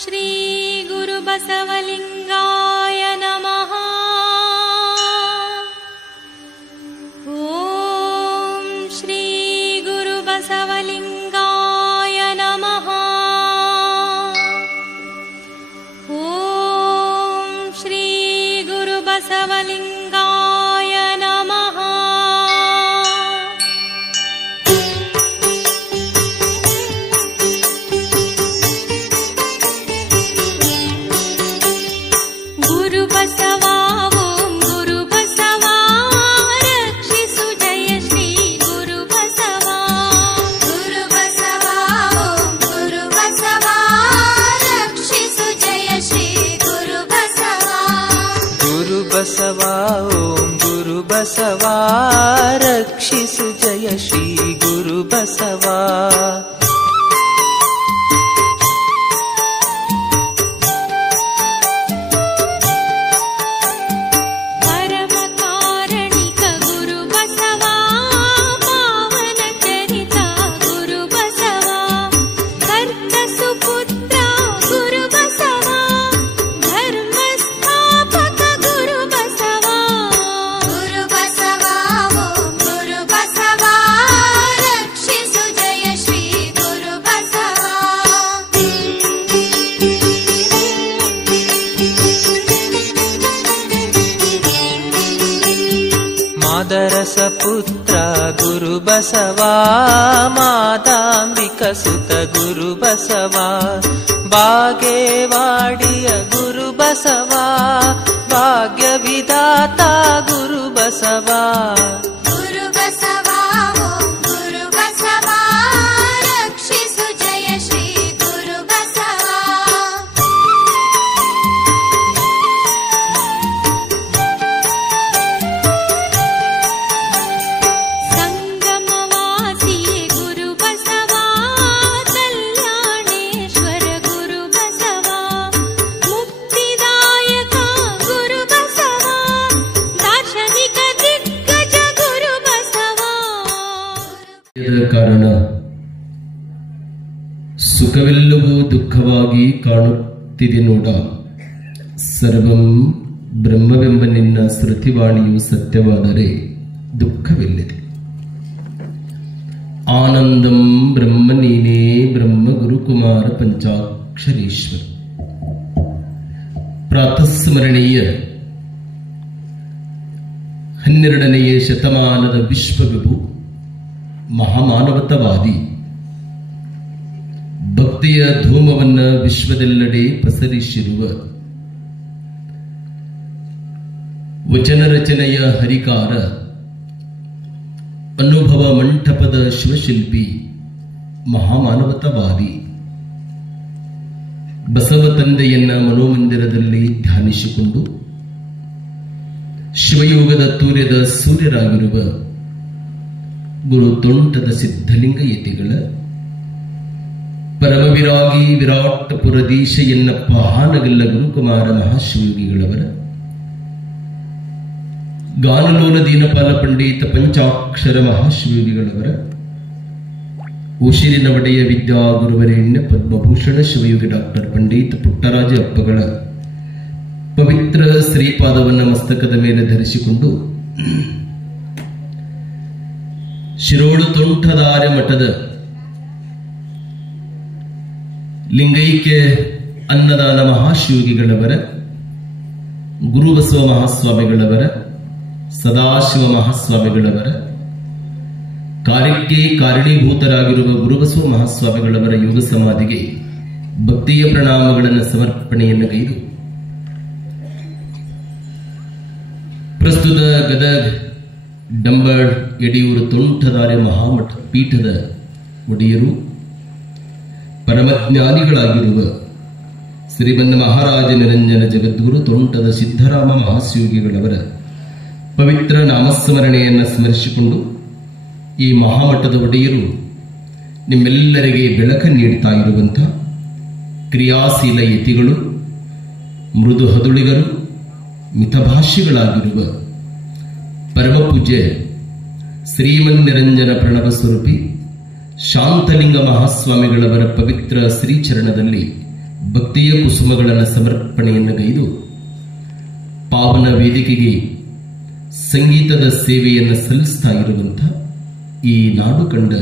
ಶ್ರೀ ಗುರು ಬಸವಲಿಂಗಾಯ ನಮಃ. ಓಂ ಶ್ರೀ ಗುರು ಬಸವಲಿಂಗಾಯ ನಮಃ. ಓಂ ಶ್ರೀ ಗುರು ಬಸವಲಿಂಗಾಯ ನಮಃ. ಗುರು ಬಸವ ಓಂ ಗುರು ಬಸವ ರಕ್ಷಿಸು ಜಯ ಶ್ರೀ ಗುರು ಬಸವ. ಗುರು ಬಸವ ಓಂ ಗುರು ಬಸವ ರಕ್ಷಿಸು ಜಯ ಶ್ರೀ ಗುರು ಬಸವ. ಗುರು ಬಸವ ಓಂ ಗುರು ಬಸವ ರಕ್ಷಿಸು ಜಯ ಶ್ರೀ ಗುರು ಬಸವ. ಪರಮ ಕಾರಣಿಕ ಗುರು ಬಸವ ಪಾವನ ಚರಿತ ಗುರು ಬಸವ. ಕರ್ತ ಸುಪುತ್ರ ಗುರು ಬಸವ ಧರ್ಮ ಸ್ಥಾಪಕ ಗುರು ಬಸವ. ಗುರು ಬಸವ ಓಂ ಗುರು ಬಸವ ರಕ್ಷಿಸು ಜಯ ಶ್ರೀ ಗುರು ಬಸವ. ಮಾದರಸ ಪುತ್ರ ಗುರು ಬಸವ ಮಾದಾಂಬಿಕ ಸುತ ಗುರು ಬಸವ. ಬಾಗೇವಾಡಿಯ ಗುರು ಬಸವ ಭಾಗ್ಯ ವಿಧಾತ ಗುರು ಬಸವ. ಗುರು ಬಸವ ಓಂ ಗುರು ಬಸವ ರಕ್ಷಿಸು ಜಯ ಶ್ರೀ ಗುರು ಬಸವ. ಸಂಗಮವಾಸಿ ಗುರು ಬಸವ ಕಲ್ಯಾಣೇಶ್ವರ ಗುರು ಬಸವ. ಮುಕ್ತಿದಾಯಕ ಗುರು ಬಸವ ದಾರ್ಶನಿಕ ದಿಗ್ಗಜ ಗುರು ಬಸವ. ಇದರ ಕಾರಣ ಸುಖವೆಲ್ಲವೂ ದುಃಖವಾಗಿ ಕಾಣುತ್ತಿದೆ ನೋಡ. ಸರ್ವಂ ಬ್ರಹ್ಮವೆಂಬ ನಿನ್ನ ಶ್ರುತಿವಾಣಿಯು ಸತ್ಯವಾದರೆ ದುಃಖವೆಲ್ಲಿದೆ. ಆನಂದಂ ಬ್ರಹ್ಮ ನೀನೇ ಬ್ರಹ್ಮ ಗುರುಕುಮಾರ ಪಂಚಾಕ್ಷರೀಶ್ವರ. ಪ್ರಾತಸ್ಮರಣೀಯ 12ನೇ ಶತಮಾನದ ವಿಶ್ವವಿಭು ಮಹಾಮಾನವತವಾದಿ ಭಕ್ತಿಯ ಧೂಮವನ್ನ ವಿಶ್ವದೆಲ್ಲೆಡೆ ಪಸರಿಸಿರುವ ವಚನ ರಚನೆಯ ಹರಿಕಾರ ಅನುಭವ ಮಂಟಪದ ಶಿವಶಿಲ್ಪಿ ಮಹಾಮಾನವತವಾದಿ ಬಸವ ತಂದೆಯನ್ನ ಮನೋಮಂದಿರದಲ್ಲಿ ಧ್ಯಾನಿಸಿಕೊಂಡು ಶಿವಯೋಗದ ತೂರ್ಯದ ಸೂರ್ಯರಾಗಿರುವ ಗುರು ತೋಂಟದ ಸಿದ್ಧಲಿಂಗ ಯತಿಗಳ ಪರಮವಿರಾಗಿ ವಿರಾಟಪುರದೀಶ ಎನ್ನಪ್ಪ ಹಾನಗಲ್ಲ ಗುರುಕುಮಾರ ಮಹಾಶಿವಯೋಗಿಗಳವರ ಗಾನಲೋಲ ದೀನಪಾಲ ಪಂಡಿತ ಪಂಚಾಕ್ಷರ ಮಹಾಶಿವಯೋಗಿಗಳವರ ಉಸಿರಿನ ಒಡೆಯ ವಿದ್ಯಾ ಗುರುವರೇಣ್ಯ ಪದ್ಮಭೂಷಣ ಶಿವಯೋಗಿ ಡಾಕ್ಟರ್ ಪಂಡಿತ ಪುಟ್ಟರಾಜ ಅಪ್ಪಗಳ ಪವಿತ್ರ ಶ್ರೀಪಾದವನ್ನ ಮಸ್ತಕದ ಮೇಲೆ ಧರಿಸಿಕೊಂಡು ಶಿರೋಳು ತೋಂಟದಾರ್ಯ ಮಠದ ಲಿಂಗೈಕ್ಯ ಅನ್ನದಾನ ಮಹಾಶಿವಯೋಗಿಗಳವರ ಗುರುಬಸವ ಮಹಾಸ್ವಾಮಿಗಳವರ ಸದಾಶಿವ ಮಹಾಸ್ವಾಮಿಗಳವರ ಕಾರ್ಯಕ್ಕೆ ಕಾರಣೀಭೂತರಾಗಿರುವ ಗುರುಬಸವ ಮಹಾಸ್ವಾಮಿಗಳವರ ಯೋಗ ಸಮಾಧಿಗೆ ಭಕ್ತಿಯ ಪ್ರಣಾಮಗಳನ್ನು ಸಮರ್ಪಣೆಯನ್ನು ಗೈದು ಪ್ರಸ್ತುತ ಗದಗ ಡಂಬಾಳ್ ಯಡಿಯೂರು ತೋಂಟದಾರ್ಯ ಮಹಾಮಠ ಪೀಠದ ಒಡೆಯರು ಪರಮಜ್ಞಾನಿಗಳಾಗಿರುವ ಶ್ರೀಮನ್ನ ಮಹಾರಾಜ ನಿರಂಜನ ಜಗದ್ಗುರು ತೋಂಟದ ಸಿದ್ದರಾಮ ಮಹಾಶಿವಯೋಗಿಗಳವರ ಪವಿತ್ರ ನಾಮಸ್ಮರಣೆಯನ್ನು ಸ್ಮರಿಸಿಕೊಂಡು ಈ ಮಹಾಮಠದ ಒಡೆಯರು ನಿಮ್ಮೆಲ್ಲರಿಗೆ ಬೆಳಕ ನೀಡುತ್ತಾ ಇರುವಂಥ ಕ್ರಿಯಾಶೀಲ ಯತಿಗಳು, ಮೃದು ಹದುಳಿಗರು, ಮಿತಭಾಷಿಗಳಾಗಿರುವ ಪರಮಪೂಜ್ಯ ಶ್ರೀಮನ್ನಿರಂಜನ ಪ್ರಣವ ಸ್ವರೂಪಿ ಶಾಂತಲಿಂಗ ಮಹಾಸ್ವಾಮಿಗಳವರ ಪವಿತ್ರ ಶ್ರೀಚರಣದಲ್ಲಿ ಭಕ್ತಿಯ ಕುಸುಮಗಳನ್ನು ಸಮರ್ಪಣೆಯನ್ನು ಗೈದು ಪಾವನ ವೇದಿಕೆಗೆ ಸಂಗೀತದ ಸೇವೆಯನ್ನು ಸಲ್ಲಿಸ್ತಾ ಇರುವಂತಹ ಈ ನಾಡು ಕಂಡ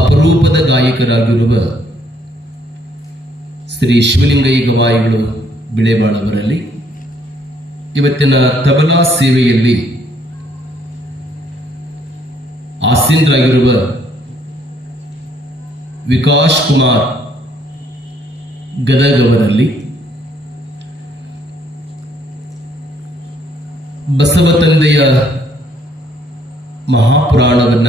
ಅಪರೂಪದ ಗಾಯಕರಾಗಿರುವ ಶ್ರೀ ಶಿವಲಿಂಗಯ್ಯ ಗವಾಯಿಗಳು ಬಿಳೆಬಾಳವರಲ್ಲಿ ಇವತ್ತಿನ ತಬಲಾ ಸೇವೆಯಲ್ಲಿ ಆಸೀನರಾಗಿರುವ ವಿಕಾಸ್ ಕುಮಾರ್ ಗದಗ್ ಅವರಲ್ಲಿ ಬಸವ ತಂದೆಯ ಮಹಾಪುರಾಣವನ್ನ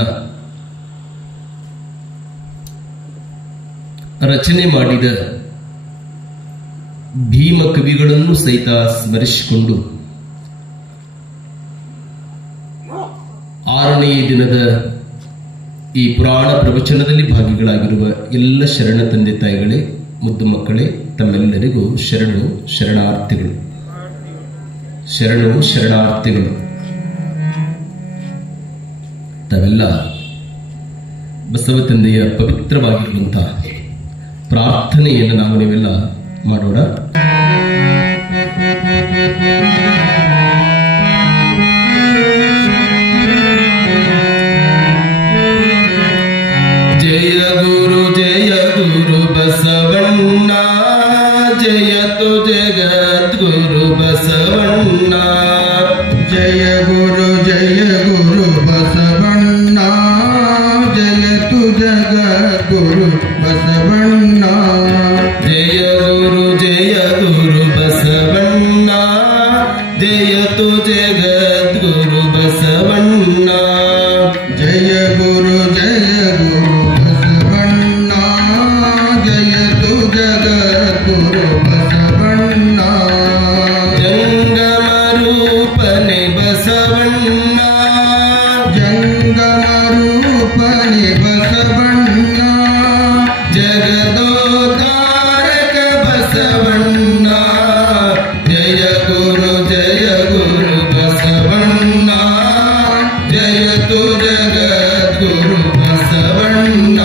ರಚನೆ ಮಾಡಿದ ಭೀಮ ಕವಿಗಳನ್ನು ಸಹಿತ ಸ್ಮರಿಸಿಕೊಂಡು 6ನೇ ದಿನದ ಈ ಪುರಾಣ ಪ್ರವಚನದಲ್ಲಿ ಭಾಗಿಗಳಾಗಿರುವ ಎಲ್ಲ ಶರಣ ತಂದೆ ತಾಯಿಗಳೇ, ಮುದ್ದು ಮಕ್ಕಳೇ, ತಮ್ಮೆಲ್ಲರಿಗೂ ಶರಣು ಶರಣಾರ್ಥಿಗಳು. ತಾವೆಲ್ಲ ಬಸವ ತಂದೆಯ ಪವಿತ್ರವಾಗಿರುವಂತಹ ಪ್ರಾರ್ಥನೆಯನ್ನು ನಾವು ನೀವೆಲ್ಲ ಮಾಡೋಣ. ಜಯ ಗುರು ಬಸವಣ್ಣ, ಜಯತು ಜಗದ್ಗುರು ಬಸವಣ್ಣ. ಜಯ ಗುರು ಬಸವಣ್ಣ, ಜಯತು ಜಗದ್ಗುರು ಬಸವಣ್ಣ. ಜಯ ಗುರು ಬಸವಣ್ಣ, ಜಯತು ಜಗದ್ಗುರು ಬಸವಣ್ಣ. ಜಯ ಗುರು ಬಸವಣ್ಣ, ಜಯತು ಜಗದ್ಗುರು ಬಸವಣ್ಣ. ಜಂಗಮ ರೂಪನೆ ಬಸವಣ್ಣ, ಜಂಗಮ ರೂಪನೆ ಬಸವಣ್ಣ. ಜಗದೋದ್ಧಾರಕ ಬಸವಣ್ಣ. ಜಯ ಗುರು ಬಸವಣ್ಣ, ಜಯತು ಜಗದ್ಗುರು ಬಸವಣ್ಣ.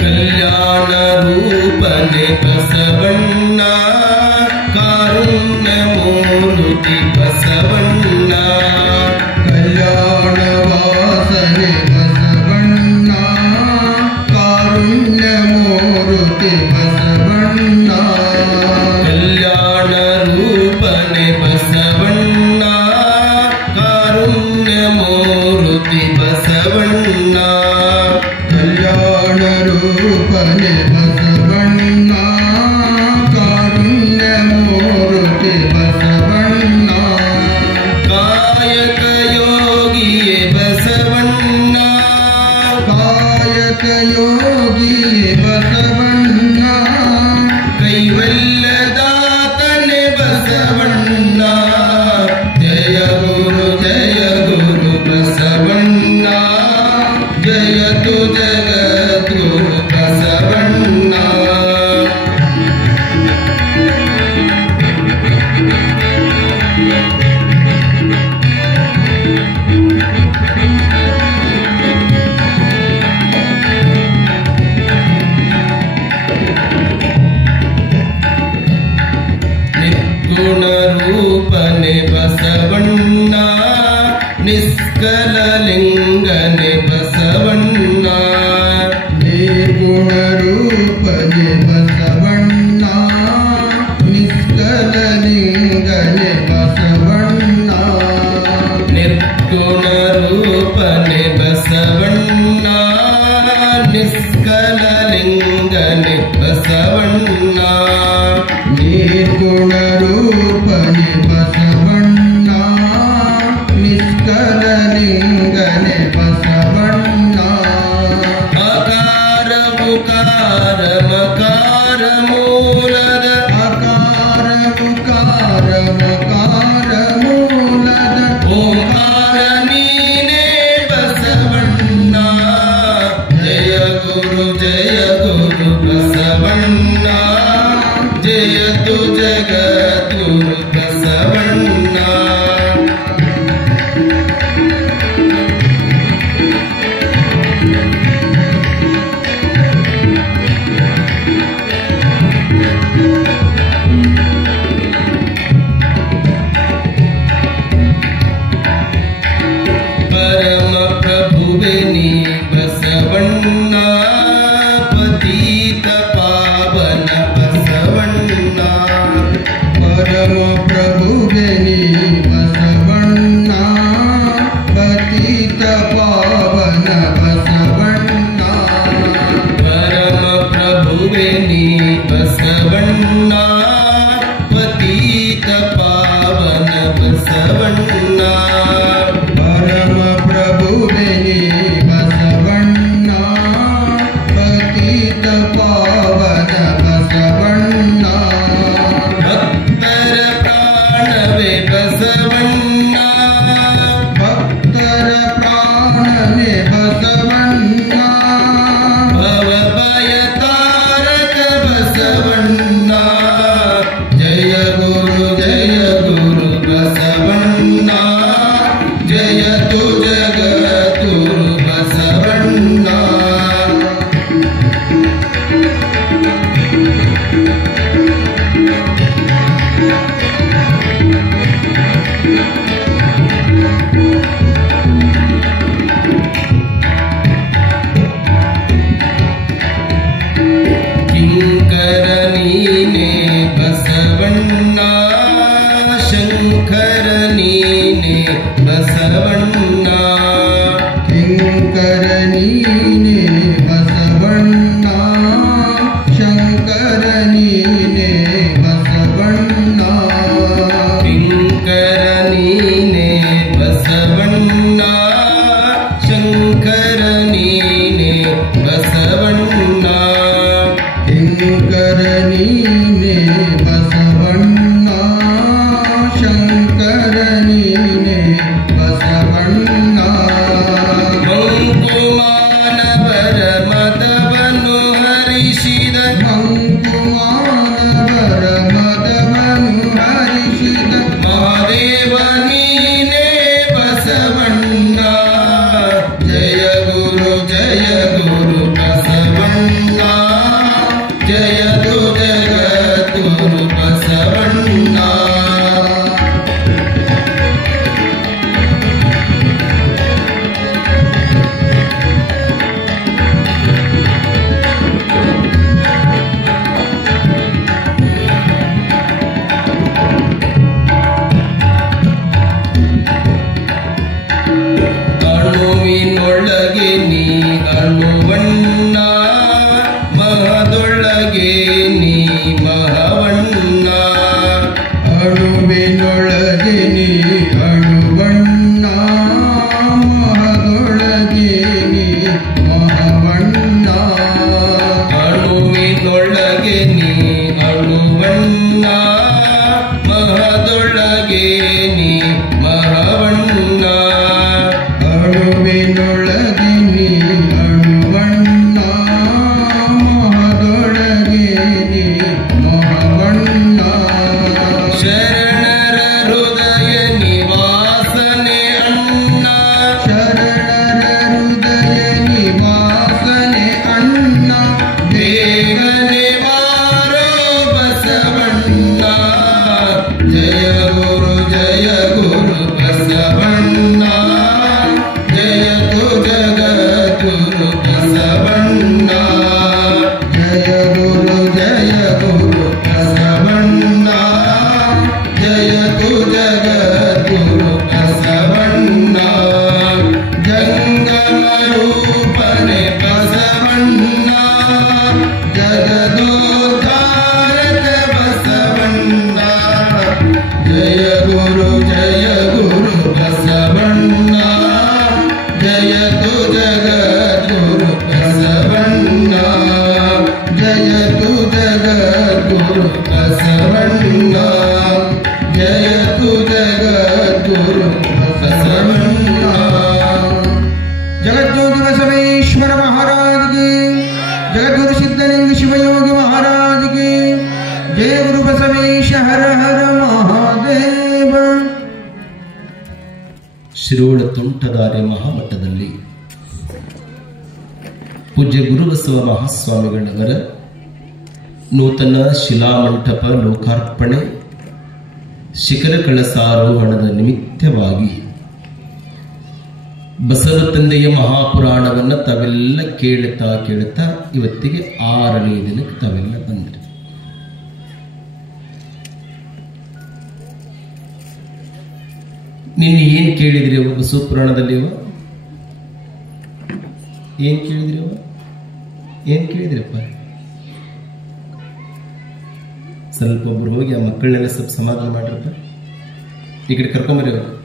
ಕಲ್ಯಾಣ ರೂಪನೆ ಬಸವಣ್ಣ, ಕಾರುಣ್ಯ ಮೂರ್ತಿ ಬಸವಣ್ಣ. ಕಲ್ಯಾಣ ವಾಸನೆ ಬಸವಣ್ಣ, ಕಾರುಣ್ಯ ಮೂರ್ತಿ ಬಸವಣ್ಣ. ಕಲ್ಯಾಣ ರೂಪನೆ ಬಸವಣ್ಣ, ಕಾರುಣ್ಯ ಮೂರ್ತಿ ಬಸವಣ್ಣ. ಕಲ್ಯಾಣ ರೂಪನೆ ಬಸವಣ್ಣ, ಕಾರುಣ್ಯ ಮೂರ್ತಿ ಬಸವಣ್ಣ. ಕಾಯಕ ಯೋಗಿಯೇ ಬಸವಣ್ಣ, ಕಾಯಕ ಯೋಗಿ ಬಸವಣ್ಣ. ಕೈವಲ್ಯದಾತನೆ ಬಸವಣ್ಣ. ಜಯ ಗುರು ಬಸವಣ್ಣ, ಜಯತು ಜಗದ್ಗುರು ಬಸವಣ್ಣ. ನಿರ್ಗುಣ ರೂಪನೆ ಬಸವಣ್ಣ, ನಿಷ್ಕಲ ಲಿಂಗನೆ ಬಸವಣ್ಣ. ನೀ ಬಸವಣ್ಣ ಪತಿತ ಪಾವನ ಬಸವಣ್ಣ ಪರಮ ಪ್ರಭುವೆ ನೀ ಬಸವಣ್ಣ ಪತಿತ ಪಾವನ ಬಸವಣ್ಣ ಪರಮ ಪ್ರಭುವೆ ನೀ ಬಸವಣ್ಣ ಪತಿತ ಪಾವನ ಬಸವಣ್ಣ ಪರಮ ಪ್ರಭುವೆ ನೀ ಬಸವಣ್ಣ ಪತಿತ ಪಾವನ ಬಸವಣ್ಣ ಭಕ್ತರ ಪ್ರಾಣವೇ ಬಸವಣ್ಣ ಭಕ್ತರ ಪ್ರಾಣವೇ ಬಸವಣ್ಣ ಭವಭಯ ತಾರಕ ಬಸವಣ್ಣ ಜಯ ಗುರು ಬಸವಣ್ಣ ಜಯ ತು ಜಗದ್ಗುರು ಬಸವಣ್ಣ ಕಿಂಕರ ನೀನೆ ಬಸವಣ್ಣ ಶಂಕರ ನೀನೆ ಬಸವಣ್ಣ ಕಿಂಕರ ನೀನೆ ಬಸವಣ್ಣ ಶಂಕರ ನೀನೆ ಬಸವಣ್ಣ ಕಿಂಕರ ನೀನೆ ಬಸವಣ್ಣ ಶಂಕರ ನೀನೆ ಬಸವಣ್ಣ ಕಿಂಕರ ನೀನೆ ಬಸವಣ್ಣ ಶಂಕರ ನೀನೆ ಬಸವಣ್ಣ ಮಂಕುಮಾನವರ ಮದವನ್ನು ಹರಿಸಿದ ಮಂಕುಮಾನವರ ಮದವನ್ನು ಹರಿಸಿದ ಮಹಾದೇವ ನೀನೇ ಬಸವಣ್ಣ ಜಯ ಗುರು ಬಸವಣ್ಣ ಜಯ ತು ಜಗದ್ಗುರು ಬಸವಣ್ಣ ಅಣುವಿನೊಳಗೆ ನೀ ಅಣುವಣ್ಣ ಮಹದೊಳಗೆ ನೀ ಮಹವಣ್ಣ ಅಣುವಿನೊಳಗೆ ನೀ ಅಣುವಣ್ಣ ಮಹದೊಳಗೆ ನೀ ಮಹವಣ್ಣ ಅಣುವಿನೊಳಗೆ ನೀ ಅಣುವಣ್ಣ ಮಹದೊಳಗೆ ನೀ ಮಹವಣ್ಣ ಅಣುವಿನೊಳಗೆ ನೀ ಅಣುವಣ್ಣ ಮಹದೊಳಗೆ ನೀ ಮಹವಣ್ಣ ಶರಣರ ಹೃದಯ ನಿವಾಸನೆ ಅಣ್ಣ ಶರಣರ ಹೃದಯ ನಿವಾಸನೆ ಅಣ್ಣ ಬೇಗನೆ ಬಾರೋ ಬಸವಣ್ಣ ಜಯ ಗುರು ಬಸವಣ್ಣ ಜಯ ತು ಜಗದ್ಗುರು ಬಸವಣ್ಣ ಜಯ ಗುರು ಬಸವಣ್ಣ ಜಯ ತು ಜಗದ್ಗುರು ಬಸವಣ್ಣ ಜಂಗಮ ರೂಪನೆ ಬಸವಣ್ಣ ಜಗದೋದ್ಧಾರಕ ಬಸವಣ್ಣ ಜಯ ಗುರು ಬಸವಣ್ಣ ಜಯ ತು ಜಗದ್ಗುರು ಬಸವಣ್ಣ ಜಯ ತು ಜಗದ್ಗುರು ಬಸವಣ್ಣ ಜಯ ತು ಜಗದ್ಗುರು ಬಸವಣ್ಣ जगद्योति बसवेश्वर महाराज की, जगद्गुरु सिद्धलिंग शिवयोगी महाराज की जय। गुरु बसवेश हर हर महादेव। ಶಿರೋಳ ತುಂಟದಾರ್ಯ ಮಹಾಮಠದಲ್ಲಿ ಪೂಜ್ಯ ಗುರುಬಸವ ಮಹಾಸ್ವಾಮಿಗಳವರ ನೂತನ ಶಿಲಾಮಂಟಪ ಲೋಕಾರ್ಪಣೆ ಶಿಖರ ಕಳಸಾರೋಹಣದ ನಿಮಿತ್ತವಾಗಿ ಬಸವ ತಂದೆಯ ಮಹಾಪುರಾಣವನ್ನ ತಾವೆಲ್ಲ ಕೇಳುತ್ತಾ ಇವತ್ತಿಗೆ 6ನೇ ದಿನಕ್ಕೆ ತಾವೆಲ್ಲ ಬಂದ್ರಿ. ನಿನ್ನೆ ಏನ್ ಕೇಳಿದ್ರಿ ಅವ ಬಸವ ಪುರಾಣದಲ್ಲಿ? ಏನ್ ಕೇಳಿದ್ರಪ್ಪ? ಸ್ವಲ್ಪ ಒಬ್ರು ಹೋಗಿ ಆ ಮಕ್ಕಳನ್ನೆಲ್ಲ ಸ್ವಲ್ಪ ಸಮಾಧಾನ ಮಾಡ್ರಪ್ಪ. ಈ ಕಡೆ ಕರ್ಕೊಂಬರಿ. ಅವರು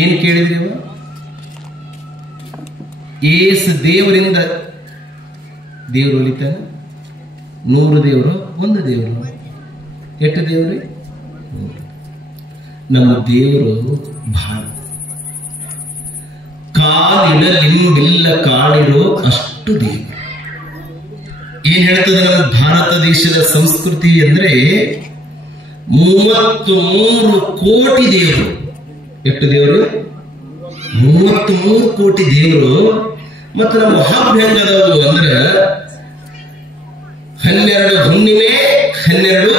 ಏನ್ ಕೇಳಿದ್ರಿ? ಅವ ಏಸು ದೇವರಿಂದ ದೇವರು ಒಲಿತಾನೆ? 100 ದೇವರು, 1 ದೇವರು? ಎಷ್ಟು ದೇವ್ರಿ? ನಮ್ಮ ದೇವರು ಭಾಳ ಕಾಲಿಡಲಿಲ್ಲ ಕಾಡಿರೋ ಅಷ್ಟು ದೇವರು. ಏನ್ ಹೇಳ್ತದೆ ನಮ್ಮ ಭಾರತ ದೇಶದ ಸಂಸ್ಕೃತಿ ಅಂದ್ರೆ 33 ಕೋಟಿ ದೇವರು. ಎಷ್ಟು ದೇವರು? 33 ಕೋಟಿ ದೇವರು. ಮತ್ತು ನಮ್ಮ ಹಬ್ಬ ಹೆಂಗದವು ಅಂದ್ರೆ 12 ಹುಣ್ಣಿಮೆ, 12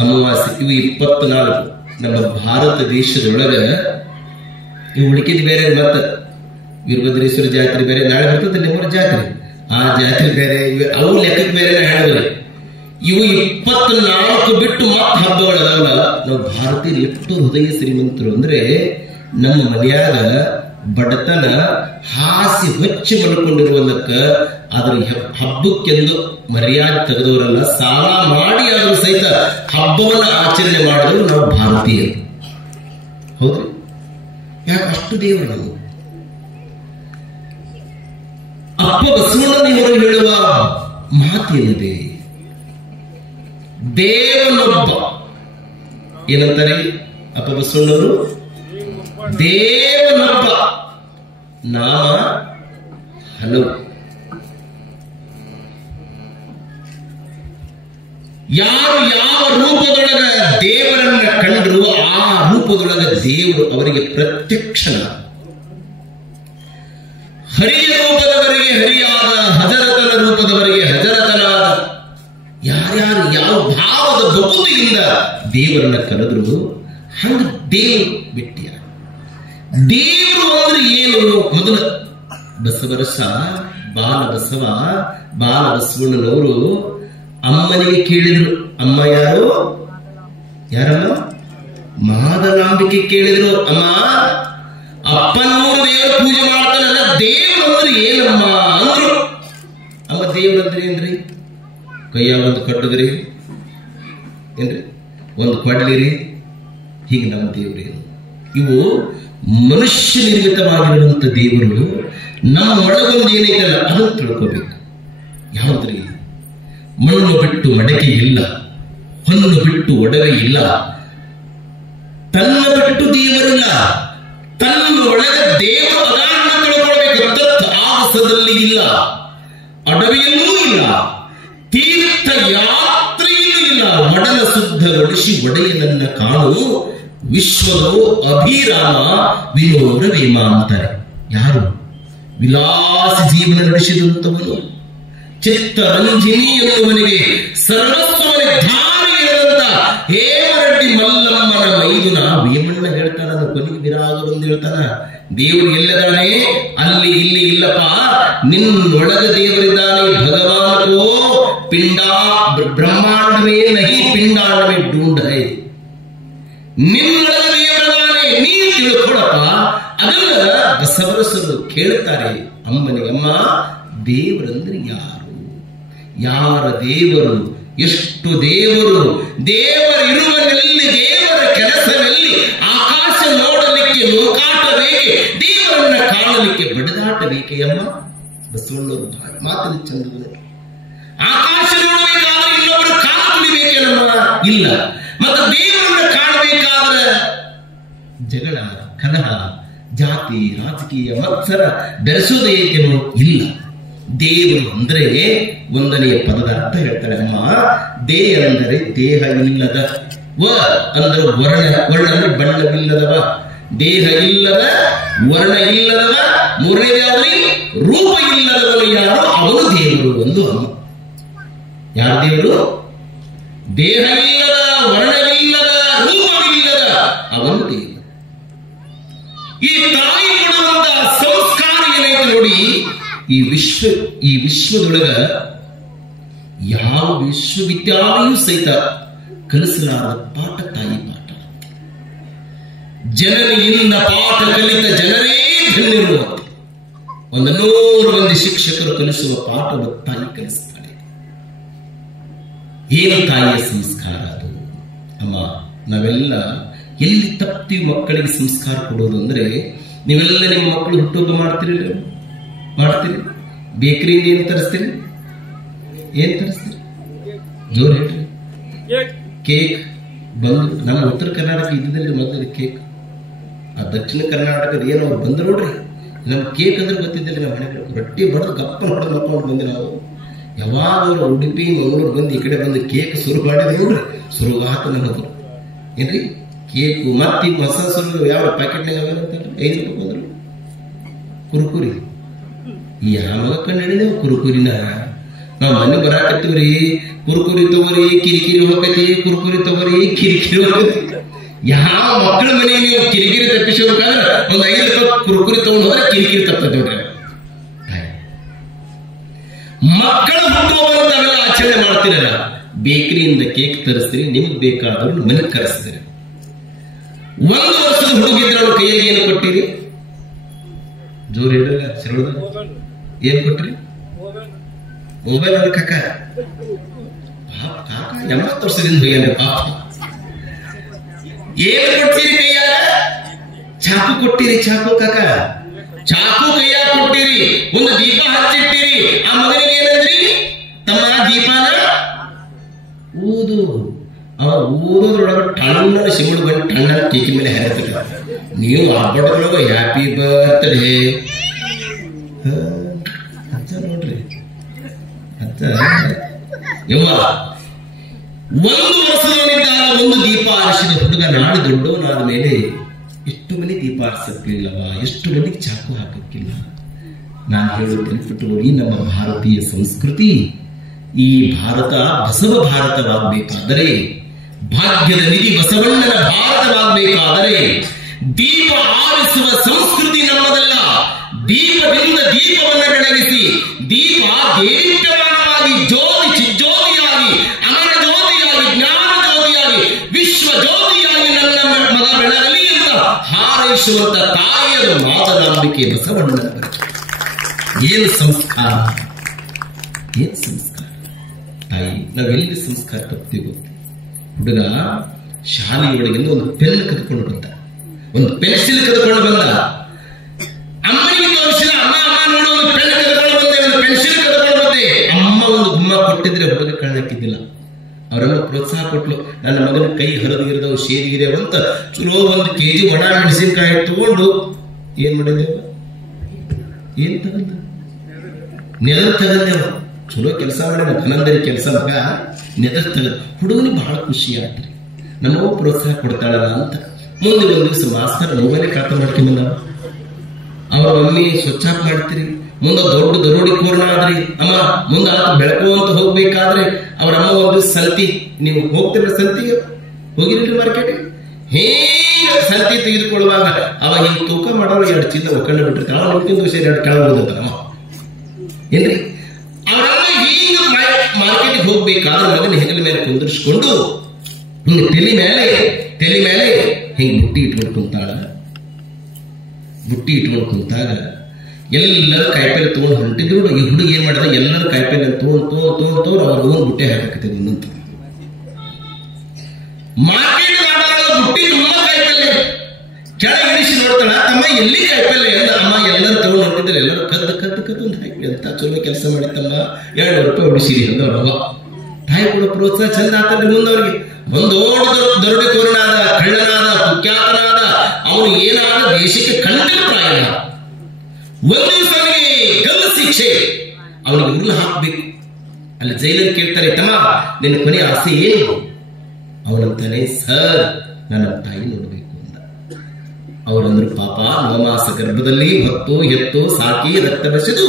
ಅಮಾವಾಸ್ಯೆ, ಇವು 24 ನಮ್ಮ ಭಾರತ ದೇಶದೊಳಗ. ಇವು ಉಳಿಕಿದ್ ಬೇರೆ. ಮತ್ತೆ ವೀರಭದ್ರೇಶ್ವರ ಜಾತ್ರೆ ಬೇರೆ, ನಾಳೆ ಬರ್ತದೆ ನಿಮ್ಮೂರ ಜಾತ್ರೆ, ಆ ಜಾತ್ರೆ ಬೇರೆ, ಅವು ಲೆಕ್ಕಕ್ಕೆ ಬೇರೆ ಹೇಳಿದ್ರೆ ಇವು 24 ಬಿಟ್ಟು ಮತ್ತೆ ಹಬ್ಬಗಳದಾವಲ್ಲ. ನಾವು ಭಾರತೀಯರು ಎಷ್ಟು ಹೃದಯ ಶ್ರೀಮಂತರು ಅಂದ್ರೆ ನಮ್ಮ ಮನೆಯಾಗ ಬಡತನ ಹಾಸಿ ಹೊಚ್ಚಿ ಮಾಡಿಕೊಂಡಿರುವುದಕ್ಕ ಅದ್ರ ಹಬ್ಬಕ್ಕೆಂದು ಮರ್ಯಾದೆ ತೆಗೆದವರಲ್ಲ, ಸಾಲ ಮಾಡಿ ಆದರೂ ಸಹಿತ ಹಬ್ಬವನ್ನು ಆಚರಣೆ ಮಾಡಿದ್ರು ನಾವು ಭಾರತೀಯರು. ಹೌದ್ರಿ? ಯಾಕೆ ಅಷ್ಟು ದೇವರು ನಾವು? ಅಪ್ಪ ಬಸವಣ್ಣನವರು ಹೇಳುವ ಮಾತೇನಿದೆ? ದೇವನೊಬ್ಬ. ಏನಂತಾರೆ ಅಪ್ಪ ಬಸವಣ್ಣವರು? ದೇವನೊಬ್ಬ, ನಾಮ ಹಲವು. ಯಾರು ಯಾವ ರೂಪದೊಳಗ ದೇವರನ್ನ ಕಂಡ್ರು ಆ ರೂಪದೊಳಗ ದೇವರು ಅವರಿಗೆ ಪ್ರತ್ಯಕ್ಷನ. ಹರಿಯ ರೂಪದವರಿಗೆ ಹರಿಯಾದ, ಹಜರತನ ರೂಪದವರಿಗೆ ಹಜರತನಾದ. ಯಾರ್ಯಾರು ಯಾವ ಭಾವದ ಬಗುದಿಯಿಂದ ದೇವರನ್ನ ಕರೆದ್ರು ಹಂಗ ದೇವರು ಬಿಟ್ಟಿಯ. ದೇವರು ಅಂದ್ರೆ ಏನು? ಮೊದಲ ಬಸವರಸ ಬಾಲ ಬಸವಣ್ಣನವರು ಅಮ್ಮನಿಗೆ ಕೇಳಿದ್ರು. ಅಮ್ಮ ಯಾರು? ಯಾರಮ್ಮ? ಮಾದಲಾಂಬಿಕೆ ಕೇಳಿದ್ರು. ಅಮ್ಮ, ಅಪ್ಪನವರು ದೇವರ ಪೂಜೆ ಮಾಡ್ತಾನಲ್ಲ, ದೇವರು ಅಂದ್ರೆ ಏನಮ್ಮ ಅಂದ್ರು. ಅಮ್ಮ, ದೇವ್ರಂದ್ರೆ ಏನ್ರಿ? ಕೈಯಾಗ ಒಂದು ಕಟ್ಟದ್ರಿ ಏನ್ರಿ, ಒಂದು ಕೊಡ್ಲಿರಿ, ಹೀಗೆ ನಮ್ಮ ದೇವರೇನು? ಇವು ಮನುಷ್ಯ ನಿರ್ಮಿತವಾಗಿರುವಂತ ದೇವರು. ನಮ್ಮ ಒಳಗೊಂದು ಏನೈತಲ್ಲ ಅದನ್ನು ತಿಳ್ಕೋಬೇಕು. ಯಾವ್ದ್ರಿ? ಮಣ್ಣು ಬಿಟ್ಟು ಮಡಕೆ ಇಲ್ಲ, ಹೊನ್ನು ಬಿಟ್ಟು ಒಡವೆ ಇಲ್ಲ, ತನ್ನ ಬಿಟ್ಟು ದೇವರಿಲ್ಲ, ತನ್ನ ಒಳಗ ದೇವರು ಅದಾನ ತಿಳ್ಕೊಳ್ಬೇಕು. ತತ್ವಾಸದಲ್ಲಿ ಇಲ್ಲ, ಅಡವಿಯಲ್ಲೂ ಇಲ್ಲ, ತೀರ್ಥ ಯಾತ್ರೆಯೂ ಇಲ್ಲ. ಒಡಲ ಶುದ್ಧಗೊಳಿಸಿ ಒಡೆಯನನ್ನ ಕಾಣು, ವಿಶ್ವದೋ ಅಭಿರಾಮ ವಿನೋರ ವೇಮ ಅಂತಾರೆ. ಯಾರು? ವಿಲಾಸಿ ಜೀವನ ನಡೆಸಿದಂತವನು, ಚಿತ್ತರಂಜಿನಿ ಎನ್ನುವನಿಗೆ ಸರ್ವಸ್ವವನೇ ಧಾರೆ ಇರುವಂತ ಹೇಮರೆಡ್ಡಿ ಮಲ್ಲಮ್ಮನ ಮೈದುನ ವೇಮಣ್ಣ ಹೇಳ್ತಾನ. ಅದು ಕೊನೆಗೆ ವಿರಾಗ ಬಂದು ಹೇಳ್ತಾನ, ದೇವರು ಎಲ್ಲದಾನೆ? ಅಲ್ಲಿ ಇಲ್ಲಿ ಇಲ್ಲಪ್ಪ, ನಿನ್ನೊಳಗ ದೇವರಿದ್ದಾನೆ. ಭಗವಾನೋ ಪಿಂಡಾ ಬ್ರಹ್ಮಾಂಡವೇ ನಹಿ ಪಿಂಡಾಂಡವೇ ಢೂಂಢ ಹೈ. ನಿನ್ನೊಳಗ ದೇವರಿದ್ದಾನೆ, ನೀನು ತಿಳ್ಕೊಳಪ್ಪ. ಅದನ್ನ ಬಸವರಸರು ಕೇಳ್ತಾರೆ ಅಮ್ಮನಿಗೆ. ಅಮ್ಮ, ದೇವರಂದ್ರೆ ಯಾರು? ಯಾರ ದೇವರು? ಎಷ್ಟು ದೇವರು? ದೇವರಿರುವನಲ್ಲಿ ದೇವರ ಕೆಲಸದಲ್ಲಿ ಆಕಾಶ ನೋಡಲಿಕ್ಕೆ ಲೋಕಾಟ ಬೇಕೆ, ದೇವರನ್ನ ಕಾಣಲಿಕ್ಕೆ ಬಡದಾಟ ಬೇಕೆ. ಅಮ್ಮ, ಬಸವಣ್ಣವರು ಮಾತಲ್ಲಿ ಚಂದ. ಆಕಾಶ ನೋಡಬೇಕಾದ್ರೆ ಇನ್ನೊಬ್ಬರು ಕಾಲ ತುಳಿಬೇಕೆ ನಮ್ಮ? ಇಲ್ಲ. ಮತ್ತು ದೇವರನ್ನ ಕಾಣಬೇಕಾದ್ರೆ ಜಗಳ, ಕಲಹ, ಜಾತಿ, ರಾಜಕೀಯ, ಮತ್ಸರ ಬೆರೆಸೋದೇಕೆನೋ ಇಲ್ಲ. ದೇವರು ಅಂದ್ರೆ 1ನೇ ಪದದ ಅರ್ಥ ಹೇಳ್ತಾರೆ ಅಮ್ಮ. ದೇ ಅಂದರೆ ದೇಹ ಇಲ್ಲದ, ವ ಅಂದ್ರೆ ವರ್ಣ ಅಂದ್ರೆ ಬಣ್ಣವಿಲ್ಲದವ, ದೇಹ ಇಲ್ಲದ, ವರ್ಣ ಇಲ್ಲದವ, 3ನೇದಾವರಿ ರೂಪ ಇಲ್ಲದವನು ಯಾರು? ಅವನು ದೇವರು. ಒಂದು ಅಮ್ಮ. ಯಾರು ದೇವರು? ದೇಹ ಇಲ್ಲದ, ವರ್ಣವಿಲ್ಲದ, ರೂಪವಿಲ್ಲದ ಅವನು ದೇವರು. ಈ ಈ ವಿಶ್ವದೊಳಗ ಯಾವ ವಿಶ್ವವಿದ್ಯಾಲಯೂ ಸಹಿತ ಕಲಿಸಲಾರದ ಪಾಠ ತಾಯಿ ಪಾಠ. ಜನನಿಯಿಂದ ಪಾಠ ಕಲಿತ ಜನರೇ ಧನ್ಯರುವಂತೆ. 100 ಮಂದಿ ಶಿಕ್ಷಕರು ಕಲಿಸುವ ಪಾಠವನ್ನು ತಾಯಿ ಕಲಿಸ್ತಾಳೆ. ಏನು ತಾಯಿಯ ಸಂಸ್ಕಾರ ಅದು? ಅಮ್ಮ, ನಾವೆಲ್ಲ ಎಲ್ಲಿ ತಪ್ತೀವಿ ಮಕ್ಕಳಿಗೆ ಸಂಸ್ಕಾರ ಕೊಡೋದು ಅಂದ್ರೆ, ನೀವೆಲ್ಲ ನಿಮ್ಮ ಮಕ್ಕಳು ಹುಟ್ಟುಹಬ್ಬ ಮಾಡ್ತೀರಿ? ಬೇಕರಿಯಿಂದ ಏನ್ ತರಿಸ್ತೀರಿ? ಜೋರ್ ಹೇಳ್ರಿ. ಕೇಕ್ ಬಂದು ನಮ್ಮ ಉತ್ತರ ಕರ್ನಾಟಕ ಇದ್ದಿದ್ದಲ್ಲಿ ಮೊದಲು ಕೇಕ್. ಆ ದಕ್ಷಿಣ ಕರ್ನಾಟಕದ ಏನು ಅವ್ರು ಬಂದು ನೋಡ್ರಿ, ನಮ್ ಕೇಕ್ ಅಂದ್ರೆ ಗೊತ್ತಿದ್ದಲ್ಲಿ ನಮ್ಮ ಮನೆ ರೊಟ್ಟಿ ಬಡದು ಗಪ್ಪ ಹೊಡೆದು ಮಕ್ಕೊಂಡು ಬಂದು ನಾವು ಯಾವಾಗ ಅವರು ಉಡುಪಿ ಮಂಗಳೂರು ಬಂದು ಈ ಕಡೆ ಬಂದು ಕೇಕ್ ಶುರು ಮಾಡಿದ್ರೆ ನೋಡ್ರಿ, ಶುರುವಾತ ನನ್ನದು ಏನ್ರಿ ಕೇಕ್. ಮತ್ತೆ ಹೊಸ ಶುರು ಯಾವ ಪ್ಯಾಕೆಟ್ನಾಗ ಅವೇನಂತಾರೆ 5 ರೂಪಾಯಿ ಬಂದ್ರು ಕುರುಕುರಿ. ಯಾವಾಗ ಕಂಡು ಹಿಡಿದೇವು ಕುರುಕುರಿನ? ನಾವ್ ಮನೆ ಬರಾಕತ್ತೀವ್ರಿ, ಕುರುಕುರಿ ತಗೋರಿ ಕಿರಿಕಿರಿ ಹೋಗತಿ, ಕುರುಕುರಿ ತಗೋರಿ ಕಿರಿಕಿರಿ ಹೋಗತಿ. ಯಾವ ಮಕ್ಕಳ ಮನೆಗೆ ನೀವು ಕಿರಿಕಿರಿ ತಪ್ಪಿಸಬೇಕಾದ್ರೆ ಒಂದು 5 ರೂಪಾಯಿ ಕುರುಕುರಿ ತಗೊಂಡು ಹೋದ್ರೆ ಕಿರಿಕಿರಿ ತಪ್ಪತ್ತೆ. ಮಕ್ಕಳ ಹುಟ್ಟುಹಬ್ಬ ತಾವೆಲ್ಲ ಆಚರಣೆ ಮಾಡ್ತೀರಲ್ಲ, ಬೇಕರಿಯಿಂದ ಕೇಕ್ ತರಿಸ್ತೀರಿ, ನಿಮ್ಗೆ ಬೇಕಾದವ್ರು ಮನೆಗೆ ಕರೆಸ್ತೀರಿ. 1 ವರ್ಷದ ಹುಡುಗಿದ್ರೆ ಅವ್ರ ಕೈಯಾಗ ಏನು ಕೊಟ್ಟಿರಿ? ಜೋರ್ ಹೇಳಿಲ್ಲ ಸರಳ ಏನ್ ಕೊಟ್ರಿ? ಮೊಬೈಲ್ ಅವ್ರ ಕಾಕ 80 ವರ್ಷದಿಂದ ಹೋಗ್ಯಾನ ಪಾಪ. ಏನ್ ಕೊಡ್ತೀರಿ ಕೈಯಾಗ? ಚಾಕು ಕೊಟ್ಟಿರಿ. ಚಾಕು ಕಾಕ, ಚಾಕು ಕೈಯಾಗ ಕೊಟ್ಟಿರಿ. ಒಂದು ದೀಪ ಹಚ್ಚಿಟ್ಟಿರಿ. ಆ ಮಗನಿಗೆ ಏನಂದ್ರಿ? ತಮ್ಮ ದೀಪಾನ ಊದು. ಅವ ಊದೋದ್ರೊಳಗ ಟಣ್ಣನ ಶಿಮುಳು ಬಂದು ಟಣ್ಣನ ಕೇಕಿ ಮೇಲೆ ಹಾರಿರ್ತೀರ. ನೀವು ಹಬ್ಬದೊಳಗ ಹ್ಯಾಪಿ ಬರ್ತ್ಡೇ ಅಚ್ಚ ನೋಡ್ರಿ ಅಚ್ಚ ಯವ್ವ. 1 ವರ್ಷದವನಿದ್ದಾಗ 1 ದೀಪ ಆರಿಸಿದ ಹುಡುಗ ನಾಳೆ ದೊಡ್ಡವನಾದ ಮೇಲೆ ಎಷ್ಟು ಮನೆ ದೀಪ ಆರಿಸಕ್ಕಿಲ್ಲವ, ಎಷ್ಟು ಮನೆಗೆ ಚಾಕು ಹಾಕಕ್ಕಿಲ್ಲ. ನಾನು ಹೇಳುತ್ತೇನೆ, ಈ ನಮ್ಮ ಭಾರತೀಯ ಸಂಸ್ಕೃತಿ, ಈ ಭಾರತ ಬಸವ ಭಾರತವಾಗಬೇಕಾದರೆ, ಭಾಗ್ಯದ ನಿಧಿ ಬಸವಣ್ಣನ ಭಾರತವಾಗಬೇಕಾದರೆ ದೀಪ ಆರಿಸುವ ಸಂಸ್ಕೃತಿ ನಮ್ಮದಲ್ಲ. ದೀಪದಿಂದ ದೀಪವನ್ನು ಬೆಳಗಿಸಿ, ದೀಪ ದೇದೀಪ್ಯಮಾನವಾಗಿ ಜ್ಯೋತಿ ಚಿಜ್ಯೋತಿಯಾಗಿ, ಅಮರ ಜ್ಯೋತಿಯಾಗಿ, ಜ್ಞಾನ ಜ್ಯೋತಿಯಾಗಿ, ವಿಶ್ವ ಜ್ಯೋತಿಯಾಗಿ ನನ್ನ ಮಗ ಬೆಳಗಲಿ ಅಂತ ಹಾರೈಸುವಂತ ತಾಯಿಯರ ಮಾತನಾಡಿಕೆ ಬಸವಣ್ಣನ. ಏನು ಸಂಸ್ಕಾರ, ಏನು ಸಂಸ್ಕಾರ ತಾಯಿ. ನಾವೆಲ್ಲಿ ಸಂಸ್ಕಾರ ತಪ್ತೀವಿ ಗೊತ್ತಿ? ಹುಡುಗ ಶಾಲೆಯೊಳಗಿಂದ ಒಂದು ಪೆನ್ ಕದ್ಕೊಂಡು ಬಂದ, ಒಂದು ಪೆನ್ಸಿಲ್ ಕದ್ಕೊಂಡು ಬಂದ. ಅಮ್ಮನಿಗೆ ತೋರಿಸಿದ, ಅಮ್ಮ ನೋಡು ಒಂದು ಪೆನ್ ಕದ್ಕೊಂಡು ಬಂದೆ, ಒಂದು ಪೆನ್ಸಿಲ್ ಕದ್ಕೊಂಡು ಬಂದೆ. ಅಮ್ಮ ಒಂದು ಗುಮ್ಮ ಕೊಟ್ಟಿದ್ರೆ ಹುಡುಗ ಕಾಣಕ್ಕಿದ್ದಿಲ್ಲ. ಅವರೆಲ್ಲ ಪ್ರೋತ್ಸಾಹ ಕೊಟ್ಲು. ನನ್ನ ಮಗನ ಕೈ ಹರಿದಿರಿದವು ಸೇರಿಗಿರಿ ಅಂತ ಚಲೋ 1 kg ಒಣ ಮೆಣಸಿನಕಾಯಿ ತಗೊಂಡು ಏನ್ ಮಾಡಿದ್ದೇವ? ಏನ್ ತಗಂದ? ನೆಲ ತಗಂದೇವ. ಚಲೋ ಕೆಲಸ ಮಾಡಿ ಧನಂದರಿ ಕೆಲಸ ಮಗ ನೆಲ ತಗದ. ಹುಡುಗನಿಗೆ ಬಹಳ ಖುಷಿ ಆಗ್ತದೆ, ನಮ್ಮವ್ವ ಪ್ರೋತ್ಸಾಹ ಕೊಡ್ತಾಳಲ್ಲ ಅಂತ. ಮುಂದೆ 1 ದಿವಸ ಮಾಸ್ತರ್ ಮೊಬೈಲ್ ಖಾತೆ ಮಾಡ್ಕೊಂಡ ಅವ್ರ ಮಮ್ಮಿ ಸ್ವಚ್ಛ ಮಾಡ್ತೀರಿ. ಮುಂದೆ ದೊಡ್ಡ ದರೋಡಿ ಕೋರಣ ಆದ್ರಿ. ಅಮ್ಮ ಮುಂದೆ ಆತ ಬೆಳಕು ಅಂತ ಹೋಗ್ಬೇಕಾದ್ರೆ ಅವ್ರ ಅಮ್ಮ 1 ದಿವಸ ಸಂತಿ, ನೀವು ಹೋಗ್ತಿರ ಸಂತಿಗೆ ಹೋಗಿರಿ ಮಾರ್ಕೆಟ್, ಹೇಗ ಸಂತಿ ತೆಗೆದುಕೊಳ್ಳುವಾಗ ಅವಾಗ ಹಿಂಗ್ ತೂಕ ಮಾಡೋರು 2 ಚೀಲ ಒಕ್ಕಂಡು ಬಿಟ್ಟಿರ್ತಾಳ. ಅವ್ರ ದಿವಸ 2 ಕೆಳಗೆ ಹೋಗ್ತಾರ ಏನ್ರಿ. ಅವರೆಲ್ಲ ಹೀಗೆ ಮಾರ್ಕೆಟ್ಗೆ ಹೋಗ್ಬೇಕಾದ್ರೆ ಮಗನ ಹೆಗಲ ಮೇಲೆ ಕುಂದಿರಿಸ್ಕೊಂಡು ಹಿಂಗ ತಲೆ ಮೇಲೆ ಹಿಂಗ್ ಬುಟ್ಟಿ ಇಟ್ಕೊಂಡು ಕುಂತಾಳ. ಬುಟ್ಟಿ ಇಟ್ಕೊಂಡು ಕುಂತಾಗ ಎಲ್ಲರೂ ಕಾಯಿಪಲ್ಲೆ ತಗೊಂಡು ಹೊಂಟಿದ್ರು. ಈ ಹುಡುಗ ಏನ್ ಮಾಡಿದ? ಎಲ್ಲರೂ ಕಾಯಿಪಲ್ಲೆ ತಗೊಂಡು ಅವ್ರ ಹೋಗಿ ಬುಟ್ಟೆ ಹಾಕಕತ್ತಿದ್ರು. ನಂತ ಮಾರ್ಕೆಟ್ ಆದಾಗ ಬುಟ್ಟಿ ತುಂಬಾ ಕಾಯಿಪಲ್ಲೆ ಕೆಳಗೆ ಇಳಿಸಿ ನೋಡ್ತಾಳ. ತಮ್ಮ ಎಲ್ಲಿ ಕಾಯಿಪಲ್ಲೆ ಅಂತ. ಅಮ್ಮ ಎಲ್ಲರೂ ತಗೊಂಡು ಹೊಂಟಿದ್ರು. ಎಲ್ಲರೂ ಕದ್ದು ಹಾಕಿ ಅಂತ ಚಲೋ ಕೆಲಸ ಮಾಡಿತ್ತಮ್ಮ, 200 ರೂಪಾಯಿ ಉಳಿಸಿರಿ ಅಂದವ್ರವ್ವ. ತಾಯಿ ಕೂಡ ಪ್ರೋತ್ಸಾಹ ಚಂದ ಆಗ್ತದೆ ಮುಂದವ್ರಿಗೆ. ಒಂದು ದರೋಡೆ ಕೋರನಾದ, ಕಳ್ಳನಾದ, ಕುಖ್ಯಾತನಾದ, ಅವನು ಏನಾದ ದೇಶಕ್ಕೆ ಕಂಠಪ್ರಾಯ. 1 ದಿವಸ ಅವನಿಗೆ ಗಲ್ಲು ಶಿಕ್ಷೆ, ಅವನಿಗೆ ಉರುಳು ಹಾಕಬೇಕು. ಅಲ್ಲಿ ಜೈಲಲ್ಲಿ ಕೇಳ್ತಾರೆ, ತಮ್ಮ ನಿನ್ನ ಕೊನೆ ಆಸೆ ಏನು? ಅವನಂತಾನೆ, ಸರ್ ನನ್ನ ತಾಯಿ ನೋಡ್ಬೇಕು ಅಂತ. ಅವರಂದ್ರು, ಪಾಪ 9 ಮಾಸ ಗರ್ಭದಲ್ಲಿ ಹೊತ್ತು ಎತ್ತು ಸಾಕಿ ರಕ್ತ ಬೆಸೆದು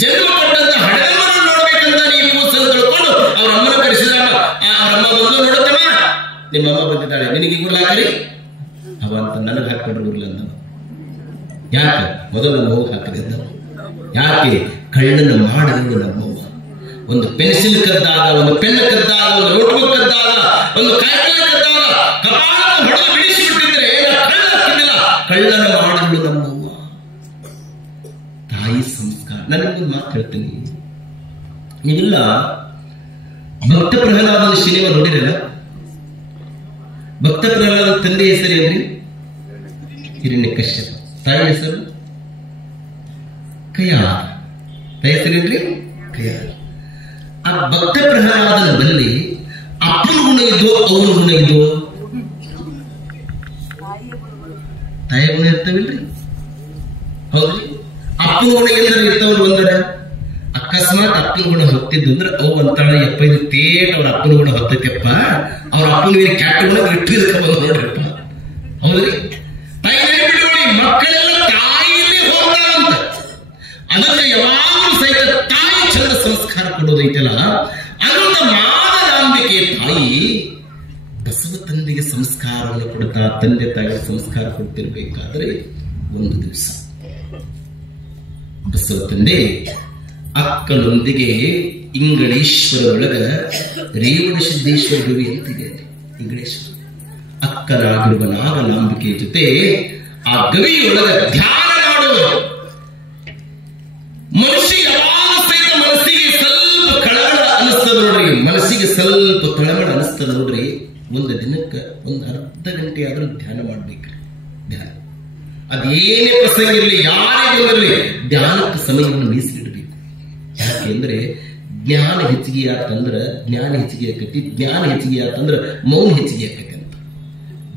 ಜನ್ಮ ಕೊಟ್ಟಂತ ಹಡಗವನ್ನು ನೋಡ್ಬೇಕಂತ ನೀವು ತಿಳ್ಕೊಂಡು ಅವ್ರ ಅಮ್ಮನ ಕರೆಸಿದ. ಅವರಮ್ಮ ಬಂದು ನೋಡುತ್ತಮ್ಮ, ನಿಮ್ಮ ಅಮ್ಮ ಬಂದಿದ್ದಾಳೆ, ನಿನಗೆ ಉರುಳು ಹಾಕರಿ ಅವ ಅಂತ. ನನಗೆ ಹಾಕ್ಕೊಂಡ್ರು ಉರುಳು ಅಂತ. ಯಾಕೆ? ಮೊದಲು ನನ್ನ ಹೋಗಿ ಹಾಕಿದೆ ಅಂತ. ಯಾಕೆ? ಕಳ್ಳನ ಮಾಡಲು ನಮ್ಮವ್ವ. ಒಂದು ಪೆನ್ಸಿಲ್ ಕದ್ದಾಗ, ಒಂದು ಪೆನ್ ಕದ್ದಾಗ, ಒಂದು ನೋಟ್ಬುಕ್ ಕದ್ದಾಗ, ಒಂದು ಕಾಯಿಪಲ್ಲೆ ಕದ್ದಾಗ ಕಪಾಳ ಹೊಡೆದು ಬಿಡಿಸಿಬಿಟ್ಟಿದ್ರೆ ಕಳ್ಳನ ಮಾಡಲು ನಮ್ಮವ್ವ. ತಾಯಿ ಸಂಸ್ಕಾರ. ನನಗೊಂದು ಮಾತು ಹೇಳ್ತೀನಿ, ನೀವೆಲ್ಲ ಭಕ್ತ ಪ್ರಹ್ಲಾದನ ಸಿನಿಮಾ ನೋಡಿರಲ್ಲ? ಭಕ್ತ ಪ್ರಹ್ಲಾದನ ತಂದೆ ಹೆಸರೇನ್ರಿ? ಹಿರಣ್ಯಕಶ್ಯಪ. ತಾಯಿ ಹೆಸರು ಕಯಾದ. ತಾಯಿ ಹೆಸರೇನ್ರಿ? ಕಯಾದ. ಆ ಭಕ್ತ ಪ್ರಹ್ಲಾದನ ಬಲ್ಲಿ ಅಪ್ಪನ ಗುಣ ಇದ್ದೋ ಅವನ ಗುಣ ಇದ್ದೋ? ತಾಯಿಯ ಗುಣ ಇರ್ತಾವಿಲ್ರಿ? ಹೌದ್ರಿ? ಅಪ್ಪನ ಗುಣ ಎಲ್ಲರೂ ಇರ್ತಾವ್ರು ಒಂದರ. ಅಕಸ್ಮಾತ್ ಅಪ್ಪನ ಗುಣ ಹೊತ್ತಿದ್ದು ಅಂದ್ರೆ ಅವು ಅಂತಾಳೆ, ಯಪ್ಪ ಇದು ತೇಟ್ ಅವ್ರ ಅಪ್ಪನ ಗುಣ ಹೊತ್ತೈತಪ್ಪ, ಅವ್ರ ಅಪ್ಪನ ಕ್ಯಾಟ ಗುಣ ಇಟ್ಟಿದ್ದಕ್ಕೆ ನೋಡ್ರಪ್ಪ. ಹೌದ್ರಿ? ತಾಯಿ ನೆನಪಿಟ್ಕೊಳ್ಳಿ, ಮಕ್ಕಳೆಲ್ಲ ತಾಯಿಯಲ್ಲಿ ಹೋಗ್ತಾರಂತ. ಅದಕ್ಕೆ ಯಾವಾಗಲೂ ಸಹಿತ ತಾಯಿ ಚಂದ ಸಂಸ್ಕಾರ ಕೊಡೋದೈತಲ್ಲ, ಅಂತ ಮಾದರಾಂಬಿಕೆ ತಾಯಿ ಬಸವ ತಂದೆಗೆ ಸಂಸ್ಕಾರವನ್ನು ಕೊಡ್ತಾ, ತಂದೆ ತಾಯಿಗೆ ಸಂಸ್ಕಾರ ಕೊಡ್ತಿರ್ಬೇಕಾದ್ರೆ ಒಂದು ದಿವಸ ಬಸವ ತಂದೆ ಅಕ್ಕನೊಂದಿಗೆ ಇಂಗಳೇಶ್ವರದೊಳಗ ರೇವಣ ಸಿದ್ದೇಶ್ವರ ಗವಿ ಅಂತಿದೆ. ಇಂಗಳೇಶ್ವರ ಅಕ್ಕನಾಗಿರುವ ನಾಗನಾಂಬಿಕೆ ಜೊತೆ ಆ ಗವಿಯೊಳಗ ಧ್ಯಾನ ಮಾಡುವುದು. ಮನುಷ್ಯ ಯಾವಾಗ ಸಹಿತ ಮನಸ್ಸಿಗೆ ಸ್ವಲ್ಪ ಕಳವಳ ಅನಿಸ್ತದ ನೋಡ್ರಿ, ಮನಸ್ಸಿಗೆ ಸ್ವಲ್ಪ ಕಳವಳ ಅನಿಸ್ತದ ನೋಡ್ರಿ. ಒಂದು ದಿನಕ್ಕೆ ಒಂದು ಅರ್ಧ ಗಂಟೆ ಆದ್ರೂ ಧ್ಯಾನ ಮಾಡ್ಬೇಕು. ಧ್ಯಾನ ಅದೇನೇ ಪ್ರಸಂಗ ಇರಲಿ, ಯಾರೇ ಬಂದಿರಲಿ, ಧ್ಯಾನಕ್ಕೆ ಸಮಯವನ್ನು ಮೀಸಲಿಡಬೇಕು. ಯಾಕೆಂದ್ರೆ ಜ್ಞಾನ ಹೆಚ್ಚಿಗೆ ಆತಂದ್ರ ಜ್ಞಾನ ಹೆಚ್ಚಿಗೆ ಆಕತಿ, ಜ್ಞಾನ ಹೆಚ್ಚಿಗೆ ಆತಂದ್ರ ಮೌನ ಹೆಚ್ಚಿಗೆ ಆಕಂತ.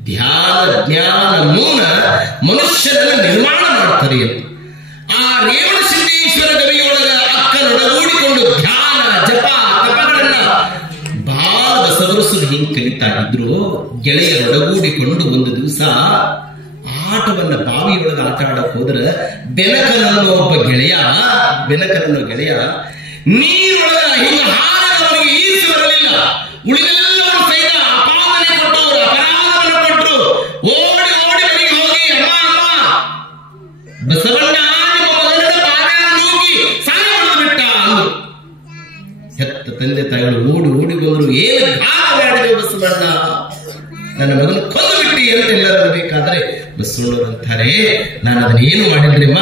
ಧ್ಯಾನ, ಜ್ಞಾನ, ಮೌನ ಮನುಷ್ಯರನ್ನ ನಿರ್ಮಾಣ ಮಾಡ್ತಾರೆ. ಆ ರೇವಣ ಸಿದ್ದೇಶ್ವರ ಗವಿಯೊಳಗ ಅಕ್ಕನೊಡಗೂಡಿಕೊಂಡು ಧ್ಯಾನ, ಜಪ, ತಪಗಳನ್ನ ಬಹಳ ಬಸವರಸರು ಹಿಂಗ್ ಕಲಿತಾ ಇದ್ರು. ಗೆಳೆಯರೊಡಗೂಡಿಕೊಂಡು ಒಂದು ದಿವಸ ಆಟವನ್ನ ಬಾವಿಯೊಳಗೆ ಆಟ ಆಡಕ್ ಹೋದ್ರ ಬೆನಕನನ್ನು ಒಬ್ಬ ಗೆಳೆಯ ನೀರೊಳಗ ಹಿಂಗ ಹಾರದವರಿಗೆ ಈಜು ಬರಲಿಲ್ಲ. ಉಳಿದೆಲ್ಲವರು ಸಹಿತ ಅಪಾದನೆ ಕೊಟ್ಟವರು, ಅಪರಾಧವನ್ನು ಕೊಟ್ಟರು. ಓಡಿ ಓಡಿ ಮನೆಗೆ ಹೋಗಿ, ಅಮ್ಮ ಬಸವಣ್ಣ ನಿಮ್ಮ ಮಗನ ಬಾಗ ಹೋಗಿ ಸಾಯ ಬಿಟ್ಟ ಅಂದ್ರು. ಹೆತ್ತ ತಂದೆ ತಾಯಿಗಳು ಓಡಿ ಓಡಿ ಬಂದ್ರು. ಏನು ಘಾತ ಮಾಡಿದೆ ಬಸವಣ್ಣ, ನನ್ನ ಮಗನ ಕೊಂದು ಬಿಟ್ಟಿ ಅಂತ ಎಲ್ಲರೂ ಬೇಕಾದ್ರೆ ಬಸವಣ್ಣವ್ರು ಅಂತಾರೆ, ನಾನು ಅದನ್ನೇನು ಮಾಡಿದ್ರಿಮ್ಮ,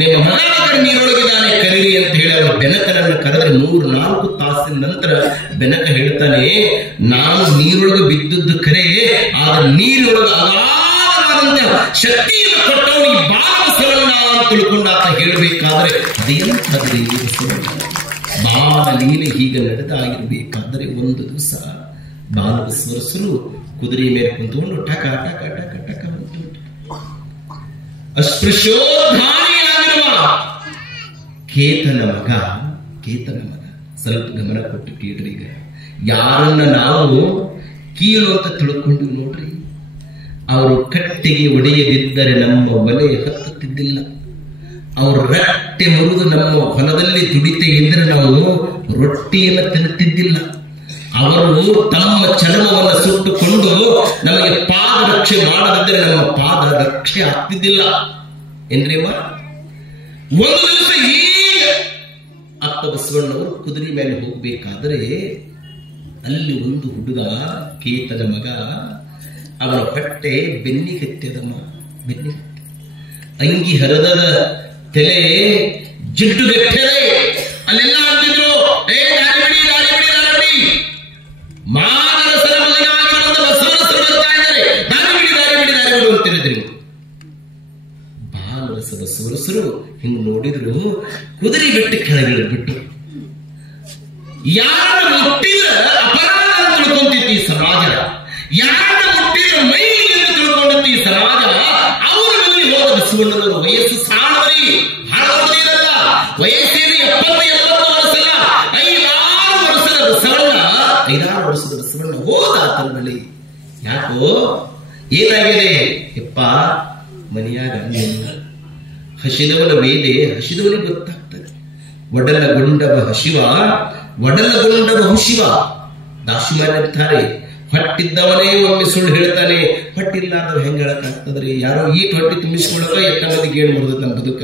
ನಿಮ್ಮ ಮಗ ನೀರೊಳಗಿದ್ದಾನೆ ಕರೀರಿ ಅಂತ ಹೇಳಿ ಅವರು ಬೆನಕನನ್ನು ಕರೆದ್ರೆ 3-4 ತಾಸಿನ ನಂತರ ಬೆನಕ ಹೇಳ್ತಾನೆ, ನಾನು ನೀರೊಳಗೆ ಬಿದ್ದದ್ದು ಕರೆ, ಆದ್ರೆ ನೀರೊಳಗೆ ಅಗಾಧವಾದಂತಹ ಶಕ್ತಿಯನ್ನು ಕೊಟ್ಟವನು ಈ ಬಾಲಬಸವಣ್ಣ ಅಂತ ತಿಳ್ಕೊಂಡು ಆತ ಹೇಳಬೇಕಾದ್ರೆ ಅದೇಂತಾದ್ರೆ ಬಾಲಲೀಲೆ ಹೀಗೆ ನಡೆದಾಗಿರ್ಬೇಕಾದ್ರೆ ಒಂದು ದಿವಸ ಬಾಲಬಸವರಸರು ಕುದುರೆ ಮೇಲೆ ಕುಂತ್ಕೊಂಡು ಟಕ ಟಕ ಟಕ ಟಕ ಬಂತು. ಅಸ್ಪೃಶ್ಯೋದ್ಧಾರಿಯಾಗಿರುವ ಕೇತನ ಮಗ ಸ್ವಲ್ಪ ಗಮನ ಕೊಟ್ಟು ಕೇಳ್ರಿ. ಈಗ ಯಾರನ್ನ ನಾವು ಕೀಳು ಅಂತ ತಿಳ್ಕೊಂಡು ನೋಡ್ರಿ, ಅವರು ಕಟ್ಟೆಗೆ ಒಡೆಯದಿದ್ದರೆ ನಮ್ಮ ಒಲೆ ಹತ್ತುತ್ತಿದ್ದಿಲ್ಲ. ಅವರು ರಟ್ಟೆ ಮುರಿದು ನಮ್ಮ ಹೊಲದಲ್ಲಿ ದುಡಿತೆ ಇದ್ರೆ ನಾವು ರೊಟ್ಟಿಯನ್ನು ತಿನ್ನುತ್ತಿದ್ದಿಲ್ಲ. ಅವರು ತಮ್ಮ ಚರ್ಮವನ್ನು ಸುಟ್ಟುಕೊಂಡು ನಮಗೆ ಪಾದರಕ್ಷೆ ಮಾಡದಿದ್ದರೆ ನಮ್ಮ ಪಾದ ರಕ್ಷೆ ಆಗ್ತಿದ್ದಿಲ್ಲ. ಏನ್ರಿವ? ಒಂದು ದಿವಸ ಈಗ ಅಪ್ಪ ಬಸವಣ್ಣವರು ಕುದುರೆ ಮೇಲೆ ಹೋಗ್ಬೇಕಾದ್ರೆ ಅಲ್ಲಿ ಒಂದು ಹುಡುಗ, ಕೇತನ ಮಗ, ಅವನ ಹೊಟ್ಟೆ ಬೆನ್ನಿ ಹತ್ಯದಮ್ಮ, ಬೆನ್ನಿ ಅಂಗಿ ಹರಿದದ, ತಲೆ ಜಿಡ್ಡು ಬೆಟ್ಟದೆ. ಅಲ್ಲೆಲ್ಲ ಅಂತಿದ್ರು, ಮಾನರಸರ ಮಗನಾಗಿರುವಂತ ಬಸವರಸರು ಬರ್ತಾ ಇದ್ದಾರೆ, ದಾರಿ ಬಿಡಿ ಅಂತಿರಿದ್ರು. ಬಾಲರಸ ಬಸವರಸರು ಹಿಂಗ್ ನೋಡಿದ್ರು, ಕುದುರೆ ಬಿಟ್ಟು ಕೆಳಗಿಳಿದು ಬಿಟ್ಟು, ಯಾರನ್ನ ಮುಟ್ಟಿದ್ರ ಅಪರಾಧ ಅಂತ ತಿಳ್ಕೊಂತಿತ್ತು ಈ ಸಮಾಜ, ಯಾರನ್ನ ಮುಟ್ಟಿದ್ರ ಮೈ ಎಂದು ತಿಳ್ಕೊಂಡಿತ್ತು ಈ ಸಮಾಜ. ಅವರ ಮೇಲೆ ಹೋದ ಬಸವಣ್ಣನವರು ವಯಸ್ಸು ಸಾಣವರಿ, ಹಾಳವರಿರಲ್ಲ, ವಯಸ್ಸೇನು 70-80 ವರ್ಷ, 5-6 ವರ್ಷದ ಬಸವಣ್ಣ, 5-6 ವರ್ಷದ ಬಸವಣ್ಣ ಹೋದ ಆತನ ಬಳಿ. ಯಾಕೋ ಏನಾಗಿದೆ? ಯಪ್ಪ ಮನೆಯಾಗ ಹಸಿದವನ ವೇದೆ ಹಸಿದವನಿಗೆ ಗೊತ್ತಾಗ್ತದೆ. ಒಡಲಗೊಂಡವ ಹಸಿವ, ಒಡಲಗೊಂಡವ ಹುಸಿವ. ದಾಸಿಮಾರಿ ಅಂತಾರೆ, ಹೊಟ್ಟಿದ್ದವನೇ ಒಮ್ಮೆ ಸುಳ್ಳು ಹೇಳ್ತಾನೆ, ಹೊಟ್ಟಿಲ್ಲಾರ್ದವ್ ಹೆಂಗ್ ಹೇಳಕ್ಕಾಗ್ತದ್ರಿ? ಯಾರೋ ಈಟ್ ಹೊಟ್ಟಿ ತುಂಬಿಸ್ಕೊಳಕ ಎಟ್ಟ ಮಂದಿ ಗೇಣು ಮುರಿದ ನಮ್ಮ ಬದುಕ.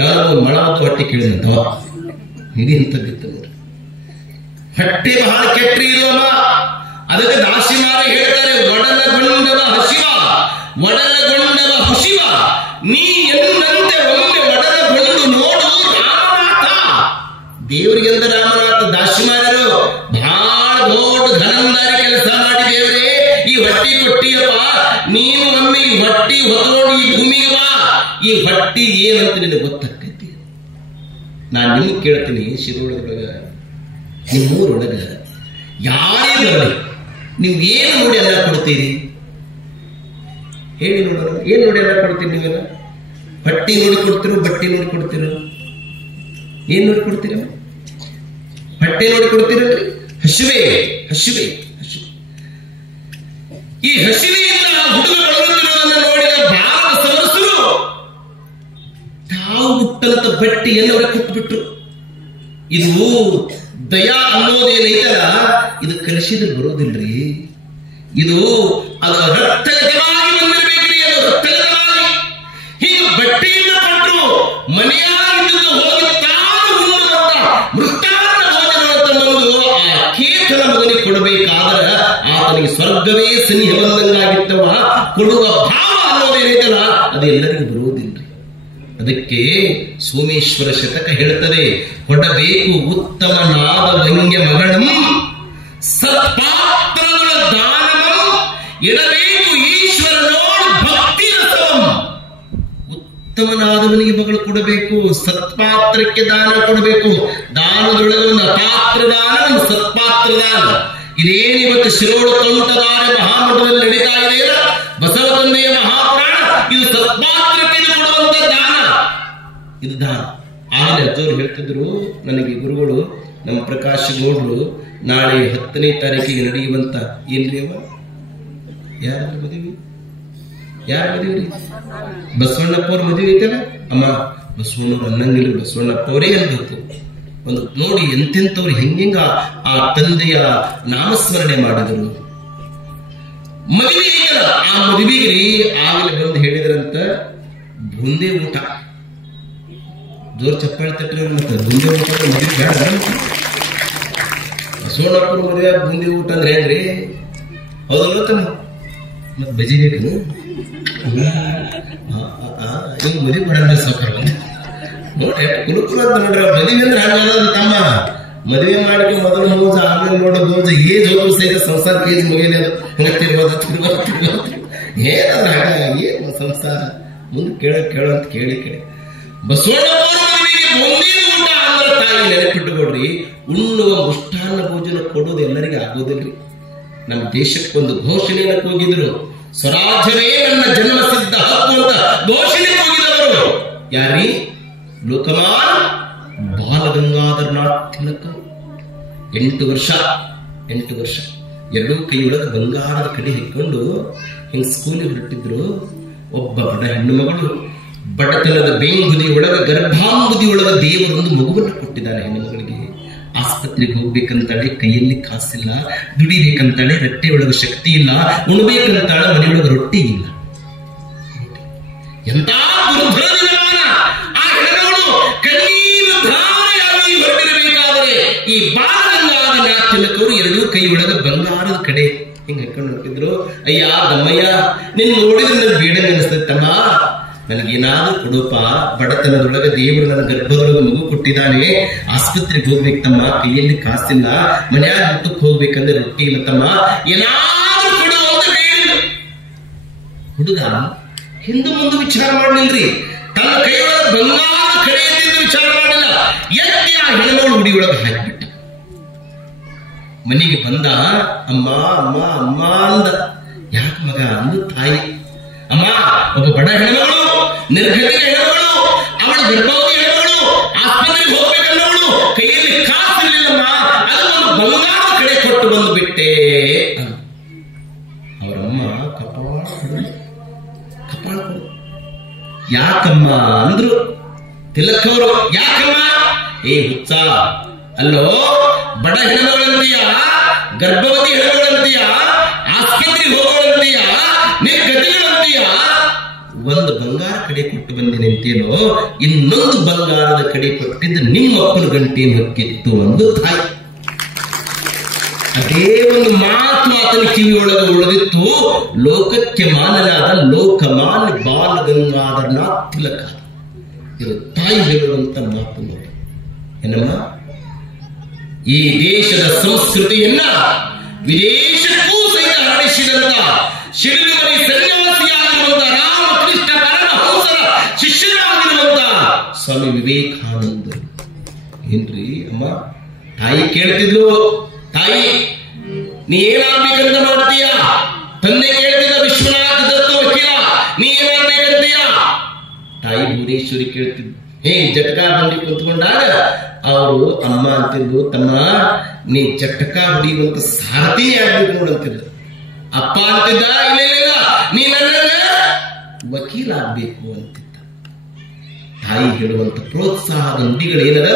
ಯಾರೋ ಮಳ ಮತ್ತು ಹೊಟ್ಟೆ ಕೇಳಿದಂತವ ಹಿಡಿಯಂತದ್ದಿತ್ತು ನೋಡ್ರಿ. ಹೊಟ್ಟೆ ಬಹಳ ಕೆಟ್ರಿ ಇರುವಮ್ಮ. ಅದಕ್ಕೆ ದಾಸಿಮಾರ ಹೇಳ್ತಾರೆ, ಒಡಲಗೊಂಡವ ಹಸಿವ ಒಡಲಗೊಂಡವ ಹುಸಿವ, ನೀ ಎಂದಂತೆ ಒಮ್ಮೆ ಒಡಲಗೊಂಡು ನೋಡು ರಾಮನಾಥ. ದೇವರಿಗೆಂದ ರಾಮನಾಥ. ದಾಸಿಮಾರರು ಬಹಳ ದೊಡ್ಡ ಘನಂದಾರಿ ಕೆಲಸ ಮಾಡಿ, ದೇವರೇ ಈ ಹೊಟ್ಟಿ ಕೊಟ್ಟಿಯಪ್ಪ, ನೀನು ಒಮ್ಮೆ ಈ ಹೊಟ್ಟಿ ಹೊತ್ಕೊಂಡು ಈ ಭೂಮಿಗೆ ಬಾ, ಈ ಹೊಟ್ಟಿ ಏನಂತ ನಿನಗೆ ಗೊತ್ತಾಕೈತಿ. ನಾನು ನಿಮ್ಗೆ ಕೇಳ್ತೀನಿ, ಶಿರೋಳದೊಳಗ ನಿಮ್ಮೂರೊಳಗ ಯಾರೇ ನೋಡಿ ನೀವು ಏನು ನೋಡಿ ಅನ್ನ ಕೊಡ್ತೀರಿ ಹೇಳಿ ನೋಡೋಣ. ಏನ್ ನೋಡಿ ಅನ್ನ ಕೊಡ್ತೀರಿ ನೀವೆಲ್ಲ? ಹೊಟ್ಟಿ ನೋಡಿ ಕೊಡ್ತಿರೋ, ಬಟ್ಟಿ ನೋಡಿ ಕೊಡ್ತಿರೋ? ಏನ್ ನೋಡಿ ಕೊಡ್ತೀರ? ಹೊಟ್ಟೆ ನೋಡಿ ಕೊಡ್ತೀರಲ್ರಿ? ಹಸಿವೆ ಹಸಿವೆ ಹಸಿವೆ. ಈ ಹಸಿವೆಯಿಂದ ಹುಡುಗ ಬಳಲುತ್ತಿರುವುದನ್ನು ನೋಡಿದ ಬಾಲದ ಸರಸರು ತಾವು ಹುಟ್ಟಂತ ಬಟ್ಟೆಯನ್ನು ಅವರಿಗೆ ಕೊಟ್ಟುಬಿಟ್ರು. ಇದು ದಯಾ ಅನ್ನೋದೇನೈತಲ್ಲ, ಇದು ಕಲಿಸಿದ್ರೆ ಬರೋದಿಲ್ರಿ. ಇದು ಅದು ರಕ್ತಗತವಾಗಿ ಬಂದಿರಬೇಕ್ರಿ. ಅದು ರಕ್ತಗತವಾಗಿ ಹೀಗೆ ಬಟ್ಟೆಯಿಂದ ಕೊಟ್ಟರು. ಮನೆಯಾಗಿದ್ದು ಹೋಗಿ ತಾನು ಉಣ್ಣುವಂತ ಮೃಷ್ಟಾನ್ನ ಭೋಜನವನ್ನು ತಂದು ಆ ಕೇತನ ಮಗನಿಗೆ ಕೊಡಬೇಕಾದ್ರೆ ಆತನಿಗೆ ಸ್ವರ್ಗವೇ ಸನಿಹ ಬಂದಂಗಾಗಿತ್ತವ. ಕೊಡುವ ಭಾವ ಅನ್ನೋದೇನೈತಲ್ಲ, ಅದು ಎಲ್ಲರಿಗೂ ಬರುವುದಿಲ್ರಿ. ಅದಕ್ಕೆ ಸೋಮೇಶ್ವರ ಶತಕ ಹೇಳ್ತದೆ, ಕೊಡಬೇಕು ಉತ್ತಮನಾದ ವಂಗ್ಯ ಮಗಳಂ ಸತ್ಪಾತ್ರಗಳ ದಾನವಂ ಇಡಬೇಕು ಈಶ್ವರನೋಡು ಭಕ್ತಿ ರಸವಂ. ಉತ್ತಮನಾದವನಿಗೆ ಮಗಳು ಕೊಡಬೇಕು, ಸತ್ಪಾತ್ರಕ್ಕೆ ದಾನ ಕೊಡಬೇಕು. ದಾನದೊಳಗೆ ಒಂದು ಅಪಾತ್ರ ದಾನ, ಒಂದು ಸತ್ಪಾತ್ರ ದಾನ. ಇದೇನಿವತ್ತು ಶಿರೋಳ ತೋಂಟದಾರ ಮಹಾಮಠದಲ್ಲಿ ನಡೀತಾ ಇದೆಯಲ್ಲ, ಬಸವ ತಂದೆಯ ಮಹಾಪುರಾಣ, ಇದು ಸತ್ಪಾತ್ರಕ್ಕೆ ಕೊಡುವಂತ ದಾನ. ಇದು ದಾನ. ಆಗಲೇ ಅಜ್ಜವರು ಹೇಳ್ತಿದ್ರು ನನಗೆ, ಗುರುಗಳು ನಮ್ಮ ಪ್ರಕಾಶ್ ಗೌಡ್ರು ನಾಳೆ 10ನೇ ತಾರೀಕಿಗೆ ನಡೆಯುವಂತ ಏನ್ರಿ ಅವ ಯಾರ ಮದುವೆ? ಯಾರ ಮದುವೆ ರೀ? ಬಸವಣ್ಣಪ್ಪ ಅವ್ರ ಮದುವೆ ಐತಲ್ಲ ಅಮ್ಮ. ಬಸವಣ್ಣವ್ರು ಅನ್ನಂಗಿಲ್ಲ, ಬಸವಣ್ಣಪ್ಪ ಅವರೇ ಅನ್ಬೇಕು. ಒಂದು ನೋಡಿ ಎಂತೆಂಥವ್ರು ಹೆಂಗ ಆ ತಂದೆಯ ನಾಮಸ್ಮರಣೆ ಮಾಡಿದರು. ಮದುವೆ ಐತಲ್ಲ, ಆ ಮದುವೆಗೆ ರೀ ಆಗಲೇ ಬಂದು ಹೇಳಿದ್ರಂತ ಬುಂದೆ ಊಟ. ಜೋರ್ ಚಪ್ಪಾಳೆ ತಟ್ಟರೆ ಮತ್ತೆ ಬುಂದೆ ಊಟ ಮದುವೆ ಬೇಡ. ಬಸವಣ್ಣಪ್ಪನ ಮದುವೆ ಬುಂದಿ ಊಟ ಅಂದ್ರೆ ಹೆಂಗ್ರಿ? ಹೌದಲ್ಲ ತಮ್ಮ? ಮತ್ ಬಜಿ ಬೇಕು ಹಿಂಗ್ ಮದುವೆ ಬರಂದ್ರೆ ಸಾಕಾರ ನೋಡ್ರಿ, ಕುಲುಕುಲ ಅಂತ ನೋಡ್ರಿ. ಮದುವೆ ಅಂದ್ರೆ ಹಂಗಾದ ತಮ್ಮ. ಮದುವೆ ಮಾಡಿಕೆ ಮೊದಲು ಮೋಜ, ಆಮೇಲೆ ನೋಡೋದು ಮೋಜ. ಏಜ್ ಹೋದ್ರು ಸಹಿತ ಸಂಸಾರ ಏಜ್ ಮುಗಿಯಲಿ. ಹಂಗತ್ತಿರ್ಬೋದು ಏನದ ಏನು ಸಂಸಾರ ಮುಂದೆ ಕೇಳಂತ ಕೇಳಿ ಬಸವಣ್ಣಪ್ಪನ ಮದುವೆಗೆ ಬುಂದಿ ಊಟ ಅಂದ್ರೆ ತಾಯಿ ನೆನಪಿಟ್ಟುಕೊಡ್ರಿ. ಉಣ್ಣುವ ಮೃಷ್ಟಾನ್ನ ಭೋಜನ ಕೊಡೋದು ಎಲ್ಲರಿಗೂ ಆಗೋದಿಲ್ರಿ. ನಮ್ಮ ದೇಶಕ್ಕೊಂದು ಘೋಷಣೆಯನ್ನು ಕೂಗಿದ್ರು, ಸ್ವರಾಜ್ಯವೇ ನನ್ನ ಜನ್ಮ ಸಿದ್ಧ ಹಕ್ಕು ಅಂತ ಘೋಷಣೆ ಕೂಗಿದವರು ಯಾರೀ? ಲೋಕಮಾನ್ ಬಾಲಗಂಗಾಧರನಾಥ್ ತಿಲಕ. 8 ವರ್ಷ ಎರಡೂ ಕೈಯೊಳಗೆ ಬಂಗಾರದ ಕಡೆ ಹಿಡ್ಕೊಂಡು ಹಿಂಗ್ ಸ್ಕೂಲಿಗೆ ಹೊರಟಿದ್ರು. ಒಬ್ಬ ಬಡ ಹೆಣ್ಣು ಮಗಳು ಬಡತನದ ಬೇಂಗುದಿ ಒಳಗ, ಗರ್ಭಾಂಗುದಿ ಒಳಗ ದೇವರೊಂದು ಮಗುವನ್ನು ಕೊಟ್ಟಿದ್ದಾರೆ ಹೆಣ್ಣು ಮಗಳಿಗೆ. ಆಸ್ಪತ್ರೆಗೆ ಹೋಗ್ಬೇಕಂತಾಳೆ, ಕೈಯಲ್ಲಿ ಕಾಸಿಲ್ಲ. ದುಡಿಬೇಕಂತಾಳೆ, ರಟ್ಟೆ ಒಳಗೆ ಶಕ್ತಿ ಇಲ್ಲ. ಉಣ್ಬೇಕಂತಾಳೆ, ಮನೆಯೊಳಗೆ ರೊಟ್ಟಿ ಇಲ್ಲ. ಎಂತ ದುರ್ಧರ ದಿನಮಾನ. ಆ ಹೆಣ್ಣುಗಳು ಕಣ್ಣೀರು ಧಾರೆಯಾಗಿ ಹೊರಟಿರಬೇಕಾದರೆ ಈ ಬಾಲಗಂಗಾಧರ ತಿಲಕರು ಎರಡೂ ಕೈ ಒಳಗೆ ಬಂಗಾರದ ಕಡೆ ಹಿಂಗ್ ಹಾಕೊಂಡು ಹೋಗ್ತಿದ್ರು. ಅಯ್ಯ ದಮ್ಮಯ್ಯ, ನಿನ್ ನೋಡಿದ್ರೆ ನನ್ ಬೇಡ ಅನಿಸ್ತೈತಮ್ಮ, ನನಗೇನಾದ್ರೂ ಕೊಡೋಪ. ಬಡತನದೊಳಗೆ ದೇವರು ನನ್ನ ಗರ್ಭದೊಳಗೆ ಮಗು ಕೊಟ್ಟಿದ್ದಾನೆ. ಆಸ್ಪತ್ರೆಗೆ ಹೋಗ್ಬೇಕು ತಮ್ಮ, ಕೈಯಲ್ಲಿ ಕಾಸಿಲ್ಲ. ಮನೆಯಾಗ ಊಟಕ್ಕೆ ಹೋಗ್ಬೇಕಂದ್ರೆ ರೊಟ್ಟಿ ಇಲ್ಲ ತಮ್ಮ, ಏನಾದ್ರೂ ಕೊಡು ಅಂತ ಹೇಳಿದ್ರು. ಹುಡುಗ ಹಿಂದೆ ಮುಂದೆ ವಿಚಾರ ಮಾಡಲಿಲ್ರಿ. ತನ್ನ ಕೈಯೊಳಗೆ ಬಂಗಾರ ಕಡೆಯಿಂದ ವಿಚಾರ ಮಾಡಿಲ್ಲ. ಎತ್ತಿ ಆ ಹೆಣ್ಣು ಹುಡಿ ಒಳಗೆ ಹಾಕಿಬಿಟ್ಟ. ಮನೆಗೆ ಬಂದ. ಅಮ್ಮ ಅಮ್ಮ ಅಮ್ಮ ಅಂದ. ಯಾಕೆ ಮಗ ಅಂದು ತಾಯಿ. ಅಮ್ಮ, ಒಬ್ಬ ಬಡ ಹೆಣ್ಣುಗಳು, ನಿರ್ಗತಿಕ ಹೆಣ್ಣುಗಳು, ಅವಳ ಗರ್ಭವತಿ ಹೆಣ್ಣುಗಳು, ಆಸ್ಪತ್ರೆಗೆ ಹೋಗ್ಬೇಕನ್ನೋಳು, ಕೈಯಲ್ಲಿ ಕಾಸಿರ್ಲಿಲ್ಲಮ್ಮ, ಅದನ್ನು ಬಂಗಾರದ ಕಡೆ ಕೊಟ್ಟು ಬಂದು ಬಿಟ್ಟೆ. ಅವರಮ್ಮ ಕಪಾಳ ಯಾಕಮ್ಮ ಅಂದ್ರು. ತಿಲಕವರು ಯಾಕಮ್ಮ? ಏ ಹುಚ್ಚ, ಅಲ್ಲೋ ಬಡ ಹೆಣ್ಣುಗಳಂತೀಯ, ಗರ್ಭವತಿ ಹೆಣ್ಣುಗಳಂತೀಯ, ಆಸ್ಪತ್ರೆಗೆ ಹೋಗೋಳಂತೀಯ, ನಿರ್ಗತಿಗಳಂತೀಯ, ಒಂದು ಬಂಗಾರ ಕಡೆ ಕೊಟ್ಟು ಬಂದಿನಿ ಅಂತೇನೋ, ಇನ್ನೊಂದು ಬಂಗಾರದ ಕಡೆ ಕೊಟ್ಟಿದ್ದು ನಿಮ್ಮ ಅಪ್ಪನ ಗಂಟೆ ಹೊಕ್ಕಿತ್ತು ಒಂದು ತಾಯಿ. ಅದೇ ಒಂದು ಮಾತು ಆತನ ಕಿವಿಯೊಳಗೆ ಉಳಿದಿತ್ತು, ಲೋಕಕ್ಕೆ ಮಾನನಾದ ಲೋಕಮಾನ್ಯ ಬಾಲ ಗಂಗಾಧರನಾಥ್ ತಿಲಕ. ಇದು ತಾಯಿ ಹೇಳುವಂತ ಮಾತು ನೋಡಿ. ಏನಮ್ಮ, ಈ ದೇಶದ ಸಂಸ್ಕೃತಿಯನ್ನ ವಿದೇಶಕ್ಕೂ ಸಹಿತ ಹರಡಿಸಿದಂತ ಶಿರಡಿಮಣಿ ಸನ್ಯಾಸಿಯಾಗಿರುವಂತ ರಾಮಕೃಷ್ಣ ಪರಮಹಂಸರ ಶಿಷ್ಯರಾಗಿರುವಂತ ಸ್ವಾಮಿ ವಿವೇಕಾನಂದರು. ಏನ್ರಿ ಅಮ್ಮ, ತಾಯಿ ಕೇಳ್ತಿದ್ಲು, ತಾಯಿ ನೀ ಏನಾಗ್ಬೇಕಂತ ಮಾಡ್ತೀಯ? ತಂದೆ ಕೇಳ್ತಿದ್ದ ವಿಶ್ವನಾಥ ದತ್ತ ವಕೀಲ, ನೀ ಏನಾಗ್ಬೇಕಂತೀಯ? ತಾಯಿ ಭುವನೇಶ್ವರಿ ಕೇಳ್ತಿದ್ಲು. ಜಟಕ ಬಂಡಿ ಕುಂತ್ಕೊಂಡಾಗ ಅವರು ಅಮ್ಮ ಅಂತಿದ್ರು, ತಮ್ಮ ನೀ ಜಟಕ ಹೊಡಿಯುವಂತ ಸಾರಥಿ ಆಗ್ಬೇಕು ನೋಡಂತಿದ್ರು. ಅಪ್ಪ ಅಂತಿದ್ದ, ಇಲ್ಲ ನೀ ನನ್ನ ವಕೀಲ ಆಗ್ಬೇಕು ಅಂತಿದ್ದ. ತಾಯಿ ಹೇಳುವಂತ ಪ್ರೋತ್ಸಾಹದ ನುಡಿಗಳೇನದ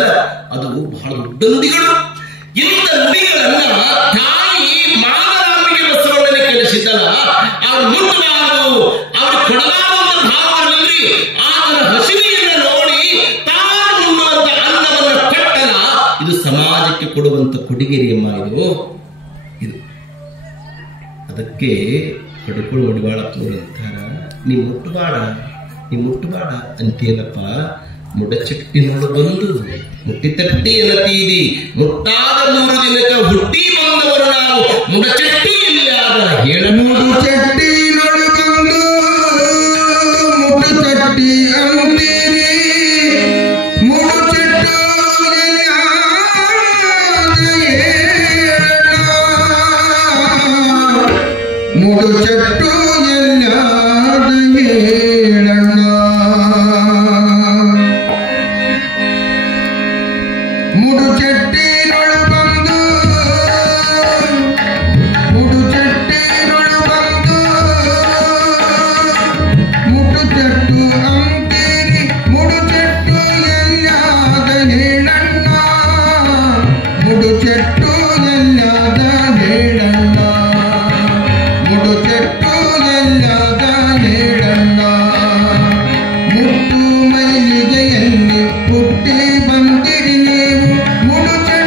ಅದು ಬಹಳ ದೊಡ್ಡ ನುಡಿಗಳು. ಇಂಥ ನುಡಿಗಳನ್ನ ತಾಯಿ ಮಾನವರಾಮಿಗೆ ಬಸವಣ್ಣನ ಕಲಿಸಿದ್ದಲ್ಲ, ಅವ್ರು ಮುಟ್ಟಬಾರದು, ಅವ್ರು ಕೊಡಬಾರದು ಭಾವಗಳಲ್ಲಿ ಆತನ ಹಸಿವೆಯನ್ನು ನೋಡಿ ತಾನು ಉಣ್ಣುವಂತ ಅನ್ನವನ್ನು ಕಟ್ಟಲ. ಇದು ಸಮಾಜಕ್ಕೆ ಕೊಡುವಂತ ಕೊಡುಗೆರಿಯಮ್ಮ. ಇದು ಅದಕ್ಕೆ ಕಡುಕುಳು ಮಡಿವಾಳಪ್ಪನವರು ಅಂತಾರ, ನೀ ಮುಟ್ಟಬಾಡ ಅಂತೇನಪ್ಪ, ಮುಡಚಟ್ಟಿನೊಳು ಬಂದು ಮುಟ್ಟಿ ತಟ್ಟಿ ಎನ್ನತೀದಿ, ಮುಟ್ಟಾದ 3 ದಿನಕ್ಕೆ ಹುಟ್ಟಿ ಬಂದವರು ನಾವು, ಮುಡಚಟ್ಟಿ ಇಲ್ಲಾದ ಹೇಳ. ಮುಡುಚಟ್ಟಿನೊಳು ಬಂದು ಮುಟ್ಟು ತಟ್ಟಿ ಅಂತೀರಿ, ಮುಡುಚಟ್ಟು ಮುಡುಚಟ್ಟು ಎಲ್ಲಾದ ಹೇಳಣ್ಣ. ಮುಡುಚಟ್ಟಿನೊಳು ಬಂದು ಮುಟ್ಟುಚಟ್ಟು ಅಂತೀರಿ, ಮುಡುಚಟ್ಟು ಎಲ್ಲಾದ ಹೇಳಣ್ಣ, ಮುಡುಚಟ್ಟು ಎಲ್ಲಾದ ಹೇಳಣ್ಣ, ಮುಡುಚಟ್ಟು ಎಲ್ಲಾದ ಹೇಳಣ್ಣ. ಮುಟ್ಟು ಮೈಲಿಗೆ ಎಲ್ಲಿ ಹುಟ್ಟಿ ಬಂದಿರಿ ನೀವು, ಮುಡುಚಟ್ಟು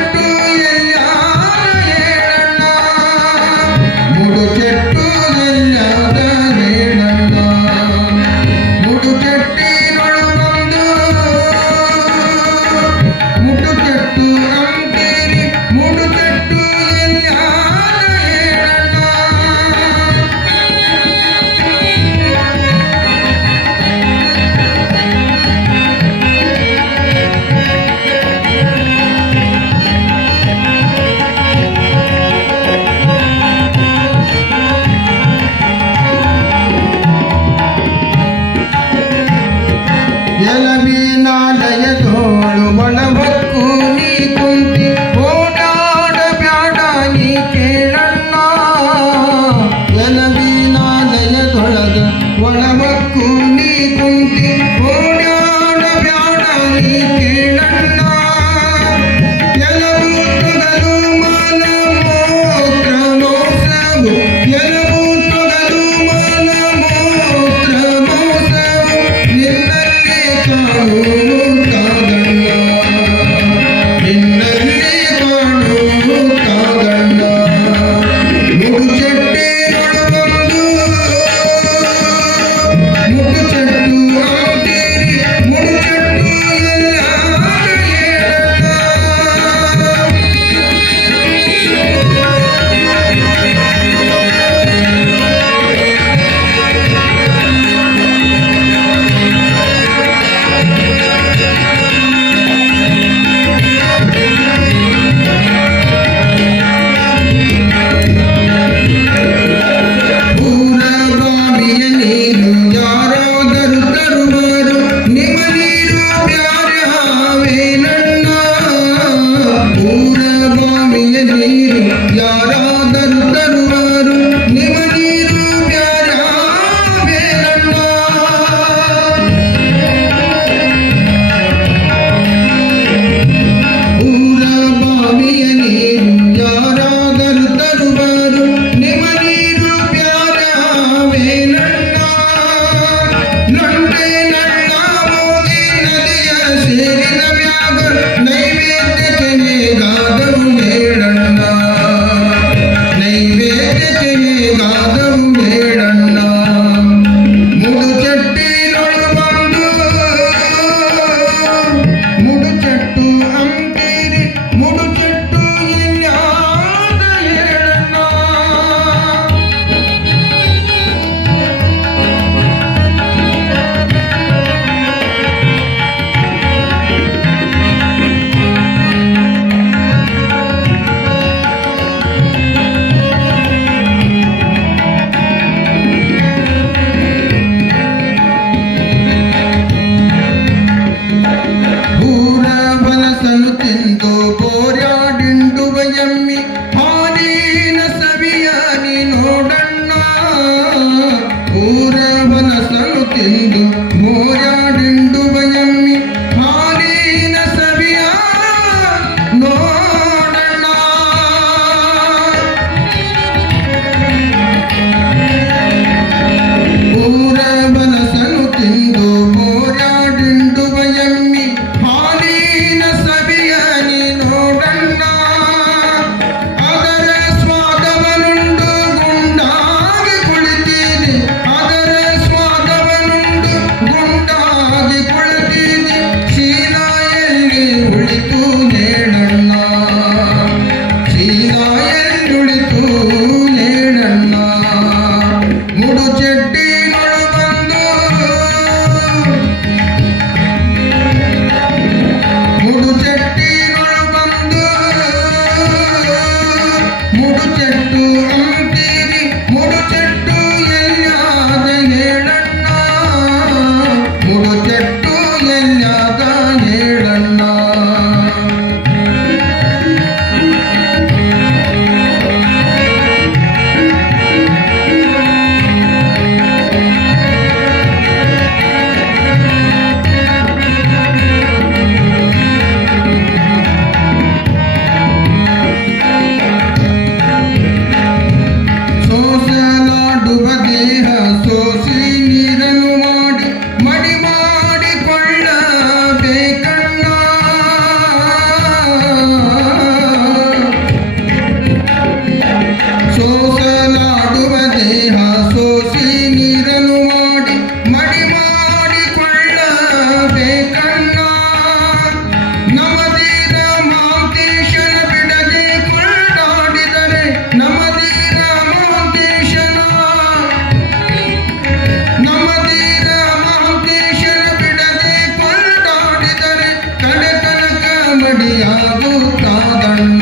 ಮಡಿಯಾಗುತ್ತಾದಣ್ಣ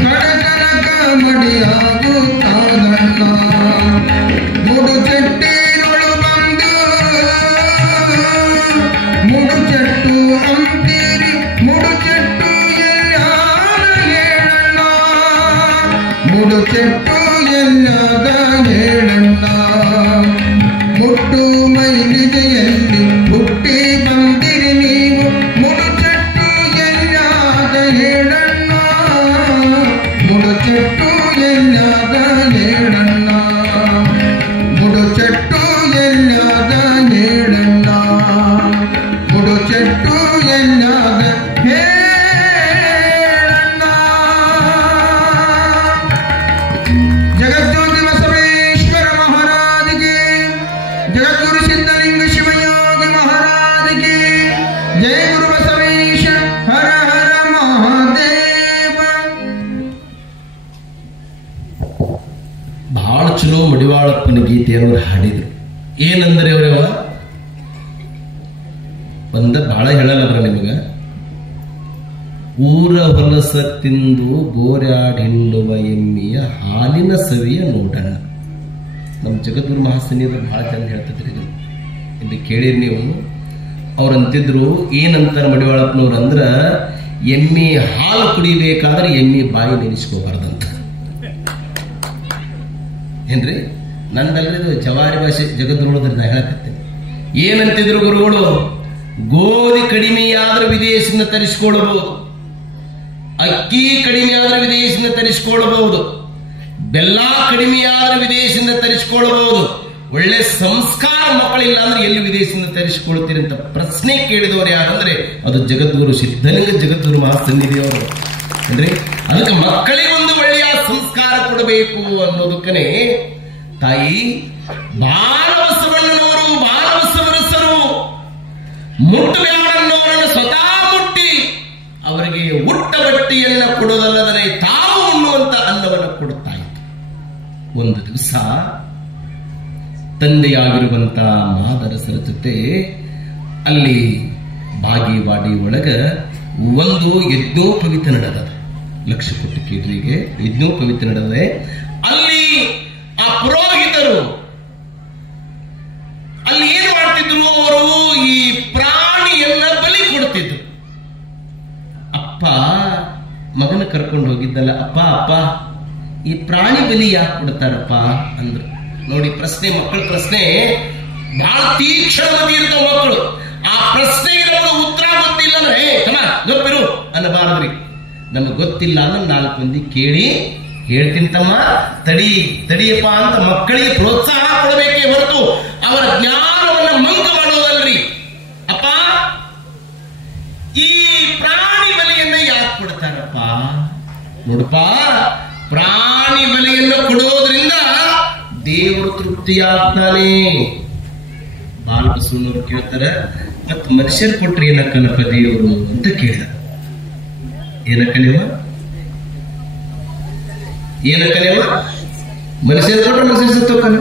ಕಡಕನಕ ಮಡಿಯಾಗುತ್ತಾದಣ್ಣ ಮುಡು ಚೆಟ್ಟಿನೊಳು ಬಂದು ಮುಡು ಚೆಟ್ಟು ಅಂತೀರಿ ಮುಡು ಚೆಟ್ಟು ಎಲ್ಲಾದ ಹೇಳಣ್ಣ ಮುಡು ಚೆಟ್ಟು ಎಲ್ಲಾದ ಹೇಳಣ್ಣ ಮುಟ್ಟು ಮೈಲಿಗೆಯಲ್ಲಿ ಹುಟ್ಟಿ ಬಂದಿರಿ ನೀವು ಮುಡುಚೆಟ್ಟು ಎಲ್ಲಾದ ಹೇಳಣ್ಣ ಮುಡುಚೆಟ್ಟು ಎಲ್ಲಾದ ಹೇಳಣ್ಣ ಮುಡುಚೆಟ್ಟು ಎಲ್ಲಾದ ಹೇಳಣ್ಣ ಮುಡುಚೆಟ್ಟು ಎಲ್ಲಾದ ಹೇಳಣ್ಣ ಜಗಜ್ಯೋತಿ ಬಸವೇಶ್ವರ ಮಹಾರಾಜಗೆ ಜಗದ್ಗುರು ಸಿದ್ಧಲಿಂಗ ಶಿವಯೋಗಿ ಮಹಾರಾಜಗೆ ಜಯ ಗುರು ಬಸವೇಶ ಹರ ಹರ ಮಹಾದೇವ. ಬಹಳ ಚಲೋ ಮಡಿವಾಳಪ್ಪನ ಗೀತೆಯನ್ನು ಹಾಡಿದ್ರು. ಏನಂದ್ರೆ ಅವ್ರವ ಒಂದ ಬಹಳ ಹೇಳಲ್ಲ ನಿಮಗ. ಊರ ಹೊಲಸ ತಿಂದು ಬೋರ್ಯಾಡಿನ್ನುವ ಎಮ್ಮಿಯ ಹಾಲಿನ ಸವಿಯ ನೋಡಣ್ಣ. ನಮ್ಮ ಜಗದ್ಗುರು ಮಹಾಸನಿಯರು ಬಹಳ ಚಂದ ಹೇಳ್ತಿದ್ರಿ ಇದು. ಇಲ್ಲಿ ಕೇಳಿರಿ ನೀವು. ಅವ್ರು ಅಂತಿದ್ರು ಏನಂತಾರ ಮಡಿವಾಳಪ್ಪನವ್ರು ಅಂದ್ರ ಎಮ್ಮಿ ಹಾಲು ಕುಡಿಬೇಕಾದ್ರೆ ಎಮ್ಮಿ ಬಾಯಿ ನೆನೆಸ್ಕೋಬಾರ್ದಂತ. ಏನ್ರಿ ನಂದಲ್ರಿ ಇದು ಜವಾರಿ ಭಾಷೆ ಜಗದ್ಗುರುಳದ್ರ ನಾ ಹೇಳಕತ್ತೇನೆ. ಏನಂತಿದ್ರು ಗುರುಗಳು? ಗೋಧಿ ಕಡಿಮೆ ಆದ್ರೆ ವಿದೇಶದಿಂದ ತರಿಸ್ಕೊಳ್ಬಹುದು, ಅಕ್ಕಿ ಕಡಿಮೆ ಆದ್ರೆ ವಿದೇಶದಿಂದ ತರಿಸ್ಕೊಳ್ಬಹುದು, ಬೆಲ್ಲ ಕಡಿಮೆ ಆದ್ರೆ ವಿದೇಶದಿಂದ ತರಿಸ್ಕೊಳ್ಬಹುದು, ಒಳ್ಳೆ ಸಂಸ್ಕಾರ ಮಕ್ಕಳಿಲ್ಲ ಅಂದ್ರೆ ಎಲ್ಲಿ ವಿದೇಶದಿಂದ ತರಿಸ್ಕೊಳ್ತೀರಿ ಅಂತ ಪ್ರಶ್ನೆ ಕೇಳಿದವರು ಯಾರಂದ್ರೆ ಅದು ಜಗದ್ಗುರು ಸಿದ್ಧಲಿಂಗ ಜಗದ್ಗುರು ಮಹಾಸನ್ನಿಧಿಯವರು. ಅಂದ್ರೆ ಅದಕ್ಕೆ ಮಕ್ಕಳಿಗೆ ಒಂದು ಒಳ್ಳೆಯ ಸಂಸ್ಕಾರ ಕೊಡಬೇಕು ಅನ್ನೋದಕ್ಕನೆ ತಾಯಿ ಬಾಲಬಸವಣ್ಣನವರು ಬಾಲಬಸವರಸರು ಮುಟ್ಟಬೇಡನ್ನವರನ್ನು ಸ್ವತಃ ಮುಟ್ಟಿ ಅವರಿಗೆ ಉಟ್ಟ ಬಟ್ಟೆಯನ್ನ ಕೊಡೋದಲ್ಲದರೆ ತಾವು ಉಣ್ಣುವಂತ ಅನ್ನವನ್ನು ಕೊಡುತ್ತಾ ಇತ್ತು. ಒಂದು ದಿವಸ ತಂದೆಯಾಗಿರುವಂತ ಮಾದರಸರ ಜೊತೆ ಅಲ್ಲಿ ಬಾಗಿವಾಡಿ ಒಳಗ ಒಂದು ಯಜ್ಞೋಪವಿತ ನಡೆದ. ಲಕ್ಷ ಕೊಟ್ಟು ಕೇಳ್ರಿಗೆ ಯಜ್ಞೋಪವಿತ ನಡೆದೆ. ಅಲ್ಲಿ ಆ ಪುರೋಹಿತರು ಅಲ್ಲಿ ಏನ್ ಮಾಡ್ತಿದ್ರು? ಅವರು ಈ ಪ್ರಾಣಿಯನ್ನ ಬಲಿ ಕೊಡ್ತಿದ್ರು. ಅಪ್ಪ ಮಗನ ಕರ್ಕೊಂಡು ಹೋಗಿದ್ದಲ್ಲ, ಅಪ್ಪ ಅಪ್ಪ ಈ ಪ್ರಾಣಿ ಬಲಿ ಯಾಕೆ ಕೊಡ್ತಾರಪ್ಪ ಅಂದ್ರು. ನೋಡಿ ಪ್ರಶ್ನೆ, ಮಕ್ಕಳ ಪ್ರಶ್ನೆ ಬಹಳ ತೀಕ್ಷ್ಣವಾಗಿ ಇರ್ತಾವ ಮಕ್ಕಳು. ಆ ಪ್ರಶ್ನೆಗೆ ನಮಗೆ ಉತ್ತರ ಗೊತ್ತಿಲ್ಲ ಅಂದ್ರೆ ಗೊತ್ತಿರು ಅನ್ನಬಾರದ್ರಿ. ನಮಗೆ ಗೊತ್ತಿಲ್ಲ ಅಂದ್ರೆ 4 ಮಂದಿ ಕೇಳಿ ಹೇಳ್ತೀನಿ ತಮ್ಮ ತಡಿಯಪ್ಪ ಅಂತ ಮಕ್ಕಳಿಗೆ ಪ್ರೋತ್ಸಾಹ ಕೊಡಬೇಕೇ ಹೊರತು ಅವರ ಜ್ಞಾನವನ್ನು ಮಂಕ ಮಾಡೋದಲ್ರಿ. ಅಪ್ಪ ಈ ಪ್ರಾಣಿ ಬಲಿಯನ್ನ ಯಾಕೆ ಕೊಡ್ತಾರಪ್ಪ? ನೋಡಪ್ಪ, ಪ್ರಾಣಿ ಬಲಿಯನ್ನು ಕೊಡೋದ್ರಿಂದ ದೇವರು ತೃಪ್ತಿಯಾಗ್ತಾನೆ. ಬಾಲಬಸವಣ್ಣವರು ಕೇಳ್ತಾರೆ, ಮತ್ ಮನುಷ್ಯರು ಕೊಟ್ರೆ ಏನಕ್ಕನಪ್ಪ ದೇವರು ಅಂತ ಕೇಳಿದ. ಏನಕ್ಕನೇವ ಮನುಷ್ಯರು ಕೊಟ್ರೆ ಮನುಷ್ಯರು ಸತ್ತೋಕಲ್ಲ.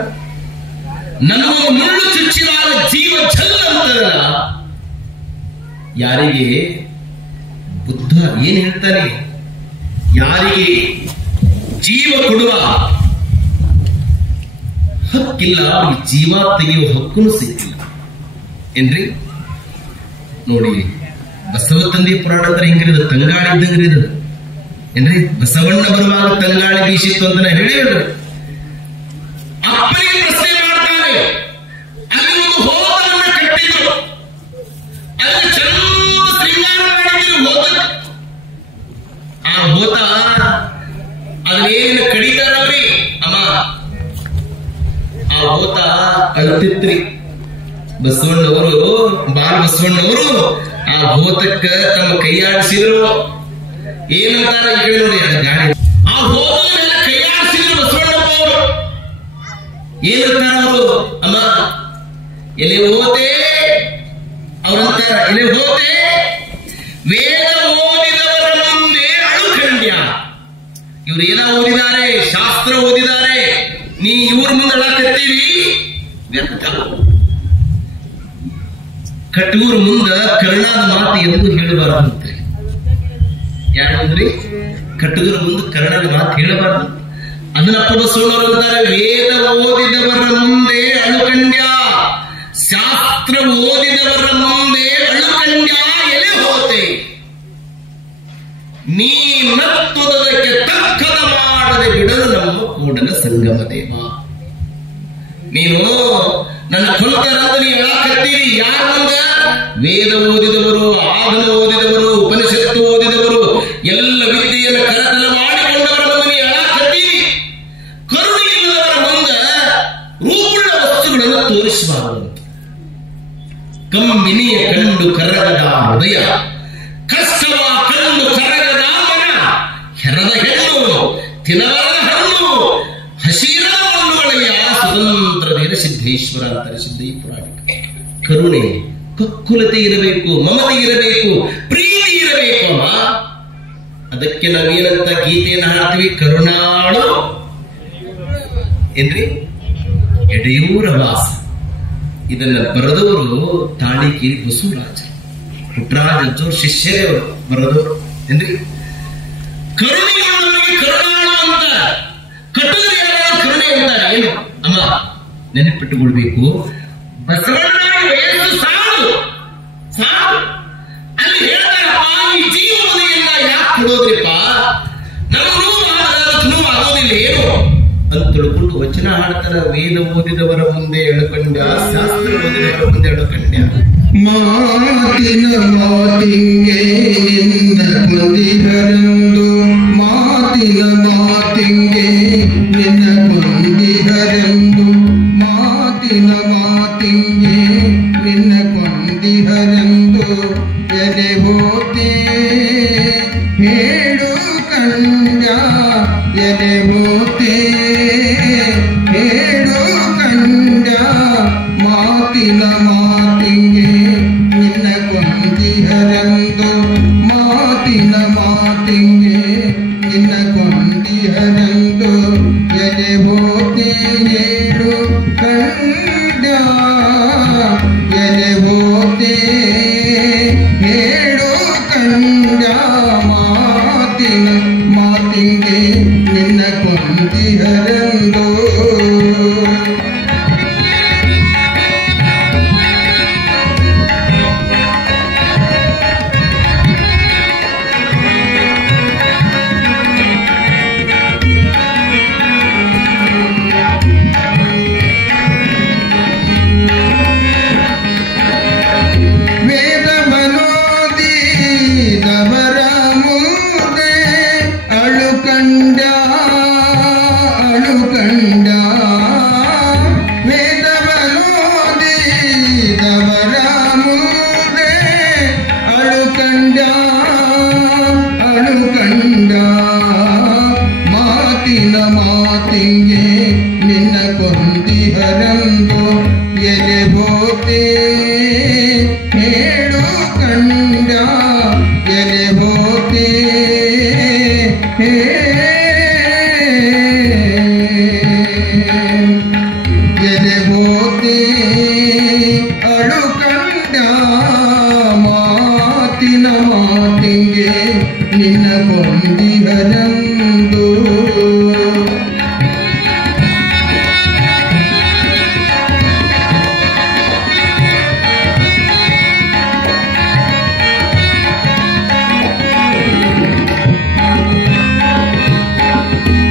ನಮಗೊಂದು ಮುಳ್ಳು ಚುಚ್ಚಿದಾಗ ಜೀವ ಛಲ್ಲ ಅಂತದಲ್ಲ. ಯಾರಿಗೆ ಬುದ್ಧ ಏನ್ ಹೇಳ್ತಾನೆ? ಯಾರಿಗೆ ಜೀವ ಕೊಡುವ ಹಕ್ಕಿಲ್ಲ ಅವ್ರಿಗೆ ಜೀವ ತೆಗೆಯುವ ಹಕ್ಕೂ ಸಿಕ್ಕಿಲ್ಲ ಏನ್ರಿ. ನೋಡಿ ಬಸವ ತಂದೆ ಪುರಾಣ ಅಂದ್ರೆ ಹೆಂಗಿರೋದು? ತಂಗಾಳಿ ಇದ್ದಂಗ್ರಿ ಇದು ಏನ್ರಿ. ಬಸವಣ್ಣ ಬರುವಾಗ ತಂಗಾಳಿ ಬೀಸಿತ್ತು ಅಂತ ಹೇಳಿದ್ರು. ಅಪ್ಪನಿಗೆ ಪ್ರಶ್ನೆ ಮಾಡ್ತಾರೆ. ಅಲ್ಲಿ ಒಂದು ಹೋತವನ್ನ ಕಟ್ಟಿದ್ರು, ಅಲ್ಲಿ ಚಂದ ಶೃಂಗಾರ ಮಾಡಿದ್ರು ಹೋತ. ಆ ಹೋತ ಅದೇನು ಕಡಿತಾರಲ್ರಿ ಅಮ್ಮ, ಆ ಹೋತ ಅಳ್ತಿತ್ರಿ. ಬಸವಣ್ಣವರು ಬಾಲಬಸವಣ್ಣವರು ಆ ಹೋತಕ್ಕ ತಮ್ಮ ಕೈಯಾಡಿಸಿದ್ರು. ಏನಂತಾರ ಕೇಳಿ ನೋಡಿ. ಗಾಡಿ ಆ ಹೋತನ ಕೈಯಾಡಿಸಿದ್ರು ಬಸವಣ್ಣಪ್ಪ ಅವರು. ಏನಂತಾರ ಅವರು? ಅಮ್ಮ ಎಲೆ ಹೋತೆ ಅವ್ರಂತಾರ, ಎಲೆ ಹೋತೆ ವೇದ ಓದಿದವರ ಮುಂದೆ ಅಳುಖಂಡ್ಯ. ಇವ್ರು ಏನ ಓದಿದ್ದಾರೆ? ಶಾಸ್ತ್ರ ಓದಿದ್ದಾರೆ. ನೀ ಇವ್ರ ಮುಂದೆ ಅಳಕತ್ತೀವಿ ವ್ಯರ್ಥ. ಕಟೂರು ಮುಂದ ಕರ್ಣಾದ ಮಾತು ಎಂದು ಹೇಳಬಾರ್ದಂತ್ರಿ. ಯಾಕಂದ್ರಿ ಕಟೂರು ಮುಂದೆ ಕರ್ಣಾದ ಮಾತು ಹೇಳಬಾರ್ದು. ಅದನ್ನಪ್ಪ ಬಸವಣ್ಣವರು ಅಂತಾರೆ, ವೇದ ಓದಿದವರ ಮುಂದೆ ಅಳುಕಂಡ್ಯ, ಶಾಸ್ತ್ರ ಓದಿದವರ ಮುಂದೆ ಅಳುಕಂಡ್ಯ ಎಲೆ ಹೋತೆ, ನೀ ನತ್ತುದಕ್ಕೆ ತಕ್ಕದ ಮಾಡದೆ ಬಿಡಲು ನಮ್ಮ ಕೂಡಲ ಸಂಗಮ ದೇವ. ನೀನು ನನ್ನ ಕೊಲ್ತಾರಂತ ನೀವು ಹೇಳಾಕತ್ತೀರಿ. ಯಾರ ಮುಂದ? ವೇದ ಓದಿದವರು, ಆಗಮ ಓದಿದವರು, ಉಪನಿಷತ್ತು ಓದಿದವರು, ಎಲ್ಲ ವಿದ್ಯೆಯನ್ನು ಕರತಲ ಮಾಡಿಕೊಂಡವರ ಮುಂದೆ ನೀವು ಹೇಳಾಕತ್ತೀರಿ. ಕರುಣೆ ಇಲ್ಲದವರ ಮುಂದ ರೂಪುಳ್ಳ ವಸ್ತುಗಳನ್ನು ತೋರಿಸಬಾರದು. ಕಮ್ಮಿನಿಯ ಕಂಡು ಕರಗದ ಹೃದಯ, ಕಷ್ಟವ ಕಂಡು ಕರಗದ ಮನ, ಹೆರದ ಹೆಣ್ಣು ತಿನವರ ಹಣ್ಣು, ಹಸಿರದ ಮಣ್ಣುಗಳಯ್ಯ ಸ್ವತಂತ್ರ ವೀರ ಸಿದ್ದೇಶ್ವರ ಅಂತಾರೆ ಸಿದ್ದಯ್ಯ ಪುರಾಣ. ಕರುಣೆ, ಕಕ್ಕುಲತೆ ಇರಬೇಕು, ಮಮತೆ ಇರಬೇಕು, ಪ್ರೀತಿ ಇರಬೇಕು ಅಮ್ಮ. ಅದಕ್ಕೆ ನಾವೇನಂತ ಗೀತೆಯನ್ನು ಹಾಡ್ತೀವಿ, ಕರುಣಾಳು ಏನ್ರಿ ಎಡೆಯೂರ ವಾಸ. ಇದನ್ನ ಬರೆದವರು ತಾಳಿಕೇರಿ ಬಸವರಾಜ, ಪುಟ್ಟರಾಜ ಅಜ್ಜೋರ್ ಶಿಷ್ಯರೇ ಅವರು ಬರೆದವರು ಏನ್ರಿ. ಕರುಣೆಯುಳ್ಳವರಿಗೆ ಕರುಣಾಳು ಅಂತ, ಕಟ್ಟುಗರಿಯಾದ ಕರುಣೆ ಅಂತಾರೆ. ಏನು ಅಮ್ಮ ನೆನಪಿಟ್ಟುಕೊಳ್ಬೇಕು, ಬಸವಣ್ಣ ವಯಸ್ಸು ಸಾಲು ಸಾಲು. ಅಲ್ಲಿ ಹೇಳ್ತಾರಪ್ಪ, ಈ ಜೀವನದಿಂದ ಯಾಕೆ ಕೊಡೋದ್ರಿಪ್ಪ, ನಮಗೂ ಆಗೋದಿಲ್ಲ ಏನು ಅಂತ ತಿಳ್ಕೊಂಡು ವಚನ ಹಾಡ್ತಾರ. ವೇದ ಓದಿದವರ ಮುಂದೆ ಎಳಕಂಡ್ಯ, ಶಾಸ್ತ್ರ ಓದಿದವರ ಮುಂದೆ ಎಳಕಂಡ್ಯ. ಮಾತಿನ ಮಾತಿಂಗೆ ನಿನ್ನ ಕೊಂದಿಹರೆಂದು, ಮಾತಿನ ಮಾತಿಂಗೆ ನಿನ್ನ ಕೊಂದಿಹರೆಂದು, ಮಾತಿನ ಮಾತಿಂಗೆ ನಿನ್ನ ಕೊಂದಿಹರೆಂದು, ಎದೆ ಹೋತೆ ಹೇಳು ಕಂಡ, ಎದೆ ಹೋತೆ ಹೇಳು ಕಂಡ, ಮಾತಿನ ಮಾತಿಂಗೆ ನಿನ್ನ ಕೊಂದಿಹರೆಂದು, ಮಾತಿನ ಮಾತಿಂಗೆ ನಿನ್ನ ಕೊಂದಿಹರೆಂದು, ಎದೆ ಹೋತೆ ಹೇಳು ಕಂಡ, ಎದೆ ಹೋತೆ ಹೇಳು ಕಂಡ, ಮಾತಿನ ಮಾತಿಂಗೆ ನಿನ್ನ ಕೊಂದಿಹರೆಂದು. ವೇದವನೋದಿದವರ ಮುಂದೆ ಅಳುಕಂಡ, ಅಳುಕಂಡ, ವೇದವನೋದಿದವರ ಮುಂದೆ ಅಳುಕಂಡ, ಅಳುಕಂಡ, ಮಾತಿನ ಮಾತಿಂಗೆ ನಿನ್ನ ಕೊಂದಿಹರೆಂದು, ಎದೆ ಹೋತೆ ಹೇಳು ಕಂಡ, ಎದೆ ಹೋತೆ ಎದೆ ಹೋತೆ ಅಳುಕಂಡ, ಮಾತಿನ ಮಾತಿಂಗೆ ನಿನ್ನ ಕೊಂದಿಹರೆಂದು.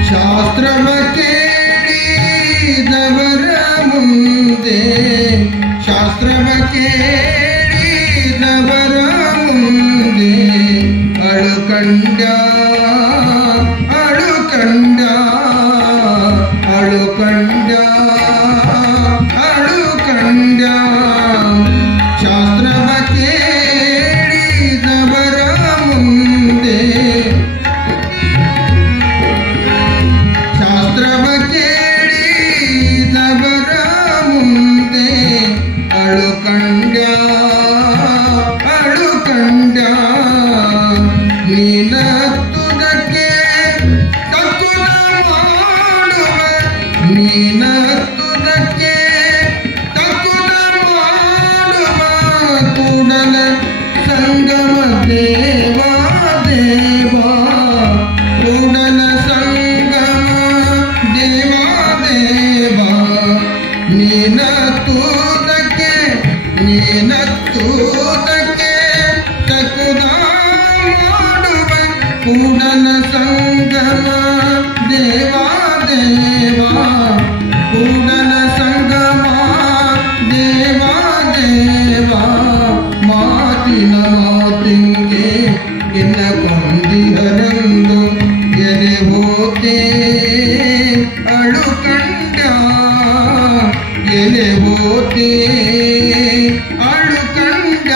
ಶಾಸ್ತ್ರವ ಕೇಳಿದವರ ಮುಂದೆ, ಶಾಸ್ತ್ರವ ಕೇಳಿದವರ ಮುಂದೆ ಅಳುಕಂಡ, ಅಳುಕಂಡ, ಅಳುಕಂಡ, ಅಳುಕಂಡ, ಶಾಸ್ತ್ರವ ಕೇಳಿದವರ ಮುಂದೆ, ಶಾಸ್ತ್ರವ ಕೇಳಿದವರ ಮುಂದೆ ಅಳುಕಂಡ, ಅಳುಕಂಡ, ನೀನ ಕೂಡಲ ಸಂಗಮ ದೇವಾ ದೇವಾ ಕೂಡಲ ಸಂಗಮ ದೇವಾ ದೇವಾ ಮಾತಿನ ಮಾತಿಂಗೆ ಎನ್ನ ಕೊಂದಿಹರೆಂದು ಎದೆ ಹೋತೆ ಅಳುಕಂಡ ಎಲೆ ಹೋತೆ ಅಳುಕಂಡ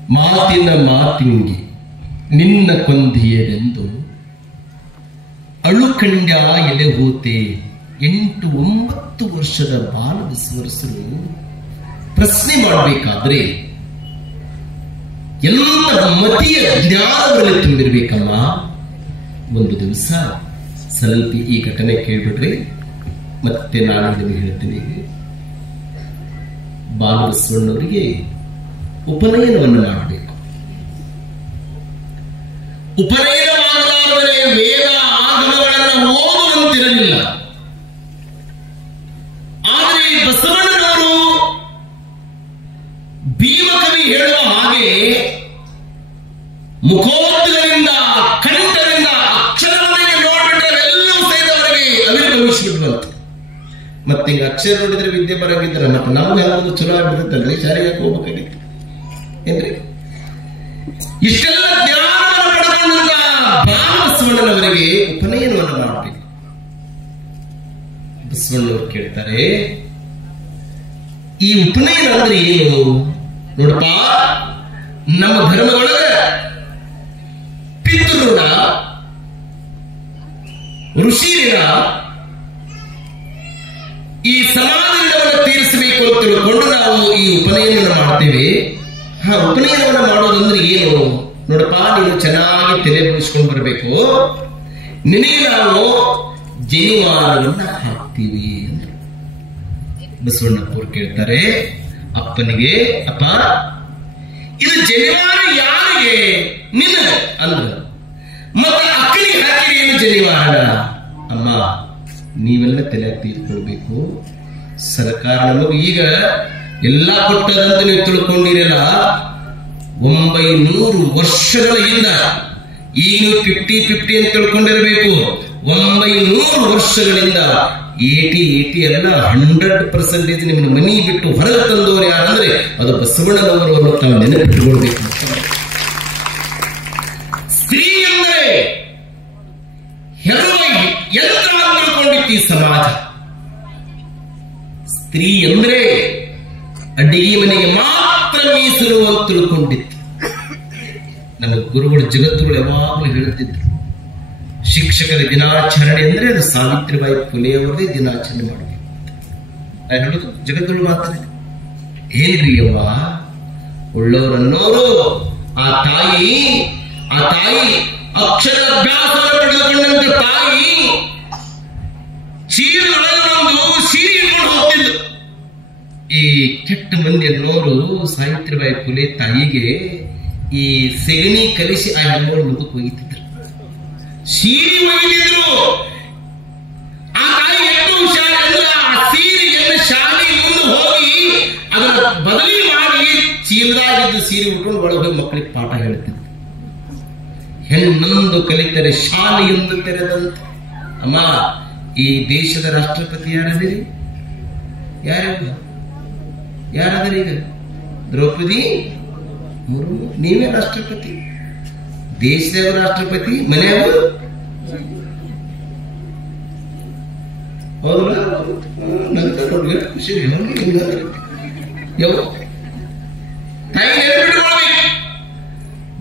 ಮಾತಿನ ಮಾತಿಂಗೆ ನಿನ್ನ ಕೊಂದಿಯರೆಂದು ಅಳುಕಂಡ್ಯ ಎಲೆ ಹೋತೆ 8-9 ವರ್ಷದ ಬಾಲಬಸವರಸರು ಪ್ರಶ್ನೆ ಮಾಡಬೇಕಾದ್ರೆ ಎಲ್ಲ ಮತಿಯ ಜ್ಞಾನದಲ್ಲಿ ತುಂಬಿರ್ಬೇಕಮ್ಮ. ಒಂದು ದಿವಸ ಸ್ವಲ್ಪ ಈ ಘಟನೆ ಕೇಳ್ಬಿಟ್ರೆ ಮತ್ತೆ ನಾನು ನಿಮಗೆ ಹೇಳ್ತೀನಿ. ಬಾಲಬಸವಣ್ಣವರಿಗೆ ಉಪನಯನವನ್ನು ಮಾಡಬೇಕು. ಉಪನಯನವಾಗಲಾದರೆ ವೇದ ಆಗಮಗಳನ್ನು ಓದುವಂತಿರಲಿಲ್ಲ. ಆದರೆ ಬಸವಣ್ಣನವರು ಭೀಮಕವಿ ಹೇಳುವ ಹಾಗೆ ಮುಖೋದ್ಗದಿಂದ ಕಂಠದಿಂದ ಅಕ್ಷರವನ್ನೇ ನೋಡ್ಬಿಟ್ರೆ ಎಲ್ಲವೂ ಸೇರಿದವರಿಗೆ ಅವಿರ್ಭವಿಸಿಬಿಡುವಂತೆ. ಮತ್ತೆ ಹಿಂಗ ಅಕ್ಷರ ನೋಡಿದ್ರೆ ವಿದ್ಯೆ ಬರಂಗಿದ್ರೆ ಮತ್ತೆ ನಮ್ಗೆ ಯಾವುದು ಚಲೋ ಆಗ್ಬಿಡುತ್ತಲ್ರಿ, ಶಾಲೆಗೆ ಹೋಗ್ಬೇಕಾಗಿತ್ತು ಏನ್ರಿ. ಇಷ್ಟೆಲ್ಲ ಜ್ಞಾನವನ್ನು ಪಡೆದುಕೊಂಡ ಬಸವಣ್ಣನವರಿಗೆ ಉಪನಯನವನ್ನು ಮಾಡಬೇಕು. ಬಸವಣ್ಣವರು ಕೇಳ್ತಾರೆ, ಈ ಉಪನಯನ ಅಂದ್ರೆ ಏನು? ನೋಡಪ್ಪ, ನಮ್ಮ ಧರ್ಮದೊಳಗ ಪಿತೃಋಣ, ಋಷಿ ಋಣ, ಈ ಸಮಾಜವನ್ನು ತೀರಿಸಬೇಕು ಅಂತ ತಿಳ್ಕೊಂಡು ನಾವು ಈ ಉಪನಯನವನ್ನು ಮಾಡ್ತೇವೆ. ಉಪನಯನವನ್ನು ಮಾಡೋದಂದ್ರೆ ಏನು? ನೋಡಪ್ಪ, ನೀನು ಚೆನ್ನಾಗಿ ತಲೆ ಬಗ್ಗಿಸ್ಕೊಂಡು ಬರಬೇಕು. ನಿನಗೆ ನಾವು ಜನಿವಾರವನ್ನ ಹಾಕ್ತೀವಿ. ಬಸವಣ್ಣಪ್ಪರು ಕೇಳ್ತಾರೆ ಅಪ್ಪನಿಗೆ, ಅಪ್ಪ ಇದು ಜನಿವಾರ ಯಾರಿಗೆ? ನಿನ್ನ ಅಂದ್ರ. ಮತ್ತೆ ಅಕ್ಕನಿಗೆ ಹಾಕಿರಿ ಏನು ಜನಿವಾರ? ಅಮ್ಮ ನೀವೆಲ್ಲ ತಲೆ ತೀರ್ಕೊಳ್ಬೇಕು. ಸರ್ಕಾರ ನಮಗೆ ಈಗ ಎಲ್ಲಾ ಕೊಟ್ಟದಂತ ನೀವು ತಿಳ್ಕೊಂಡಿರಲ್ಲ. 900 ವರ್ಷಗಳ ಹಿಂದ, ಈಗ ನೀವು 50-50 ಅಂತ ತಿಳ್ಕೊಂಡಿರಬೇಕು. 900 ವರ್ಷಗಳಿಂದ 80 ಅಲ್ಲ 100% ನಿಮ್ಮ ಮನಿ ಬಿಟ್ಟು ಹೊರಗೆ ತಂದವರು ಯಾರಂದ್ರೆ ಅದು ಬಸವಣ್ಣನವರು ತಾವು ನೆನಪಿಟ್ಟುಕೊಳ್ಬೇಕು. ಸ್ತ್ರೀ ಅಂದರೆ ಹೆರುವ ಯಂತ್ರ ಅಂತ ತಿಳ್ಕೊಂಡಿತ್ತು ಈ ಸಮಾಜ. ಸ್ತ್ರೀ ಅಂದ್ರೆ ಅಡಿಗೆ ಮನೆಗೆ ಮಾತ್ರ ಮೀಸಲು ಅಂತ ತಿಳ್ಕೊಂಡಿತ್ತು. ನಮ್ಮ ಗುರುಗಳು ಜಗತ್ತುಗಳು ಯಾವಾಗಲೂ ಹೇಳುತ್ತಿದ್ರು, ಶಿಕ್ಷಕರ ದಿನಾಚರಣೆ ಅಂದ್ರೆ ಅದು ಸಾವಿತ್ರಿಬಾಯಿ ಫುಲೆಯವರದೇ ದಿನಾಚರಣೆ ಮಾಡಬೇಕು. ನಾನು ಹೇಳುದು ಜಗತ್ತುಗಳು ಮಾತಾಡಿದೆ. ಏನ್ರಿ ಅವ್ವ ಒಳ್ಳೋರನ್ನೋರು ಆ ತಾಯಿ ಅಕ್ಷರ ಅಭ್ಯಾಸವನ್ನು ಪಡೆದುಕೊಂಡಂತ ತಾಯಿ ಚೀಲೊಳಗೊಂದು ಸೀರೆ ಇಟ್ಕೊಂಡು ಹೋಗ್ತಿದ್ದು. ಈ ಕೆಟ್ಟ ಮಂದಿ ಅನ್ನೋರು ಸಾವಿತ್ರಿಬಾಯಿ ಫುಲೆ ತಾಯಿಗೆ ಈ ಸೆಗಣಿ ಕಲಿಸಿ ಆ ಹೆಣ್ಣೋರು ಮುಖಕ್ಕೆ ಒಯ್ತಿದ್ರು, ಸೀರೆ ಒಯ್ದಿದ್ರು. ಆ ತಾಯಿ ಎಷ್ಟು ಹುಷಾರ ಅಂದ್ರೆ ಆ ಸೀರೆಯನ್ನು ಶಾಲೆ ಮುಂದೆ ಹೋಗಿ ಅದನ್ನ ಬದಲಿ ಮಾಡಿ ಚೀಲದಾಗಿದ್ದು ಸೀರೆ ಉಟ್ಕೊಂಡು ಒಳಗೆ ಮಕ್ಕಳಿಗೆ ಪಾಠ ಹೇಳ್ತಿದ್ರು. ಹೆಣ್ಣೊಂದು ಕಲಿತರೆ ಶಾಲೆಯೊಂದು ತೆರೆದಂತ. ಅಮ್ಮ ಈ ದೇಶದ ರಾಷ್ಟ್ರಪತಿ ಯಾರದಿರಿ? ಯಾರಾದರೆ ಈಗ? ದ್ರೌಪದಿ ಮುರ್ಮು. ನೀವೇ ರಾಷ್ಟ್ರಪತಿ, ದೇಶದೇವ ರಾಷ್ಟ್ರಪತಿ, ಮನೆಯವರು ಹೌದಲ್ಲ? ಖುಷಿ ತಾಯಿ ನೆನಪಿಟ್ಕೊಳ್ಬೇಕು.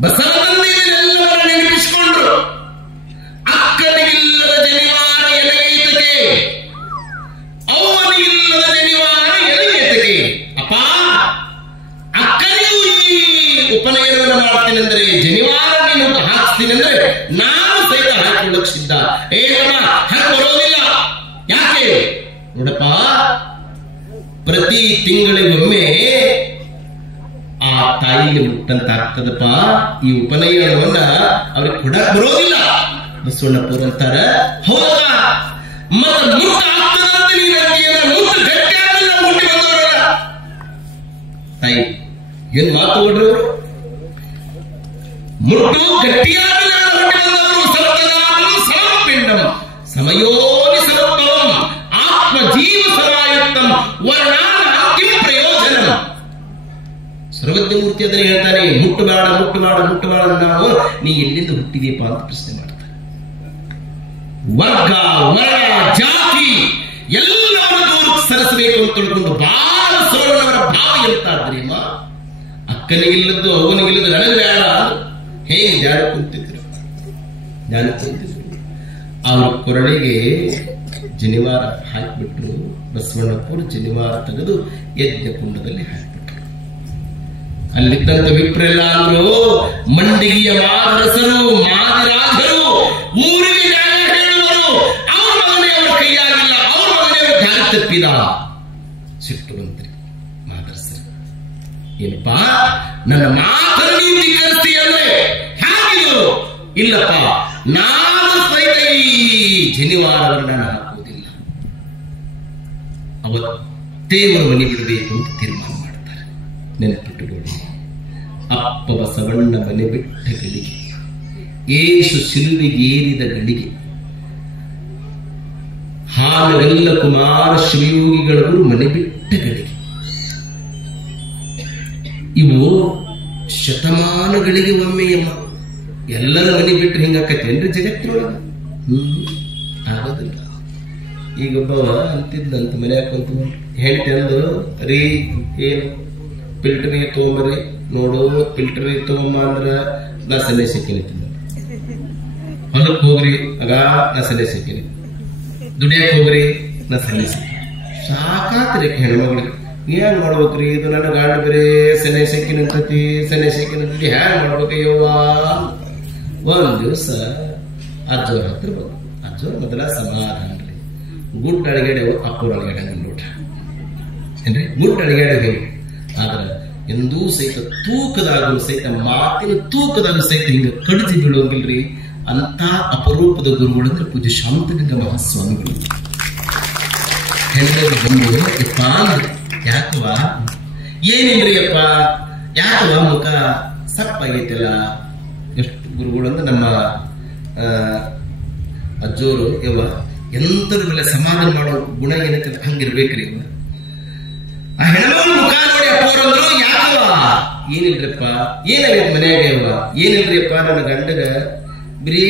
ಬಸವಣ್ಣನೆಲ್ಲವನ್ನ ನೆನಪಿಸಿಕೊಂಡ್ರು. ಅಕ್ಕನಿಗಿಲ್ಲದ ಜನಿವಾರ ಎಲೆಗೈತಕ್ಕೆ, ಅವನಿಗಿಲ್ಲದ ಜನಿವಾರ ಎಲೆಗೈತಕ್ಕೆ. ಅಪ್ಪ ಅಕ್ಕನಿಗೂ ಈ ಉಪನಯನವನ್ನು ಮಾಡ್ತೀನಿ ಅಂದ್ರೆ, ಜನಿವಾರ ನೀನು ಹಾಕ್ತೀನಿ ಅಂದ್ರೆ ನಾನು ಸಹಿತ ಹಾಕಿಕೊಳ್ಳಕ್ ಸಿದ್ಧ. ಹಾಕಿ ಬರೋದಿಲ್ಲ. ಯಾಕೆ ನೋಡಪ್ಪ, ಪ್ರತಿ ತಿಂಗಳಿಗೊಮ್ಮೆ ಆ ತಾಯಿಗೆ ಮುಟ್ಟಂತ ಆಗ್ತದಪ್ಪ. ಈ ಉಪನಯನವನ್ನ ಅವ್ರಿಗೆ ಕೊಡಕ್ ಬರೋದಿಲ್ಲ. ಬಸವಣ್ಣಪ್ಪರು ಅಂತಾರ, ಹೌದಾ ಮತ್ತೆ ಮುಟ್ಟ ಆಗ್ತದಂತ ನೀನು ಮುಟ್ಟು ಗಟ್ಟಿ ಆಗಲ್ಲ, ಮುಟ್ಟಿ ಬಂದವರಲ್ಲ. ತಾಯಿ ಏನ್ ಮಾತು ಕೊಡ್ರಿ ಅವರು? ಮುಟ್ಟು ಗಟ್ಟಿಯಾಗಲ್ಲ ಮುಟ್ಟಿ ಬಂದವರು. ಸತ್ಯದಾನಂ ಸಮಪಿಂಡಂ ಸಮಯೋನಿ ಸಮತ್ವಂ ಆತ್ಮ ಜೀವ ಸಮಾಯುಕ್ತಂ ವರ್ಣಾನ ಕಿಂ ಪ್ರಯೋಜನ. ಸರ್ವಜ್ಞಮೂರ್ತಿ ಅದನ್ನೇ ಹೇಳ್ತಾನೆ, ಮುಟ್ಟಬೇಡ ಮುಟ್ಟಬೇಡ ಮುಟ್ಟಬೇಡ. ನಾವು ನೀ ಎಲ್ಲಿಂದ ಹುಟ್ಟಿದೀಪ ಅಂತ ಪ್ರಶ್ನೆ ಮಾಡ್ತಾರೆ. ವರ್ಗ ವರ್ಣ ಜಾತಿ ಎಲ್ಲವನ್ನು ದೂರ ಸರಿಸಬೇಕು ಅಂತ ತಿಳ್ಕೊಂಡು ಬಾಲ ಸೋಳನವರ ಭಾವ ಎಂತಾದ್ರಿ ಅಮ್ಮ. ಅಕ್ಕನಿಗಿಲ್ಲದ್ದು ಅವನಿಗಿಲ್ಲದ್ದು ನನಗೆ ಬೇಡ. ಹೇಗೆ ಜಾಡ ಕುಂತಿದ್ರು ಅವ್ರ ಕೊರಳಿಗೆ ಜನಿವಾರ ಹಾಕಿಬಿಟ್ರು. ಬಸವಣ್ಣಪ್ಪರು ಜನಿವಾರ ತೆಗೆದು ಯಜ್ಞ ಕುಂಡದಲ್ಲಿ ಹಾಕಿಬಿಟ್ರು. ಅಲ್ಲಿದ್ದಂತ ವಿಪ್ರೆಲ್ಲ ಅಂದ್ರು, ಮಂಡಿಗೆಯ ಮಾದರಸರು ಮಾದಿರಾಜರು ಊರಿಗೆ ನ್ಯಾಯ ಹೇಳುವರು, ಅವ್ರ ಮಗನೇ ಅವರ ಕೈಯಾಗಿಲ್ಲ, ಅವ್ರ ಮಗನೇ ಅವರು ದಾರಿ ತಪ್ಪಿದ. ಸಿಟ್ಟು ಬಂತ್ರಿ ಮಾದರಸರು. ಏನಪ್ಪಾ ನನ್ನ ಮಾತನ್ನು ನೀವು ಧಿಕ್ಕರಿಸ್ತೀಯ ಅಂದ್ರೆ ಹೇಗಿದ್ರು? ಇಲ್ಲಪ್ಪ, ನಾನು ಸಹಿತ ಈ ಜನಿವಾರವನ್ನು ನಾನು ಹಾಕುವುದಿಲ್ಲ. ಅವತ್ತೇ ಅವರು ಮನೆ ಬಿಡಬೇಕು ಅಂತ ತೀರ್ಮಾನ ಮಾಡ್ತಾರೆ. ನೆನಪಿಟ್ಟುಕೊಳ್ಳಿ, ಅಪ್ಪ ಬಸವಣ್ಣ ಮನೆ ಬಿಟ್ಟ ಗಳಿಗೆ, ಏಸು ಸಿಲುವಿಗೆ ಏರಿದ ಗಳಿಗೆ, ಹಾಲವೆಲ್ಲ ಕುಮಾರ ಶಿವಯೋಗಿಗಳವರು ಮನೆ ಬಿಟ್ಟ ಗಳಿಗೆ, ಇವು ಶತಮಾನಗಳಿಗೆ ಒಮ್ಮೆಯಮ್ಮ. ಎಲ್ಲರ ಮನೆ ಬಿಟ್ಟು ಹಿಂಗಾಕತ್ತೇನ್ರಿ ಜಗತ್ತಿನೊಳಗ? ಆಗೋದಿಲ್ಲ. ಈಗೊಬ್ಬವ ಅಂತಿದ್ದಂತ ಮನ್ಯಾಗ ಕುಂತು ಹೆಂಡತಿ ಅಂದು, ರೀ ಏನು ಫಿಲ್ಟರ್ ನೀರು ತಗೊಂಬರಿ, ನೋಡು ಫಿಲ್ಟರ್ ನೀರು ತಗೊಂಬ ಅಂದ್ರ ನಾ ಸನ್ನೆ ಸಿಕ್ಕಿನಿ. ಹೊಲಕ್ಕೆ ಹೋಗ್ರಿ ಆಗ ನಾ ಸನ್ನೆ ಸಿಕ್ಕಿನಿ, ದುಡಿಯಕ್ಕೆ ಹೋಗ್ರಿ ನಾ ಸನ್ನೆ ಸಿಕ್ಕಿನಿ. ಸಾಕಾತ್ರಿ ಹೆಣ್ಮಗಳಿಗೆ. ಏನ್ ಮಾಡ್ಬೇಕ್ರಿ? ಇದು ನನ್ನ ಗಾಡಿ ಬೇರೆ ಸನ್ನೆ ಸಿಕ್ಕಿನಂತತಿ, ಸನ್ನೆ ಸಿಕ್ಕಿನಂತತಿ, ಹ್ಯಾಂಗ ಮಾಡ್ಬೇಕು ಯವ್ವ? ಒಂದ್ ದಿವಸ ಅಜ್ಜೋರ್ ಹತ್ರ ಬಂದು, ಅಜ್ಜೋರ್ ಮೊದಲ ಸಮಾಧಾನ ರೀ, ಗುಡ್ ಅಡಿಗೆಡೆ ಅಪ್ಪೂರ್ ಅಡಿಗೆಡೆ ನೋಡ್ರಿ. ಏನ್ರಿ ಮುಟ್ಟು ಅಡಿಗಾಡಿದೆವು. ಆದ್ರೆ ಎಂದೂ ಸಹಿತ ತೂಕದಾಗಲು ಸಹಿತ ಮಾತಿನ ತೂಕದಾಗಲು ಸಹಿತ ಹಿಂಗ ಕಡಿದು ಬೀಳೋಂಗಿಲ್ರಿ. ಅಂತ ಅಪರೂಪದ ಗುರುಗಳಂದ್ರೆ ಪೂಜ್ಯ ಶಾಂತಲಿಂಗ ಮಹಾಸ್ವಾಮಿಗಳು. ಹೆಣ್ಣು ಬಂದು ಯಪ್ಪ ಯಾಕವ ಏನಿಲ್ರಿ ಅಪ್ಪ ಯಾಕವ ಮುಖ ಸಪ್ಪಾಗೈತಿಲ್ಲ. ಎಷ್ಟು ಗುರುಗಳು ಅಂದ್ರೆ ನಮ್ಮ ಅಜ್ಜೋರು ಯವ್ವ ಎಂತರ ಮೇಲೆ ಸಮಾಧಾನ ಮಾಡೋ ಗುಣ ಏನಕ್ಕೆ ಹಂಗಿರ್ಬೇಕ್ರಿ. ಅವ ಆ ಹೆಣ್ಮಗಳ ಮುಖ ನೋಡಿ ಅಪ್ಪವ್ರಂದ್ರು ಯಾಕವ ಏನಿಲ್ರಿಪ್ಪ ಏನಾಗೈತಿ ಮನ್ಯಾಗ ಯವ್ವ ಏನಿಲ್ರಿಯಪ್ಪ ನನ್ನ ಗಂಡಗ ಬರೇ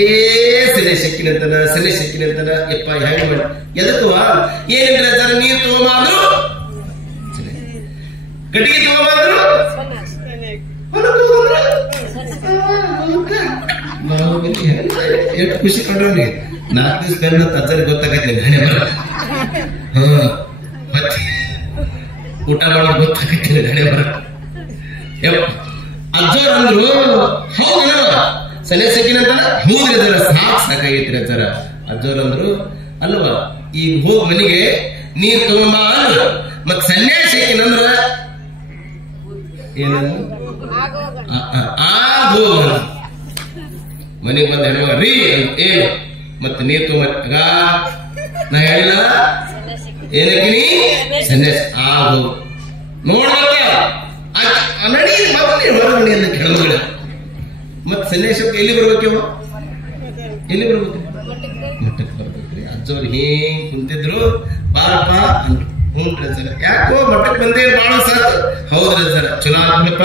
ಸೆಲೆ ಸಿಕ್ಕಿನಂತನ ಯಪ್ಪ ಹೆಂಗ ಮಾಡಿ ಎದಕ್ಕವ ಏನಿಲ್ಲ ಸರ್ ನೀರು ತಗೊಂಬಂದ್ರು ಕಟ್ಟಿಗೆ ತಗೊಂಬಂದ್ರು ಎಷ್ಟು ಖುಷಿ ಕೊಂಡ್ರಿ. 4 ದಿವಸ ಕಣ್ಣ ತಜ್ಜರಿಗೆ ಗೊತ್ತಾಗೈತೆ ಹಣೆ ಬರ ಮತ್ತೆ ಊಟ ಮಾಡೋದು ಗೊತ್ತಾಗೈತೆ ಹಣೆ ಬರ. ಅಜ್ಜೋರ್ ಅಂದ್ರು ಹೌದ ಸೆಲೆ ಸಿಕ್ಕಿನಂತನ ಹೌದ್ರಿ ಅದರ ಸಾಕಾಗೈತ್ರಿ ಅಜ್ಜರ. ಅಜ್ಜೋರ್ ಅಂದ್ರು ಅಲ್ವಾ ಈಗ ಹೋಗ್ ಮನೆಗೆ ನೀರ್ ತಗೊಂಬ ಅಂದ್ರು. ಮತ್ ಸನ್ಯಾಸಿ ಸಿಕ್ಕಿನಂದ್ರ ಏನಂದ್ರು ಮನೆಗೆ ಬಂದ ಹೆಣ್ಮಗ ರೀ ಏನು ಮತ್ತೆ ನೀರ್ ತಗೊಂಬ ನಾ ಹೇಳಿಲ್ಲ ಏನಕ್ಕಿನಿ ಸನ್ಯಾಸಿ ಆಗೋ ನೋಡ್ಬೇಕ ನಡಿ ಹೊರಗಡೆ ಅಂತ ಹೆಣ್ಮಗಳ. ಮತ್ ಸನ್ಯಾಸಕ್ಕೆ ಎಲ್ಲಿ ಬರ್ಬೇಕವ ಎಲ್ಲಿ ಬರ್ಬೇಕು ಮಠಕ್ಕೆ ಬರ್ಬೇಕ್ರಿ. ಅಜ್ಜವ್ರು ಹೇಗ್ ಕುಂತಿದ್ರು ಬಾರಪ್ಪ ಅಂದ್ರು. ಹ್ಞೂನ್ರಿ ಸರ್ ಯಾಕೋ ಮಠಕ್ಕೆ ಬಂದೇ ಬಾಳ ಸಾಕು. ಹೌದ್ರಿ ಸರ್ ಚಲೋ ಆಗ್ಬೇಕಪ್ಪ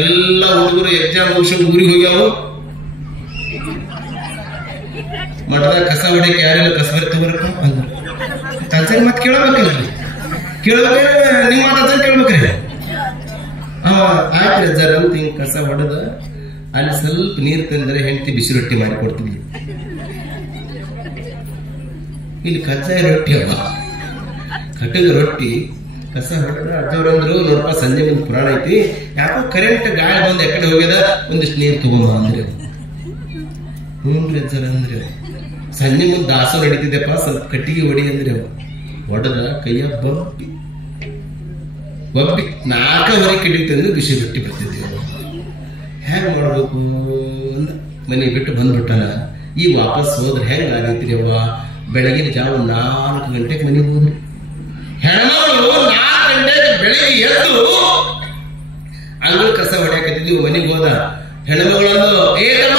ಎಲ್ಲಾ ಹುಡುಗರು ಎಕ್ಸಾಮ್ ಮುಗಿಸ್ಕೊಂಡು ಊರಿಗೆ ಹೋಗ್ಯಾವು. ಮಠದಾಗ ಕಸ ಹೊಡೆಯಕ್ಕೆ ಯಾರೆಲ್ಲ ಕಸ ಬರ್ತವ್ರಪ್ಪ ಅಂದ್ರು. ತಜ್ಜರಿ ಮತ್ತೆ ಕೇಳಬೇಕಲ್ಲ ಕೇಳ್ಬೇಕ್ರೆ ನಿಮ್ಮ ತಜ್ಜ ಕೇಳ್ಬೇಕ್ರಿ. ಆಯ್ತ್ರಿ ಅಜ್ಜಾರ ಅಂತ ಹಿಂಗ್ ಕಸ ಹೊಡೆದ ಅಲ್ಲಿ ಸ್ವಲ್ಪ ನೀರು ತಂದ್ರೆ ಹೆಂಡತಿ ಬಿಸಿ ರೊಟ್ಟಿ ಮಾಡಿ ಕೊಡ್ತಿದ್ವಿ. ಇಲ್ಲಿ ಕಜ್ಜಾಯ ರೊಟ್ಟಿ ಅವ ಕಟಗ ರೊಟ್ಟಿ ಕಸ ಹೊಡೆದ ಅಜ್ಜವ್ರಂದ್ರು ನೋಡಪ್ಪ ಸಂಜೆ ಮುಂದೆ ಪುರಾಣ ಐತಿ ಯಾಕೋ ಕರೆಂಟ್ ಗಾಳಿ ಬಂದು ಎಕಡೆ ಹೋಗ್ಯದ ಒಂದಿಷ್ಟು ನೀರು ತಗೊಂಬ ಅಂದ್ರೆ. ಹ್ಞೂನ್ರಿ ಅಜ್ಜಾರ ಅಂದ್ರೆ ಸಂಜೆ ಮುಂದೆ ದಾಸು ನಡೀತಿದ್ದೆಪ್ಪ ಸ್ವಲ್ಪ ಕಟ್ಟಿಗೆ ಹೊಡಿ ಅಂದ್ರೆ ಹೊಡೆದ ಕೈಯ ಬಬ್ಬಿ 4 ಕಡಿತಂದ್ರೆ ಬಿಸಿ ರೊಟ್ಟಿ ಬರ್ತಿದ್ವಿ. ಹೆಂಗ್ ಮಾಡ್ಬೇಕು ಅಂತ ಮನೆ ಬಿಟ್ಟು ಬಂದ್ಬಿಟ್ಟನ. ಈ ವಾಪಸ್ ಹೋದ್ರೆ ಹೆಂಗ್ ಆಗೈತ್ರಿ ಅವ್ವ ಬೆಳಗಿನ ಜಾವ 4 ಗಂಟೆಗೆ ಮನೆಗೆ ಹೋದ್ರಿ. ಹೆಣ್ಮಗಳು 4 ಗಂಟೆಗೆ ಬೆಳಗ್ಗೆ ಎದ್ದು ಅಂಗಳ ಕಸ ಹೊಡ್ಯಾಕತ್ತಿದ್ವಿ. ಮನೆಗೆ ಹೋದ ಹೆಣ್ಮಗಳಂದು ಏತಮ್ಮ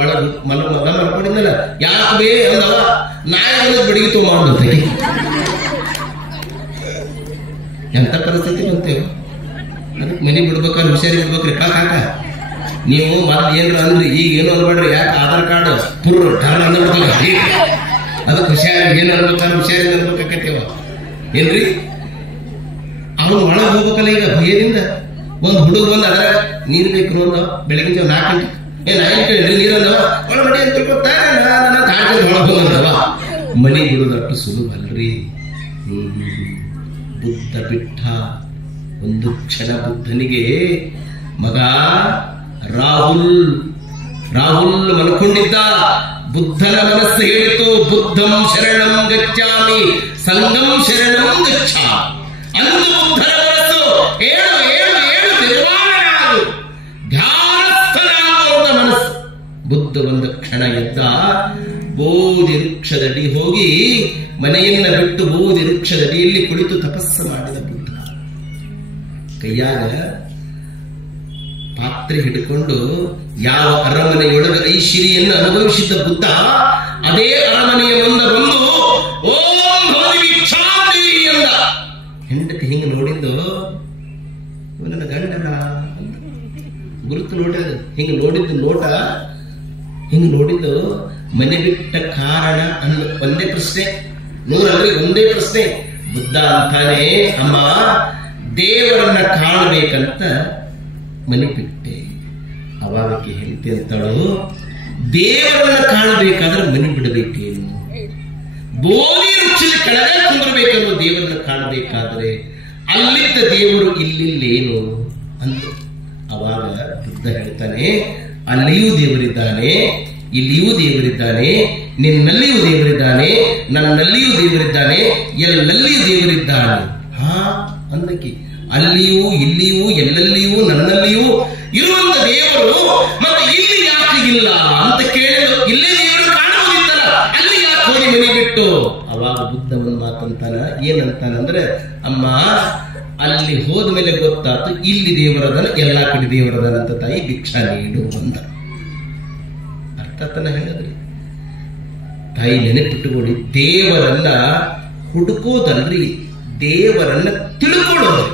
ಒಳಗ ಮಲ್ಕೊಂಡಿದ್ದಲ್ಲ ಯಾಕೆ ಬೇ ಅಂದವ ನಾಯಿ ಬಡಿಗೆ ತೊಗೊಂಬ. ಎಂತ ಪರಿಸ್ಥಿತಿ ಬಂತೇವೆ ಮನೆ ಬಿಡ್ಬೇಕಾದ್ರೆ ಹುಷಾರಿ ಬಿಡ್ಬೇಕ್ರಿ. ಕಾಕ ನೀವು ಮೊದ್ಲು ಏನ್ರ ಅಂದ್ರಿ ಈಗ ಏನು ಅನ್ಬೇಡ್ರಿ. ಯಾಕೆ ಆಧಾರ್ ಕಾರ್ಡ್ ಪುರ್ ಠಾರ್ ಅಂದ್ಬಿಡ್ತಲ್ಲ ಅದಕ್ಕೆ ಹುಷಾರಿ ಏನ್ ಅನ್ಬೇಕಾದ್ರೆ ಹುಷಾರಿ ಅನ್ಬೇಕಾಕತ್ತೇವ ಏನ್ರಿ. ಅವ್ನು ಒಳಗೆ ಹೋಗ್ಬೇಕಲ್ಲ. ಈಗ ಏನಿಂದ ಒಂದ್ ಹುಡುಗ ಬಂದ ಅದ್ರ ನೀರ್ ಬೇಕು ಅಂದ ಬೆಳಗ್ಗೆ 4 ಗಂಟೆ 5 ಗಂಟೆ ನೀರ್ ಅಂದವ ಒಳಗಡೆ ಅಂತ ಒಳಗೆ ಹೋಗಂದವ. ಮನೆ ಬಿಡೋದು ಅಷ್ಟು ಸುಲಭ ಅಲ್ರಿ. ಬುದ್ಧ ಬಿಟ್ಟ ಒಂದು ಕ್ಷಣ ಬುದ್ಧನಿಗೆ ಮಗ ರಾಹುಲ್ ಮಲ್ಕೊಂಡಿದ್ದ. ಬುದ್ಧನ ಮನಸ್ಸು ಹೇಳಿತು ಬುದ್ಧಂ ಶರಣಂ ಗಚ್ಚಾಮಿ ಸಂಗಂ ಶರಣಂ ಗಚ್ಚಾಮಿ. ಅಂದು ಬುದ್ಧನ ಮನಸ್ಸು ಏಳು ನಿರ್ವಾಣನಾಗು ಧ್ಯಾನಸ್ಥನಾಗುವಂತ ಮನಸ್ಸು. ಬುದ್ಧ ಒಂದು ಕ್ಷಣ ಎದ್ದ. ಬೋಧಿ ವೃಕ್ಷದಡಿ ಹೋಗಿ ಮನೆಯನ್ನ ಬಿಟ್ಟು ಬೋಧಿ ವೃಕ್ಷದಡಿಯಲ್ಲಿ ಕುಳಿತು ತಪಸ್ಸು ಮಾಡಿದ ಬುದ್ಧ. ಕೈಯಾಗ ಪಾತ್ರೆ ಹಿಡ್ಕೊಂಡು ಯಾವ ಅರಮನೆಯೊಳಗೆ ಐಶ್ವರ್ಯನ್ನು ಅನುಭವಿಸಿದ್ದ ಬುದ್ಧ ಅದೇ ಅರಮನೆಯ ಮುಂದೆ ಬಂದು ಓಂ ಭವತಿ ಭಿಕ್ಷಾಂತಿ ಎಂದ. ಹೆಂಡತಿ ಹಿಂಗ ನೋಡಿದ್ದು ನನ್ನ ಗಂಡನ ಗುರುತು ನೋಡಿದ. ಹಿಂಗ ನೋಡಿದ್ದು ನೋಟ ಹಿಂಗ ನೋಡಿದ್ದು ಮನೆ ಬಿಟ್ಟ ಕಾರಣ ಅನ್ನೋ ಒಂದೇ ಪ್ರಶ್ನೆ. 100 ಒಂದೇ ಪ್ರಶ್ನೆ. ಬುದ್ಧ ಅಂತಾನೆ ಅಮ್ಮ ದೇವರನ್ನ ಕಾಣಬೇಕಂತ ಮನೆ ಬಿಟ್ಟೆ. ಅವಾಗಕ್ಕೆ ಹೇಳ್ತಿ ಅಂತಾಳು ದೇವರನ್ನ ಕಾಣಬೇಕಾದ್ರೆ ಮನೆ ಬಿಡಬೇಕೇನು. ಬೋಧಿ ವೃಕ್ಷದ ಕೆಳಗೆ ಕುಂದಿರಬೇಕನ್ನೋ ದೇವರನ್ನ ಕಾಣಬೇಕಾದ್ರೆ ಅಲ್ಲಿದ್ದ ದೇವರು ಇಲ್ಲಿಲ್ಲೇನು ಅಂತ. ಅವಾಗ ಬುದ್ಧ ಹೇಳ್ತಾನೆ ಅಲ್ಲಿಯೂ ದೇವರಿದ್ದಾನೆ, ಇಲ್ಲಿಯೂ ದೇವರಿದ್ದಾನೆ, ನಿನ್ನಲ್ಲಿಯೂ ದೇವರಿದ್ದಾನೆ, ನನ್ನಲ್ಲಿಯೂ ದೇವರಿದ್ದಾನೆ, ಎಲ್ಲಲ್ಲಿಯೂ ದೇವರಿದ್ದಾನೆ. ಅಂದಕ್ಕೆ ಅಲ್ಲಿಯೂ ಇಲ್ಲಿಯೂ ಎಲ್ಲೆಲ್ಲಿಯೂ ನನ್ನಲ್ಲಿಯೂ ಇರುವಂತ ದೇವರು ಮತ್ತೆ ಇಲ್ಲಿ ಯಾಕೆ ಇಲ್ಲ ಅಂತ ಕೇಳಿದ್ರು. ಇಲ್ಲೇ ದೇವರು ಕಾಣುವುದಿತ್ತಲ್ಲ, ಅಲ್ಲಿ ಯಾಕೆ ಹೋಗಿ ಮನೆ ಬಿಟ್ಟು? ಅವಾಗ ಬುದ್ಧ ಒಂದು ಮಾತಂತಾನ, ಏನಂತಾನಂದ್ರೆ, ಅಮ್ಮ ಅಲ್ಲಿ ಹೋದ ಮೇಲೆ ಗೊತ್ತಾತು ಇಲ್ಲಿ ದೇವರದನ, ಎಲ್ಲಾ ಕಡೆ ದೇವರದನ ಅಂತ ತಾಯಿ ಭಿಕ್ಷಾ ನೀಡು ಅಂದ. ಅರ್ಥತನ ಹೇಳಿದ್ರಿ ತಾಯಿ, ನೆನಪಿಟ್ಟುಕೊಳ್ಳಿ, ದೇವರನ್ನ ಹುಡುಕೋದಲ್ರಿ, ದೇವರನ್ನ ತಿಳ್ಕೊಳ್ಳೋದು.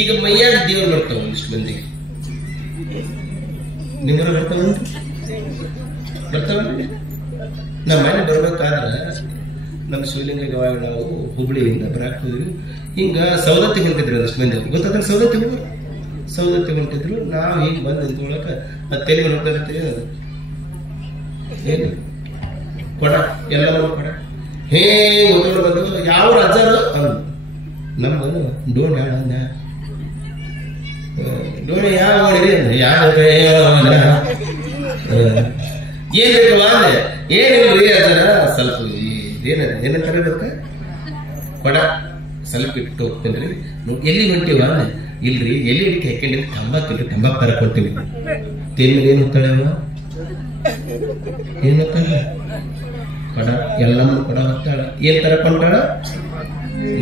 ಈಗ ಮೈಯಾಗ ದೇವರು ಬರ್ತಾವ ಒಂದಿಷ್ಟು ಮಂದಿ, ನಿಮ್ಮರ ಬರ್ತಾವನ್ರಿ. ನಮ್ಮ ಮನೆ ಬರ್ಬೇಕಾದ್ರೆ ನಮ್ಮ ಶಿವಲಿಂಗವಾಗಿ ನಾವು ಹುಬ್ಳಿಯಿಂದ ಬರಾಕ್ ಹೋದ್ವಿ. ಹಿಂಗ ಸವದತ್ತಿ ಹೊಂಟಿದ್ರು ಒಂದಿಷ್ಟು ಮಂದಿ, ಗೊತ್ತಾದ್ರೆ ಸವದತ್ತಿ ಹೊಂಟಿದ್ರು. ನಾವು ಈಗ ಬಂದು ನಿಂತ್ಕೊಳಕ ತೆಲಿಗೆ ನೋಡ್ತಾ ಇರ್ತೀವಿ. ಏನು ಕೊಡ ಎಲ್ಲ ಕೊಡ ಹೇ ಓದೋಡು ಬಂದು ಯಾವ ರಾಜರು ನಮ್ಮ ಡೋಣ ಡೋಣಿ ಯಾವ ಮಾಡಿರಿ ಅಂದ್ರೆ ಏನ್ ಬೇಕವ ಅಂದ್ರೆ ಏನಿಲ್ರಿ ಅದರ ಸ್ವಲ್ಪ ಏನಂತಾರೆ ಗೊತ್ತ, ಕೊಡ ಸ್ವಲ್ಪ ಇಟ್ಟು ಹೋಗ್ತೇನ್ರಿ. ಎಲ್ಲಿ ಹೊಂಟಿವ ಅಂದ್ರೆ ಇಲ್ರಿ, ಎಲ್ಲಿ ಹಿಡಿಕೆ ಹಾಕೊಂಡಿರಿ, ತಂಬಾಕಿಲ್ರಿ, ತಂಬಾಕ್ ತರ ಕೊಡ್ತೀವಿ. ತೆಲ್ ಏನ್ ಹೋಗ್ತಾಳೆವ, ಏನ್ ಹೋಗ್ತಾಳೆ ಕೊಡ, ಎಲ್ಲಮ್ಮ ಕೊಡ ಹೋಗ್ತಾಳ. ಏನ್ ತರ ಕೊಂಟಾಳ?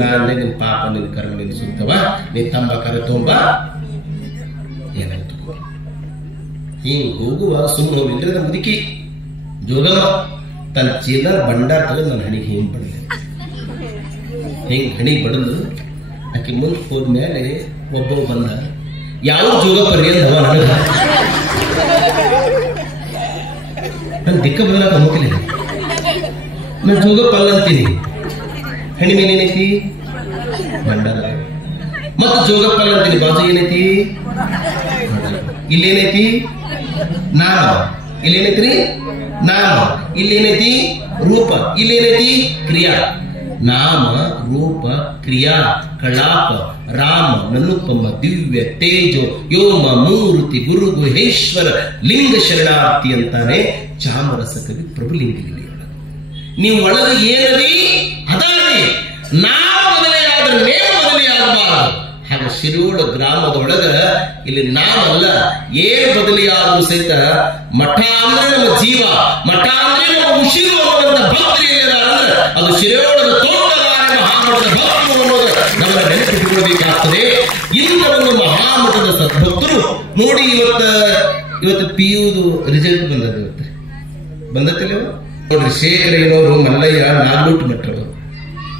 ನಾನೇ ನಿನ್ ಪಾಪ, ನಿನ್ ಕರ್ಮ, ನಿನ್ ಸುತ್ತವ, ನಿನ್ ತಂಬಾಕರ ತೊಂಬ ಏನಾಯ್ತು. ಹಿಂಗ್ ಹೋಗುವ ಸುಮ್ಮನೆ ಹೋಗಿಲ್ರಿ. ಮುದುಕಿ ಜೋಗಮ್ಮ ತನ್ನ ಚೀಲ ಬಂಡಾರ ತಗೊಂಡು ನನ್ನ ಹಣಿಗೆ ಹಿಂಗ್ ಬಡಿದೆ. ಹಿಂಗ್ ಹಣಿ ಬಡದು ಆಕೆ ಮುಂದೆ ಹೋದ್ಮೇಲೆ ಒಬ್ಬ ಬಂದ, ಯಾವ ಜೋಗಪ್ಪರಿ ಅಂದವ ನನಗ. ನನ್ ದಿಕ್ಕ ಬದಲಾಕ ಹೋಗಿಲ್ಲ, ನಾನು ಜೋಗಪ್ಪ ಅಲ್ಲ ಅಂತೀನಿ. ಹಣಿ ಮೇಲೆ ಏನೈತಿ? ಬಂಡಾರ. ಮತ್ತು ಜೋಗಪ್ಪ ಅಲ್ಲ ಅಂತೀನಿ, ಬಾಜು ಏನೈತಿ? ಇಲ್ಲೇನೈತಿ? ನಾಮ. ಇಲ್ಲೇನೈತ್ರಿ? ನಾಮ. ಇಲ್ಲೇನೈತಿ? ರೂಪ. ಇಲ್ಲೇನೈತಿ? ಕ್ರಿಯಾ. ನಾಮ, ರೂಪ, ಕ್ರಿಯಾ, ಕಳಾಪ, ರಾಮ, ನನುಪಮ, ದಿವ್ಯ, ತೇಜೋ, ಯೋಮ, ಮೂರ್ತಿ, ಗುರು, ಗುಹೇಶ್ವರ, ಲಿಂಗ ಶರಣಾರ್ಥಿ ಅಂತಾನೆ ಚಾಮರಸ ಕವಿ ಪ್ರಭುಲಿಂಗಲಿಗೆ. ನೀವು ಒಳಗೆ ಏನದಿ ಅದಾರಿ, ನಾಮ ಬದಲೇ ಆದ್ರೆ ನೇಮ ಬದಲೇ ಆಗಬಾರದು. ಹಾಗೆ ಶಿರೋಳ ಗ್ರಾಮದೊಳಗ ಇಲ್ಲಿ ನಾವಲ್ಲ, ಏನ್ ಬದಲಿಯಾದರೂ ಸಹಿತ ಮಠ ಅಂದ್ರೆ ನಮ್ಮ ಜೀವ, ಮಠ ಅಂದ್ರೆ ನಮ್ಮ ಉಸಿರು ಅನ್ನುವಂತ ಭಕ್ತರು ಏನಾದ್ರೆ ಅದು ಶಿರೋಳದ ತೋಟಗಾರ ಮಹಾಮಠದ ಭಕ್ತರು ಅನ್ನೋದು ನಮ್ಮನ್ನ ನೆನಪಿಟ್ಟುಕೊಳ್ಳಬೇಕಾಗ್ತದೆ. ಇಂಥ ಒಂದು ಮಹಾಮಠದ ಸದ್ಭಕ್ತರು ನೋಡಿ, ಇವತ್ತು PUದು ರಿಸಲ್ಟ್ ಬಂದದ್ದು. ಬಂದತ್ತಿಲ್ಲ ನೋಡ್ರಿ, ಶೇಖರಯ್ಯನವರು, ಮಲ್ಲಯ್ಯ, ನಾಲ್ಕೂಟ ಮಠರು,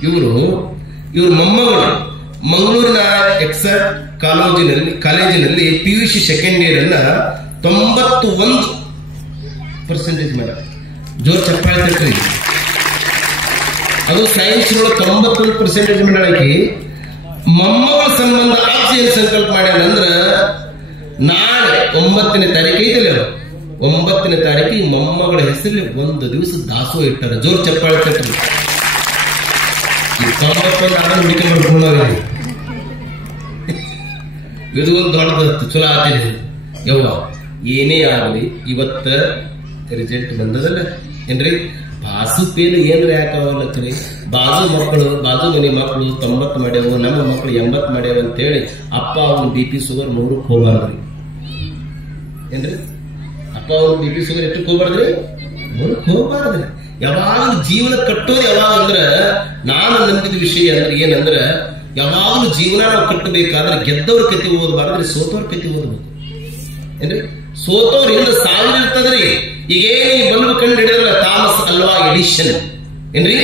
ಇವರು ಮೊಮ್ಮಗಳು ಮಂಗಳೂರಿನ ಎಕ್ಸರ್ಟ್ ಕಾಲೇಜಿನಲ್ಲಿ PUC ಸೆಕೆಂಡ್ ಇಯರ್ ಅನ್ನ 91% ಮೇಡ. ಜೋರ್ ಚಪ್ಪಾಳೆ ತಟ್ರಿ. ಅದು ಸೈನ್ಸ್ 91% ಮೇಡ. ಮೊಮ್ಮಗಳ ಸಂಬಂಧ ಅಜ್ಜಿ ಏನ್ ಸಂಕಲ್ಪ ಮಾಡ್ಯಾನಂದ್ರ, ನಾಳೆ 9ನೇ ತಾರೀಕು ಐತಲ್ಲ, 9ನೇ ತಾರೀಕಿಗೆ ಮೊಮ್ಮಗಳ ಹೆಸರಲ್ಲಿ ಒಂದು ದಿವಸ ದಾಸೋ ಇಟ್ಟಾರ. ಜೋರ್ ಚಪ್ಪಾಳೆ ತಟ್ರಿ. 91 ಹುಡುಕಿ ಮಾಡ್ಕೊಂಡವ್ರಿ. ಇದು ಒಂದು ದೊಡ್ಡದು ಚಲೋ ಆಗ್ತಿದೆ. ಯವ್ವ ಏನೇ ಆಗಲಿ ಇವತ್ತ ರಿಸಲ್ಟ್ ಬಂದದಲ್ಲ ಏನ್ರಿ, ಬಾಸು ಪೇಲು ಏನ್ರಿ ಯಾಕವಲ್ಲತ್ರಿ. ಬಾಜು ಮನೆ ಮಕ್ಕಳು 90 ಮಾಡ್ಯಾವ, ನಮ್ಮ ಮಕ್ಕಳು 80 ಮಾಡ್ಯಾವ ಅಂತೇಳಿ ಅಪ್ಪ ಅವ್ನ BP ಶುಗರ್ 100ಕ್ಕೆ ಹೋಗ್ಬಾರ್ದ್ರಿ. ಏನ್ರಿ, ಅಪ್ಪ ಅವ್ನ BP ಶುಗರ್ ಎಷ್ಟಕ್ಕೆ ಹೋಗ್ಬಾರ್ದ್ರಿ? 100ಕ್ಕೆ ಹೋಗ್ಬಾರ್ದ್ರಿ. ಯಾವಾಗಲೂ ಜೀವನ ಕಟ್ಟೋದು ಯಾವಾಗ ಅಂದ್ರ, ನಾನು ನಂಬಿದ ವಿಷಯ ಅಂದ್ರೆ ಏನಂದ್ರ, ಯಾವಾಗಲೂ ಜೀವನ ನಾವು ಕಟ್ಟಬೇಕಾದ್ರೆ ಗೆದ್ದವ್ರ ಕತಿ ಓದಬಾರ್ದ್ರಿ, ಸೋತವ್ರ ಕತಿ ಓದಬೇಕು. ಏನ್ರಿ, ಸೋತವ್ರ ಹಿಂದ 1000 ಇರ್ತದ್ರಿ. ಈಗೇನು ಬಲ್ಬ್ ಕಂಡು ಹಿಡಿದ್ರಲ್ಲ ಥಾಮಸ್ ಅಲ್ವಾ ಎಡಿಷನ್, ಏನ್ರಿ,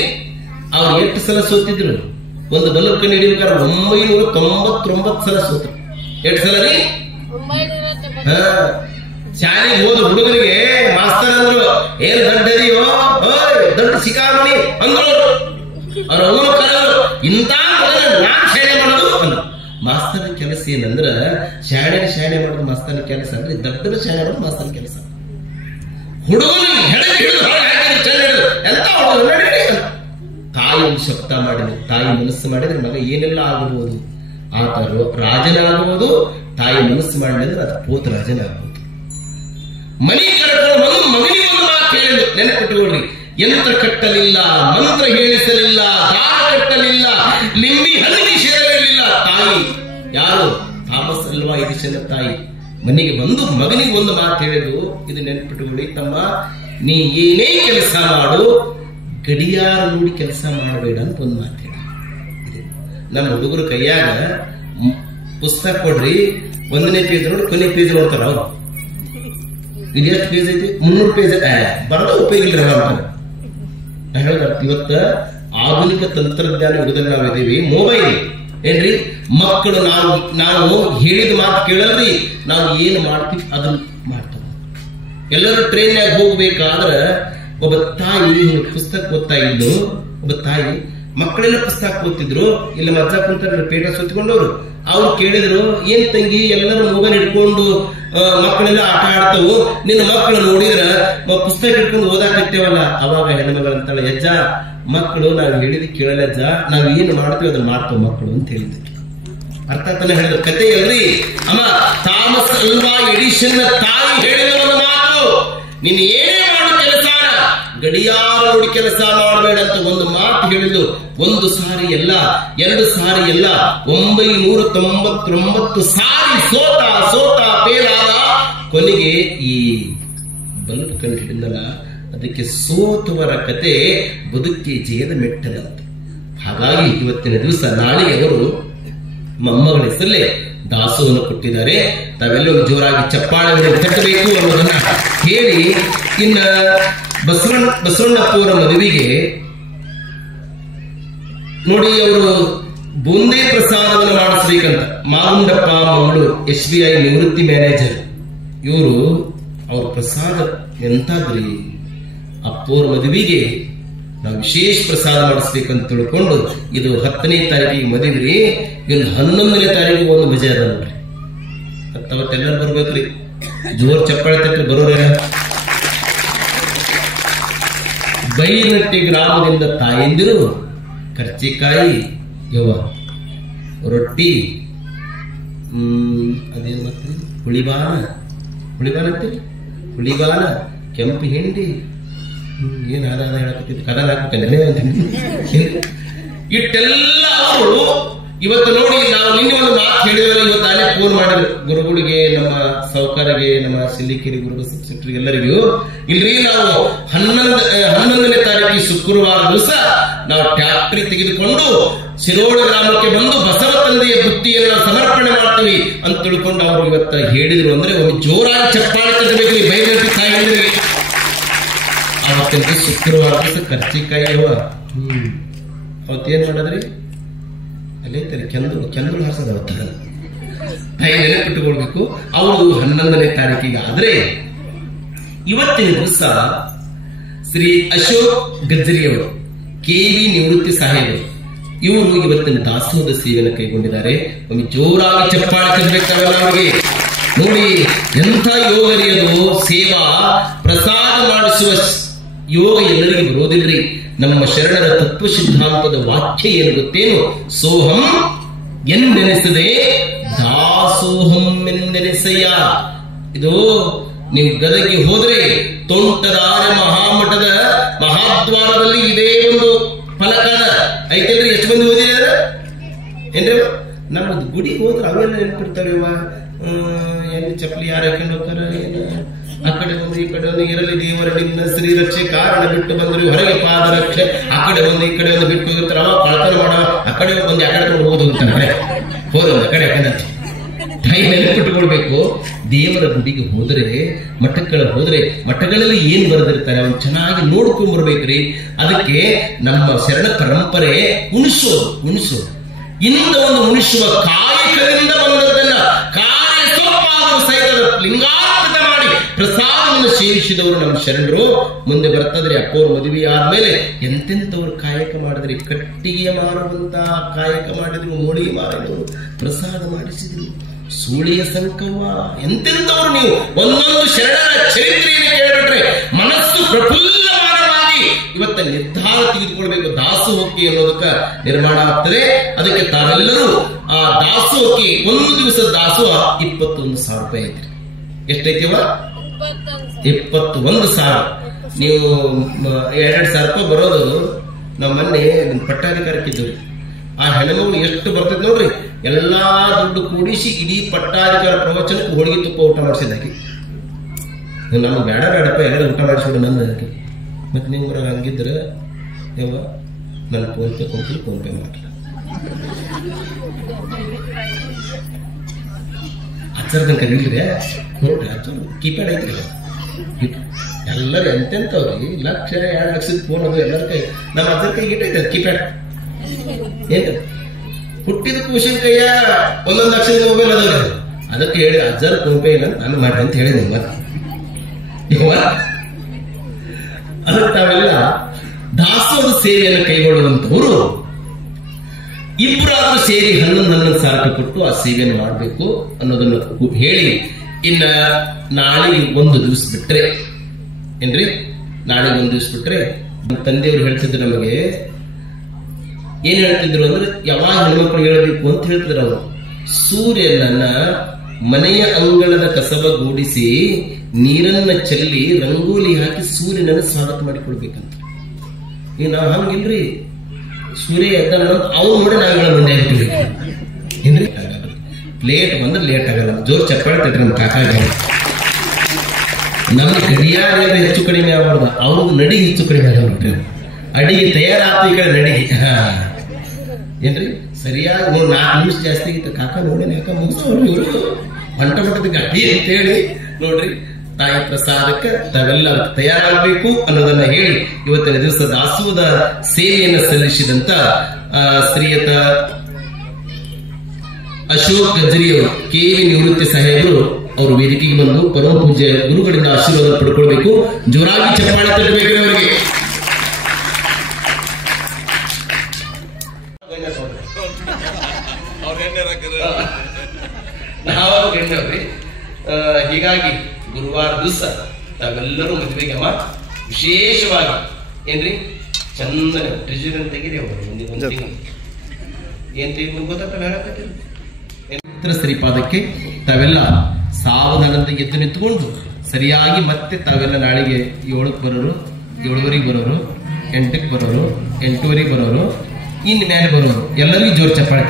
ಅವ್ರು 8 ಸಲ ಸೋತಿದ್ರು. ಒಂದು ಬಲ್ಬ್ ಕಂಡು ಹಿಡಿಬೇಕಾದ್ರೆ 999 ಸಲ ಸೋತರು. 8 ಸಲ ರೀ. ಶಾಲೆಗೆ ಹೋದ ಹುಡುಗರಿಗೆ ಮಾಸ್ತರ್ ಅಂದ್ರು, ಏನ್ ದೊಡ್ಡದಿಯೋ, ದೊಡ್ಡ ಶಿಖಾಮಣಿ ಅಂದ್ರು. ಅವ್ರ ಅವನು ಕರೆದ್ರು, ಇಂತ ನಾನ್ ಶಾಣೆ ಮಾಡೋದು ಅಂದ್ರು. ಮಾಸ್ತರ್ ಕೆಲಸ ಏನಂದ್ರ, ಶಾಣೆ ಮಾಡೋದು ಮಾಸ್ತರ್ ಕೆಲಸ ಅಂದ್ರೆ, ದೊಡ್ಡದ ಶಾಣೆ ಮಾಡೋದು ಮಾಸ್ತರ್ ಕೆಲಸ. ಹುಡುಗನ ಎಂತ ಹುಡುಗ, ತಾಯಿ ಒಂದು ಶಬ್ದ ಮಾಡಿದ್ರೆ, ತಾಯಿ ಮನಸ್ಸು ಮಾಡಿದ್ರೆ ಮಗ ಏನೆಲ್ಲ ಆಗಬಹುದು. ಆತ ರಾಜನಾಗಬಹುದು, ತಾಯಿ ಮನಸ್ಸು ಮಾಡಿದ್ರೆ ಅದು ಪೋತ ರಾಜನಾಗಬಹುದು. ಮನಿ ಕರ್ಕೊಂಡು ಬಂದು ಮಗನಿಗೆ ಒಂದು ಮಾತು ಹೇಳಿದ್ರು, ನೆನಪಿಟ್ಟುಕೊಳ್ಳಿ. ಯಂತ್ರ ಕಟ್ಟಲಿಲ್ಲ, ಮಂತ್ರ ಹೇಳಿಸಲಿಲ್ಲ, ದಾರ ಕಟ್ಟಲಿಲ್ಲ, ಲಿಂಬಿ ಹಣ್ಣಿಗೆ ತಾಯಿ ಯಾರು? ಥಾಮಸ್ ಅಲ್ವಾ ಎಡಿಸನ್ ತಾಯಿ ಮನೆಗೆ ಬಂದು ಮಗನಿಗೆ ಒಂದು ಮಾತು ಹೇಳಿದ್ರು, ಇದು ನೆನ್ಪಿಟ್ಟುಕೊಳ್ಳಿ ತಮ್ಮ, ನೀ ಏನೇ ಕೆಲಸ ಮಾಡು ಗಡಿಯಾರ ನೋಡಿ ಕೆಲಸ ಮಾಡಬೇಡ ಅಂತ ಒಂದು ಮಾತು ಹೇಳಿ. ನಮ್ಮ ಹುಡುಗರ ಕೈಯಾಗ ಪುಸ್ತಕ ಕೊಡ್ರಿ, 1ನೇ ಪೇಜ್ ನೋಡಿ ಕೊನೆ ಪೇಜ್ ನೋಡ್ತಾರ ಅವ್ರು. ಇದು ಎಷ್ಟು ಪೇಜ್ ಐತಿ? 300 ಪೇಜ್ ಬರೋದ ಉಪಯೋಗ ಇಲ್ರಿ ಅಂತ ನಾ ಹೇಳಿದ. ಇವತ್ತ ಆಧುನಿಕ ತಂತ್ರಜ್ಞಾನ ಯುಗದಲ್ಲಿ ನಾವಿದ್ದೀವಿ. ಮೊಬೈಲ್ ಏನ್ರಿ, ಮಕ್ಕಳು ನಾವು ಹೇಳಿದ ಮಾತು ಕೇಳಲ್ರಿ, ನಾವು ಏನು ಮಾಡ್ತೀವಿ ಅದನ್ನ ಮಾಡ್ತಾರ. ಎಲ್ಲರೂ ಟ್ರೈನ್ಯಾಗ ಹೋಗ್ಬೇಕಾದ್ರ ಒಬ್ಬ ತಾಯಿ ಪುಸ್ತಕ ಓದ್ತಾ ಇದ್ದು, ಒಬ್ಬ ತಾಯಿ ಮಕ್ಕಳೆಲ್ಲ ಪುಸ್ತಕ ಓದ್ತಿದ್ರು, ಇಲ್ಲ ಮಜ್ಜ ಕುಂತಾರೆ ಪೇಟ ಸುತ್ತಕೊಂಡವ್ರು. ಅವ್ರು ಕೇಳಿದ್ರು, ಏನ್ ತಂಗಿ ಎಲ್ಲರೂ ಮೊಬೈಲ್ ಹಿಡ್ಕೊಂಡು ಮಕ್ಕಳೆಲ್ಲ ಆಟ ಆಡ್ತಾವು, ನಿನ್ನ ಮಕ್ಕಳು ನೋಡಿದ್ರ ಪುಸ್ತಕ ಹಿಡ್ಕೊಂಡು ಓದಾಕತ್ತೇವಲ್ಲ. ಅವಾಗ ಹೆಣ್ಮಗಳಂತಾಳೆ, ಯಜ್ಜ ಮಕ್ಕಳು ನಾವು ಹೇಳಿದ್ ಕೇಳಲ್ಲಜ್ಜ, ನಾವ್ ಏನ್ ಮಾಡ್ತೀವಿ ಅದನ್ನ ಮಾಡ್ತೇವೆ ಮಕ್ಕಳು ಅಂತ ಹೇಳಿದ್ರು. ಅರ್ಥ ತಾನೆ ಹೇಳಿದ್ರು ಕತೆ ಅಲ್ರಿ ಅಮ್ಮ. ಥಾಮಸ್ ಅಲ್ವಾ ಎಡಿಸನ್ ತಾಯಿ ಹೇಳಿದ ಒಂದು ಮಾತು, ನೀನ್ ಏನೇ ಮಾಡೋ ಕೆಲಸ ಗಡಿಯಾರ ನೋಡಿ ಕೆಲಸ ಮಾಡಬೇಡ ಅಂತ ಒಂದು ಮಾತು ಹೇಳಿದ್ದು. 1 ಸಾರಿ ಎಲ್ಲ, 2 ಸಾರಿ ಎಲ್ಲ, 999 ಸಾರಿ ಸೋತ ಬೇರಾದ ಕೊನೆಗೆ ಈ ಬಲ್ಬ್ ಕಂಡು ಹಿಡಿದಲ್ಲ, ಅದಕ್ಕೆ ಸೋತವರ ಕತೆ ಬದುಕಿ ಜಯದ ಮೆಟ್ಟಲಂತೆ. ಹಾಗಾಗಿ ಇವತ್ತಿನ ದಿವಸ ನಾಳೆ ಅವರು ಮೊಮ್ಮಗಳ ಹೆಸರಲ್ಲೇ ದಾಸೋಹವನ್ನು ಕೊಟ್ಟಿದ್ದಾರೆ. ತಾವೆಲ್ಲರೂ ಜೋರಾಗಿ ಚಪ್ಪಾಳೆ ತಟ್ಟಬೇಕು ಅನ್ನೋದನ್ನ ಹೇಳಿ, ಇನ್ನ ಬಸವಣ್ಣಪ್ಪವರ ಮದುವೆಗೆ ನೋಡಿ ಅವರು ಬೂಂದೇ ಪ್ರಸಾದವನ್ನು ಮಾಡಿಸ್ಬೇಕಂತ ಮಾಗುಂಡಪ್ಪ ಮಗಳು SBI ನಿವೃತ್ತಿ ಮ್ಯಾನೇಜರ್ ಇವರು ಅವ್ರ ಪ್ರಸಾದ ಎಂತಾದ್ರಿ, ಅಪ್ಪೋರ ಮದುವೆಗೆ ನಾವು ವಿಶೇಷ ಪ್ರಸಾದ ಮಾಡಿಸ್ಬೇಕಂತ ತಿಳ್ಕೊಂಡು ಇದು 10ನೇ ತಾರೀಕಿಗೆ ಮದುವೆ, ಇನ್ನು 11ನೇ ತಾರೀಕಿಗೆ ಒಂದು ಮಜಾ ಅದ ನೋಡ್ರಿ. ಅವತ್ತೆಲ್ಲರೂ ಬರ್ಬೇಕ್ರಿ, ಜೋರ್ ಚಪ್ಪಾಳೆ ತಟ್ಟೆ ಬರೋರ. ಬೈನಟ್ಟಿ ಗ್ರಾಮದಿಂದ ತಾಯಂದಿರು ಕರ್ಚಿಕಾಯಿ ಯವ್ವ ರೊಟ್ಟಿ, ಅದೇನು ಮಾಡ್ತೀರಿ, ಹುಳಿಬಾನ ಕೆಂಪು ಹಿಂಡಿ, ಏನ್ ಆದ ಹೇಳಕತ್ತಿದ್ದು ಕದನ ಹಾಕಲ್ಲ ಇಟ್ಟೆಲ್ಲ ಅವರು ಇವತ್ತು ನೋಡಿ. ನಾವು ನಿನ್ನೆ ಒಂದು ಮಾತು ಹೇಳಿದ್ರೆ ಇವತ್ತು ಅಲ್ಲೇ ಫೋನ್ ಮಾಡಿದ್ರು ಗುರುಗಳಿಗೆ, ನಮ್ಮ ಸೌಕರ್ಯಗೆ, ನಮ್ಮ ಸಿಲ್ಲಿಕೇರಿ ಗುರು ಸೆಕ್ರೆಟರಿ ಎಲ್ಲರಿಗೂ. ಇಲ್ರಿ ನಾವು 11ನೇ ತಾರೀಕಿಗೆ ಶುಕ್ರವಾರ ದಿವಸ ನಾವು ಟ್ಯಾಕ್ಟ್ರಿ ತೆಗೆದುಕೊಂಡು ಶಿರೋಳ ಗ್ರಾಮಕ್ಕೆ ಬಂದು ಬಸವ ತಂದೆಯ ಬುತ್ತಿಯನ್ನು ಸಮರ್ಪಣೆ ಮಾಡ್ತೀವಿ ಅಂತ ತಿಳ್ಕೊಂಡು ಅವರು ಇವತ್ತ ಹೇಳಿದ್ರು. ಅಂದ್ರೆ ಒಂದು ಜೋರಾಗಿ ಚಪ್ಪಾಳೆ ತರಬೇಕು ಈ ಬೈರಟ್ಟಿ ತಾಯಿಗಳಿಗೆ. ಅವತ್ತಂತ ಶುಕ್ರವಾರ ದಿವಸ ಕರ್ಚಿಕಾಯಿ ಅವತ್ತೇನ್ ಮಾಡದ್ರಿ, ಅಲ್ಲೇ ಕೆಂದುಳು ಹಾಸದ ಅವತ್ತ ತಾಯಿ ನೆನಪಿಟ್ಟುಕೊಳ್ಬೇಕು. ಅವರು 11ನೇ ತಾರೀಕಿಗೆ ಆದ್ರೆ ಇವತ್ತಿನ ದಿವಸ ಶ್ರೀ ಅಶೋಕ್ ಗಜ್ಜರಿಯವರು KV ನಿವೃತ್ತಿ ಸಾಹೇಬರು ಇವರು ಇವತ್ತಿನ ದಾಸೋಹದ ಸೇವೆಯನ್ನು ಕೈಗೊಂಡಿದ್ದಾರೆ. ಒಂದು ಜೋರಾಗಿ ಚಪ್ಪಾಳೆ ತರಬೇಕಾಗಲ್ಲ ಅವರಿಗೆ. ನೋಡಿ ಎಂಥ ಯೋಗರಿಯದು, ಸೇವಾ ಪ್ರಸಾದ ಮಾಡಿಸುವ ಯೋಗ ಎಲ್ಲರಿಗೂ ಬರೋದಿಲ್ರಿ. ನಮ್ಮ ಶರಣರ ತತ್ವ ಸಿದ್ಧಾಂತದ ವಾಕ್ಯ ಏನು ಗೊತ್ತೇನು? ಸೋಹಂ ಎಂದೆನಿಸದೆ ದಾಸೋಹಂ ಎಂದೆನಿಸಯ್ಯ. ಇದು ನೀವು ಗದಗಿಗೆ ಹೋದ್ರೆ ತೋಂಟದಾರ್ಯ ಮಹಾಮಠದ ಮಹಾದ್ವಾರದಲ್ಲಿ ಇದೇ ಒಂದು ಫಲಕ ಐತೇನ್ರಿ. ಎಷ್ಟು ಮಂದಿ ಓದಿರ ಏನ್ರಿ? ನಮ್ಮದು ಗುಡಿಗೆ ಹೋದ್ರೆ ಅವೆಲ್ಲ ನೆನಪಿರ್ತಾವ. ಎಲ್ಲಿ ಚಪ್ಪಲಿ ಯಾರು ಹಾಕೊಂಡು ಹೋಗ್ತಾರ, ಆ ಕಡೆ ಒಂದು ಈ ಕಡೆ ಒಂದು ಇರಲಿ ದೇವರಡಿಂದ ಶ್ರೀ ರಕ್ಷೆ ಕಾರಣ ಬಿಟ್ಟು ಬಂದ್ರೆ ಹೊರಗೆ ಪಾದ ರಕ್ಷೆ, ಆ ಕಡೆ ಒಂದು ಈ ಕಡೆ ಒಂದು ಬಿಟ್ಟು ಹೋಗಿರ್ತಾರ. ಅವ ಕಳ್ತನ ಮಾಡವ, ಆ ಕಡೆ ಒಂದು ಆ ಕಡೆ ಹೋಗ್ತಾನೆ, ಹೋದ ಕಡೆ ತಾಯಿ ನೆನಪಿಟ್ಟುಕೊಳ್ಬೇಕು. ದೇವರ ಗುಡಿಗೆ ಹೋದ್ರೆ, ಮಠಗಳ ಹೋದ್ರೆ ಮಠಗಳಲ್ಲಿ ಏನ್ ಬರೆದಿರ್ತಾರೆ ಅವನು ಚೆನ್ನಾಗಿ ನೋಡ್ಕೊಂಡ್ ಬರ್ಬೇಕ್ರಿ. ಅದಕ್ಕೆ ನಮ್ಮ ಶರಣ ಪರಂಪರೆ ಉಣಿಸೋದು ಇಂದ ಒಂದು ಉಣಿಸುವ ಕಾಯಕದಿಂದ ಬಂದದ್ದನ್ನ ಕಾರ್ಯ ಸೊಪ್ಪಾದರೂ ಸಹಿತ ಲಿಂಗಾರ್ಪಿತ ಮಾಡಿ ಪ್ರಸಾದವನ್ನು ಸೇವಿಸಿದವರು ನಮ್ಮ ಶರಣರು. ಮುಂದೆ ಬರ್ತದ್ರಿ ಅಪ್ಪವ್ರ ಮದುವೆ ಆದ್ಮೇಲೆ ಎಂತೆಂಥವ್ರು ಕಾಯಕ ಮಾಡಿದ್ರಿ. ಕಟ್ಟಿಗೆ ಮಾರುವಂತ ಕಾಯಕ ಮಾಡಿದ್ರು, ಹೋಳಿಗೆ ಮಾರಿದ್ರು, ಪ್ರಸಾದ ಮಾಡಿಸಿದ್ರು, ಸೂಳಿಯ ಸಂಕವ, ಎಂತೆಂಥವ್ರು ನೀವು ಒಂದೊಂದು ಶರಣರ ಚರಿತ್ರೆಯನ್ನು ಕೇಳಿಬಿಟ್ರೆ ಮನಸ್ಸು ಪ್ರಫುಲ್ಲಮಾನವಾಗಿ ಇವತ್ತ ನಿರ್ಧಾರ ತೆಗೆದುಕೊಳ್ಬೇಕು. ದಾಸೋಹಕ್ಕೆ ಅನ್ನೋದಕ್ಕ ನಿರ್ಮಾಣ ಆಗ್ತದೆ. ಅದಕ್ಕೆ ತಾವೆಲ್ಲರೂ ಆ ದಾಸೋಹಕ್ಕೆ ಒಂದು ದಿವಸ ದಾಸೋಹ 21,000 ರೂಪಾಯಿ ಐತ್ರಿ. ಎಷ್ಟೈತಿವ? 21,000. ನೀವು 2,000 ರೂಪಾಯಿ ಬರೋದು. ನಮ್ಮ ಮೊನ್ನೆ ಪಟ್ಟಾಧಿಕಾರಕ್ಕಿದ್ದೀವಿ, ಆ ಹೆಣ್ಮಗಳು ಎಷ್ಟು ಬರ್ತೈತೆ ನೋಡ್ರಿ, ಎಲ್ಲಾ ದುಡ್ಡು ಕೂಡಿಸಿ ಇಡೀ ಪಟ್ಟಾಧಿಕಾರ ಪ್ರವಚನಕ್ಕೆ ಹೋಳಿಗೆ ತುಪ್ಪ ಊಟ ಮಾಡಿಸಿದಾಕಿ. ನಾನು ಬೇಡ ಬೇಡಪ್ಪ ಎಲ್ಲರೂ ಊಟ ಮಾಡಿಸ್ಬಿಡು ನಂದಕ್ಕೆ. ಮತ್ತೆ ನೀವು ಹಂಗಿದ್ರೆ ಯಾವ ನನ್ನ ಫೋನ್ ಪೇ ಕೊಡ್ತೀನಿ, ಫೋನ್ ಪೇ ಮಾಡಿ ಹಚ್ಚರದ ಕರೀಲ್ರಿ ನೋಡ್ರಿ. ಹಚ್ಚ ಕೀಪ್ಯಾಡ್ ಐತ್ರಿ ಎಲ್ಲರೂ ಎಂತೆಂತವ್ರಿ, ಲಕ್ಷ 2 ಲಕ್ಷದ ಫೋನ್ ಅದು ಎಲ್ಲರ ಕೈ. ನಮ್ಮ ಅಜ್ಜರ ಕೈ ಗಿಟ್ಟೈತೆ ಕೀಪ್ಯಾಡ್. ಏನ್ ಹುಟ್ಟಿದ ಕೂಸಿನ ಕೈಯ 1 ಲಕ್ಷದ ಮೊಬೈಲ್ ಅದಾವ್ರಿ. ಅದಕ್ಕೆ ಹೇಳಿ ಅಜ್ಜರ ಫೋನ್ ಪೇ ಇಲ್ಲ ನಾನು ಮಾಡಿ ಅಂತ ಹೇಳಿದೆ. ಅದಕ್ಕೆ ತಾವೆಲ್ಲ ದಾಸೋಹ ಸೇವೆಯನ್ನು ಕೈಗೊಳ್ಳುವಂತವರು ಇಬ್ಬರಾದ್ರೂ ಸೇರಿ 11 ಸಾವಿರ ಕೊಟ್ಟು ಆ ಸೇವೆಯನ್ನು ಮಾಡಬೇಕು ಅನ್ನೋದನ್ನು ಹೇಳಿ, ಇನ್ನ ನಾಳೆ ಒಂದು ದಿವಸ ಬಿಟ್ರೆ ಏನ್ರಿ, ನಾಳೆ ಒಂದು ದಿವಸ ಬಿಟ್ರೆ ನಮ್ಮ ತಂದೆಯವರು ಹೇಳ್ತಿದ್ರು ನಮಗೆ. ಏನ್ ಹೇಳ್ತಿದ್ರು ಅಂದ್ರೆ, ಯಾವಾಗ ಹೆಣ್ಮಕ್ಳು ಹೇಳಬೇಕು ಅಂತ ಹೇಳ್ತಿದ್ರು ಅವರು. ಸೂರ್ಯನನ್ನ ಮನೆಯ ಅಂಗಳದ ಕಸಬಗೂಡಿಸಿ ನೀರನ್ನ ಚೆಲ್ಲಿ ರಂಗೋಲಿ ಹಾಕಿ ಸೂರ್ಯನನ್ನ ಸ್ವಾಗತ ಮಾಡಿಕೊಳ್ಬೇಕಂತ. ಈಗ ನಾವು ಹಂಗಿಲ್ರಿ, ಸೂರ್ಯ ಎದ್ದ ಅವ್ರು ನೋಡಿ ನಾವುಗಳ ಮುಂದೆ ಇರ್ತೀವಿ ಏನ್ರಿ. ಲೇಟ್ ಬಂದ್ರೆ ಲೇಟ್ ಆಗಲ್ಲ, ಜೋರ್ ಚಪ್ಪಾಳೆ ತಟ್ರಿ ನಮ್ಮ ಕಾಕಾಗ. ನಮ್ಮ ಗಡಿಯಾರ ಹೆಚ್ಚು ಕಡಿಮೆ ಆಗಬಾರ್ದು, ಅವ್ರದ್ದು ನಡಿಗೆ ಹೆಚ್ಚು ಕಡಿಮೆ ಆಗಲ್ಲ ನೋಡ್ರಿ. ಅಡಿಗೆ ತಯಾರಾತ ಈ ಕಡೆ ನಡಿಗೆ ಏನ್ರಿ ಸರಿಯಾಗಿ 4 ನಿಮಿಷ ಜಾಸ್ತಿ ಆಗಿತ್ತು. ಕಾಕ ನೋಡಿ ಯಾಕ ಮುಗಿಸೋರು ಇವರು ಬಂಟ ಬಟ್ಟದ ಗಾಡಿ ಅಂತ ಹೇಳಿ ನೋಡ್ರಿ. ತಾಯಿ ಪ್ರಸಾದಕ್ಕೆ ತಾವೆಲ್ಲ ತಯಾರಾಗಬೇಕು ಅನ್ನೋದನ್ನ ಹೇಳಿ ಇವತ್ತಿನ ದಿವಸ ದಾಸೋಹದ ಸೇವೆಯನ್ನು ಸಲ್ಲಿಸಿದಂತ ಶ್ರೀಯುತ ಅಶೋಕ್ ಗಜ್ರಿಯವರು, KV ನಿವೃತ್ತಿ ಸಾಹೇಬರು ಅವರು ವೇದಿಕೆಗೆ ಬಂದು ಪರಮ ಪೂಜ್ಯ ಗುರುಗಳಿಂದ ಆಶೀರ್ವಾದ ಪಡ್ಕೊಳ್ಬೇಕು. ಜೋರಾಗಿ ಚಪ್ಪಾಳೆ ತಟ್ಟಬೇಕು ಅವರಿಗೆ. ನಾವು ಗಂಡವ್ರಿ. ಹೀಗಾಗಿ ಗುರುವಾರ ದಿವಸ ತಾವೆಲ್ಲರೂ ಮದುವೆಗೆ ವಿಶೇಷವಾಗಿ ಏನ್ರಿ ಚಂದ ಟ್ರೆಜರ್ ತೆಗೀರಿ. ಅವರು ಏನ್ ತೆಗಿ ಗೊತ್ತಾಗ್ತಲ್ಲ ಹೇಳಕತ್ತಿಲ್ಲ. ಶ್ರೀಪಾದಕ್ಕೆ ತಾವೆಲ್ಲ ಸಾವಧಾನದ ಎದ್ದು ನಿಂತ್ಕೊಂಡು ಸರಿಯಾಗಿ ಮತ್ತೆ ತಾವೆಲ್ಲ ನಾಳೆಗೆ 7ಕ್ಕೆ ಬರೋರು, 7:15 ಬರೋರು, 8ಕ್ಕೆ ಬರೋರು, 8:15 ಬರೋರು, ಇನ್ನು ಮೇಲೆ ಬರೋರು ಎಲ್ಲರಿಗೂ ಜೋರು ಚಪ್ಪಾಳೆ.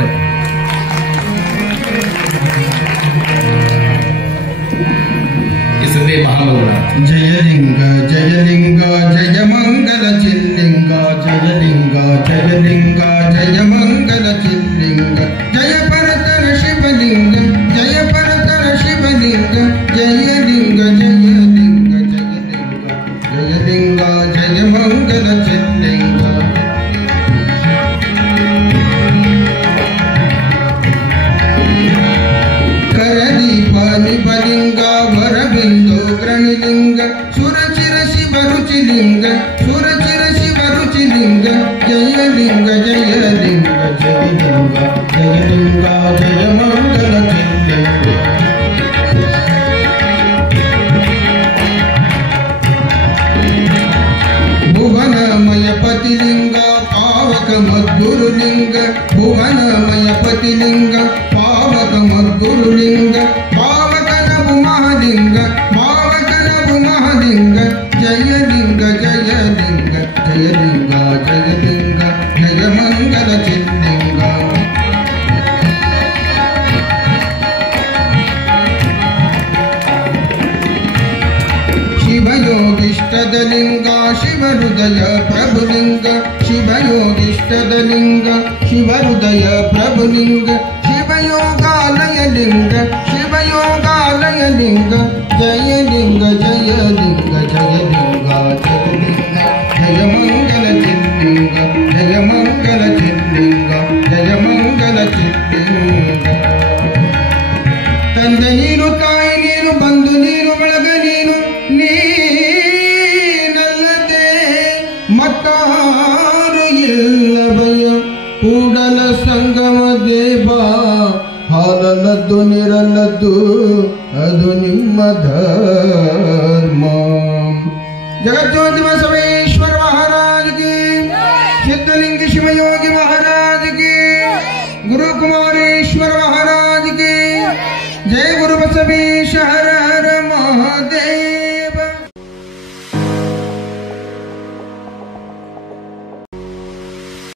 ಮಹಾಮಂಗಳ. ಜಯಲಿಂಗ ಜಯಲಿಂಗ ಜಯ ಮಂಗಲ ಚಿಲ್ಲಿಂಗ, ಜಯಲಿಂಗ ಜಯಲಿಂಗ ಜಯ ಮಂಗಲ ಚಿಲ್ಲಿಂಗ, ಜಯ ಪರತರ ಶಿವಲಿಂಗ, ಜಯ ಪರತರ ಶಿವಲಿಂಗ, ಜಯಲಿಂಗ ಜಯಲಿಂಗ ಜಯಲಿಂಗ ಜಯಲಿಂಗ ಜಯ ಮಂಗಲ ಚಿಲ್ಲಿಂಗ. ಕರದೀಪ ನಿಪಲಿಂಗ ವರಬಿಂದು ಗ್ರಣಿಲಿಂಗ, ಸುರಚಿರ ಶಿವ ರುಚಿಲಿಂಗ, ಸುರಚಿರ ಶಿವ ರುಚಿಲಿಂಗ, ಜಯಲಿಂಗ ಜಯಲಿಂಗ ಜಯಲಿಂಗ ಜಯಲಿಂಗ ಜಯ ಮಂಗಲ ಚಿಲ್ಲಿಂಗ. ಭುವನಮಯ ಪತಿಲಿಂಗ ಪಾವಕ ಮದ್ಗುರುಲಿಂಗ, ಭುವನಮಯ ಪತಿಲಿಂಗ ಪಾವಕ ಮದ್ಗುರುಲಿಂಗ, ಪಾವಕನವು ಮಹಾಲಿಂಗ, ಪಾವಕನವು ಮಹಾಲಿಂಗ, ಜಯಲಿಂಗ ಜಯಲಿಂಗ ಜಯಲಿಂಗ ಜಯಲಿಂಗ ಜಯ ಮಂಗಲ ಚಿಲ್ಲಿಂಗ. ಶಿವಯೋಗಿಷ್ಟದ ಲಿಂಗ ಶಿವ ಹೃದಯ ಪ್ರಭುಲಿಂಗ, ಶಿವಯೋಗಿಷ್ಟದ ಲಿಂಗ ಶಿವ ಹೃದಯ ಪ್ರಭುಲಿಂಗ, ಶಿವಯೋಗಾಲಯ ಲಿಂಗ, ಶಿವಯೋಗಾಲಯ ಲಿಂಗ, ಜಯಲಿಂಗ ಜಯಲಿಂಗ ಜಯಲಿಂಗ ಜಯಲಿಂಗ ಜಯ ಮಂಗಲ ಚಿಲ್ಲಿಂಗ, ಜಯ ಮಂಗಲ ಚಿಲ್ಲಿಂಗ, ಜಯ ಮಂಗಲ ಚಿಲ್ಲಿಂಗ. ತಂದೆ ನೀನು, ತಾಯಿ ನೀನು, ಬಂಧು ನೀನು, ಬಳಗ ನೀನು, ನೀನಲ್ಲದೆ ಮತ್ತಾರು ಇಲ್ಲವಯ್ಯ. ಕೂಡಲ ಸಂಗಮ ದೇವ ಹಾಲಲ್ಲದ್ದು ನೀರಲ್ಲದ್ದು ಅದು ನಿಮ್ಮ ಧರ್ಮ. ಜಗಜ್ಯೋತಿ ಬಸವೇಶ್ವರ ಮಹಾರಾಜ್ ಕಿ, ಸಿದ್ಧಲಿಂಗ ಶಿವಯೋಗಿ ಮಹಾರಾಜ್ ಕಿ, ಗುರು ಕುಮಾರೇಶ್ವರ ಮಹಾರಾಜ್ ಕಿ. ಜಯ ಗುರು ಬಸವೇಶ ಹರ